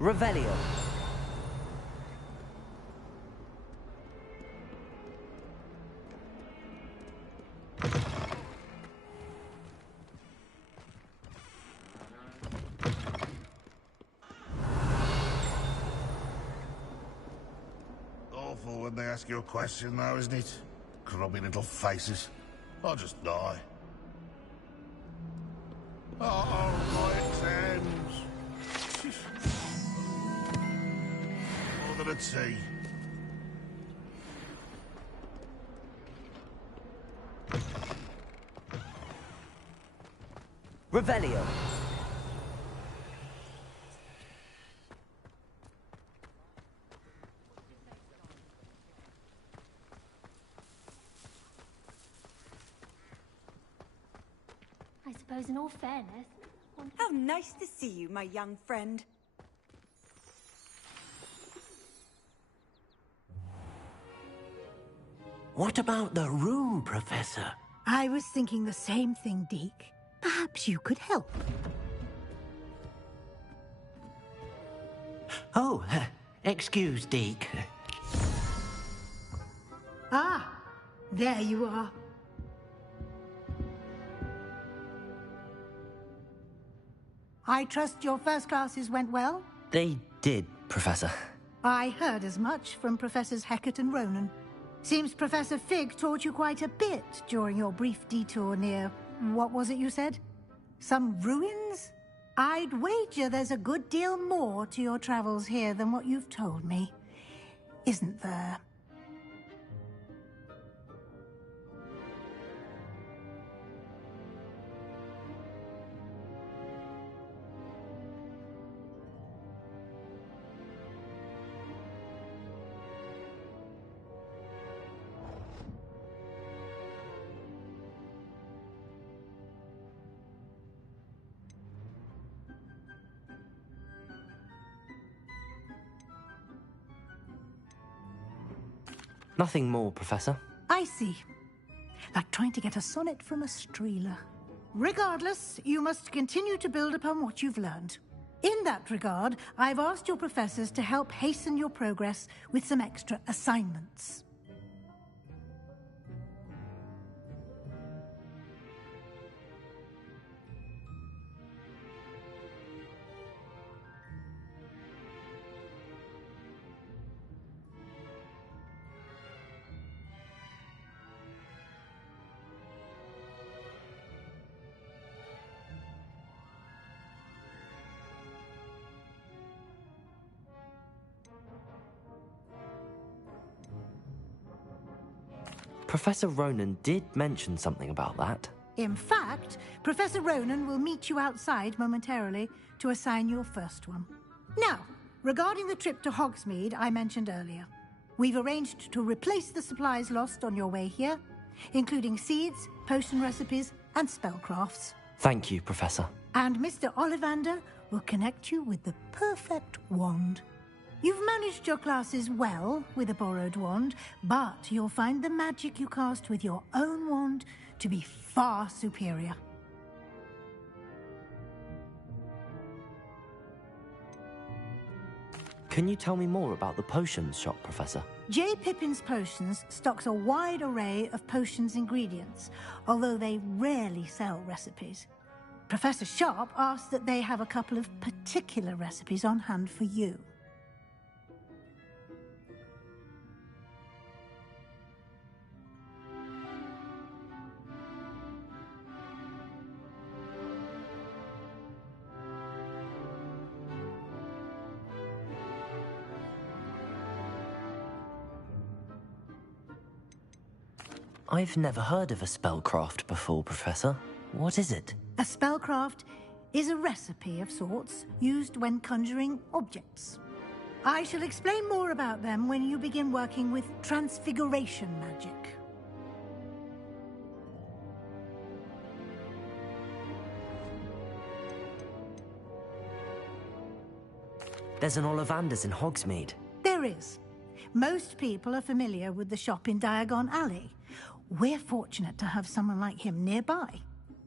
Revelio. Awful when they ask you a question, though, isn't it? Grubby little faces. I'll just die. Oh, my exams. More than a tea. Revelio. I suppose in all fairness... How nice to see you, my young friend. What about the room, Professor? I was thinking the same thing, Deke. Perhaps you could help. Oh, excuse, Deke. Ah, there you are. I trust your first classes went well? They did, Professor. I heard as much from Professors Hecat and Ronan. Seems Professor Fig taught you quite a bit during your brief detour near... what was it you said? Some ruins? I'd wager there's a good deal more to your travels here than what you've told me. Isn't there? Nothing more, Professor. I see. Like trying to get a sonnet from a streeler. Regardless, you must continue to build upon what you've learned. In that regard, I've asked your professors to help hasten your progress with some extra assignments. Professor Ronan did mention something about that. In fact, Professor Ronan will meet you outside momentarily to assign your first one. Now, regarding the trip to Hogsmeade I mentioned earlier, we've arranged to replace the supplies lost on your way here, including seeds, potion recipes, and spellcrafts. Thank you, Professor. And Mr. Ollivander will connect you with the perfect wand. You've managed your classes well with a borrowed wand, but you'll find the magic you cast with your own wand to be far superior. Can you tell me more about the potions shop, Professor? J. Pippin's Potions stocks a wide array of potions ingredients, although they rarely sell recipes. Professor Sharp asked that they have a couple of particular recipes on hand for you. I've never heard of a spellcraft before, Professor. What is it? A spellcraft is a recipe of sorts used when conjuring objects. I shall explain more about them when you begin working with transfiguration magic. There's an Ollivander's in Hogsmeade. There is. Most people are familiar with the shop in Diagon Alley. We're fortunate to have someone like him nearby.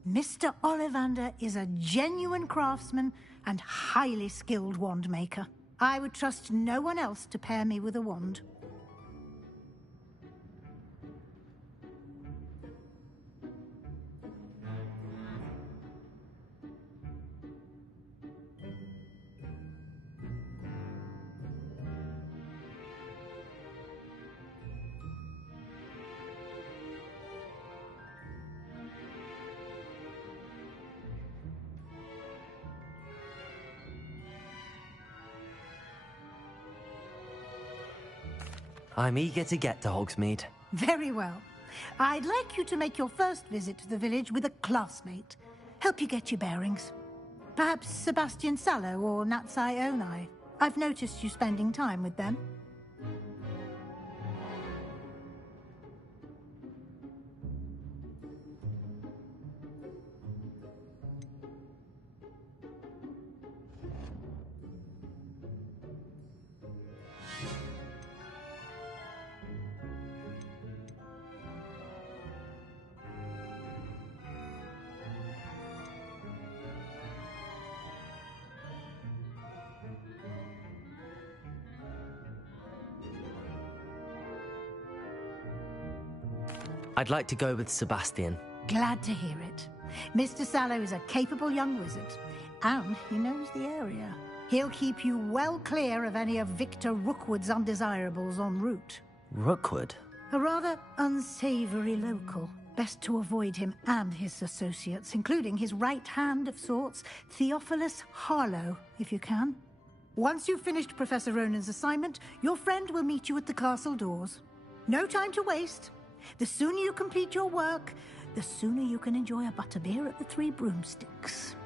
Mr. Ollivander is a genuine craftsman and highly skilled wand maker. I would trust no one else to pair me with a wand. I'm eager to get to Hogsmeade. Very well. I'd like you to make your first visit to the village with a classmate. Help you get your bearings. Perhaps Sebastian Sallow or Natsai Onai. I've noticed you spending time with them. I'd like to go with Sebastian. Glad to hear it. Mr. Sallow is a capable young wizard, and he knows the area. He'll keep you well clear of any of Victor Rookwood's undesirables en route. Rookwood? A rather unsavory local. Best to avoid him and his associates, including his right hand of sorts, Theophilus Harlow, if you can. Once you've finished Professor Ronan's assignment, your friend will meet you at the castle doors. No time to waste. The sooner you complete your work, the sooner you can enjoy a butterbeer at the Three Broomsticks.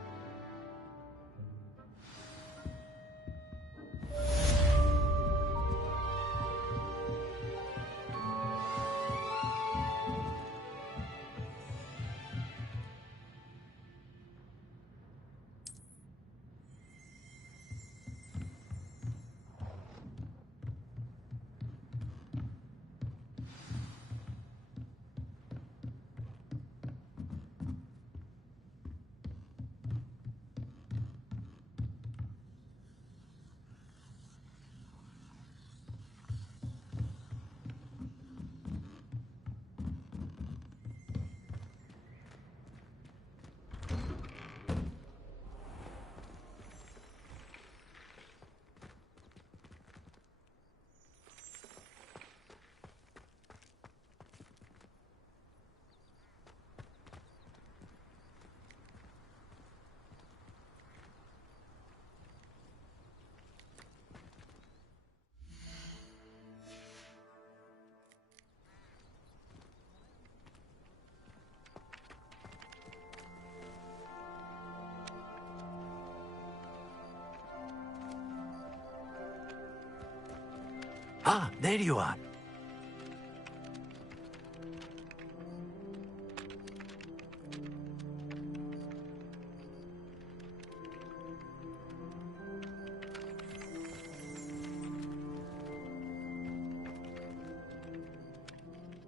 Ah, there you are.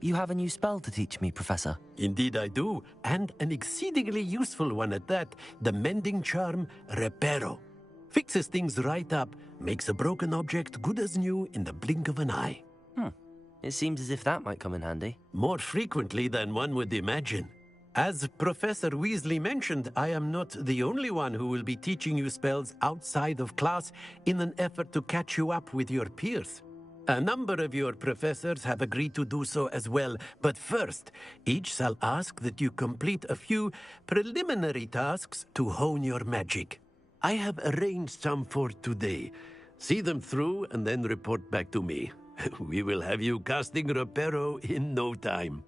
You have a new spell to teach me, Professor. Indeed I do, and an exceedingly useful one at that. The mending charm, Reparo. Fixes things right up, makes a broken object good as new in the blink of an eye. It seems as if that might come in handy. More frequently than one would imagine. As Professor Weasley mentioned, I am not the only one who will be teaching you spells outside of class in an effort to catch you up with your peers. A number of your professors have agreed to do so as well, but first, each shall ask that you complete a few preliminary tasks to hone your magic. I have arranged some for today. See them through and then report back to me. We will have you casting Reparo in no time.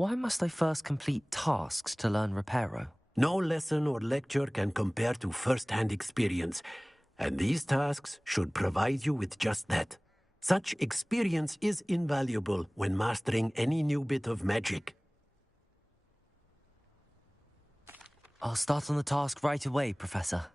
Why must I first complete tasks to learn Reparo? No lesson or lecture can compare to first-hand experience, and these tasks should provide you with just that. Such experience is invaluable when mastering any new bit of magic. I'll start on the task right away, Professor.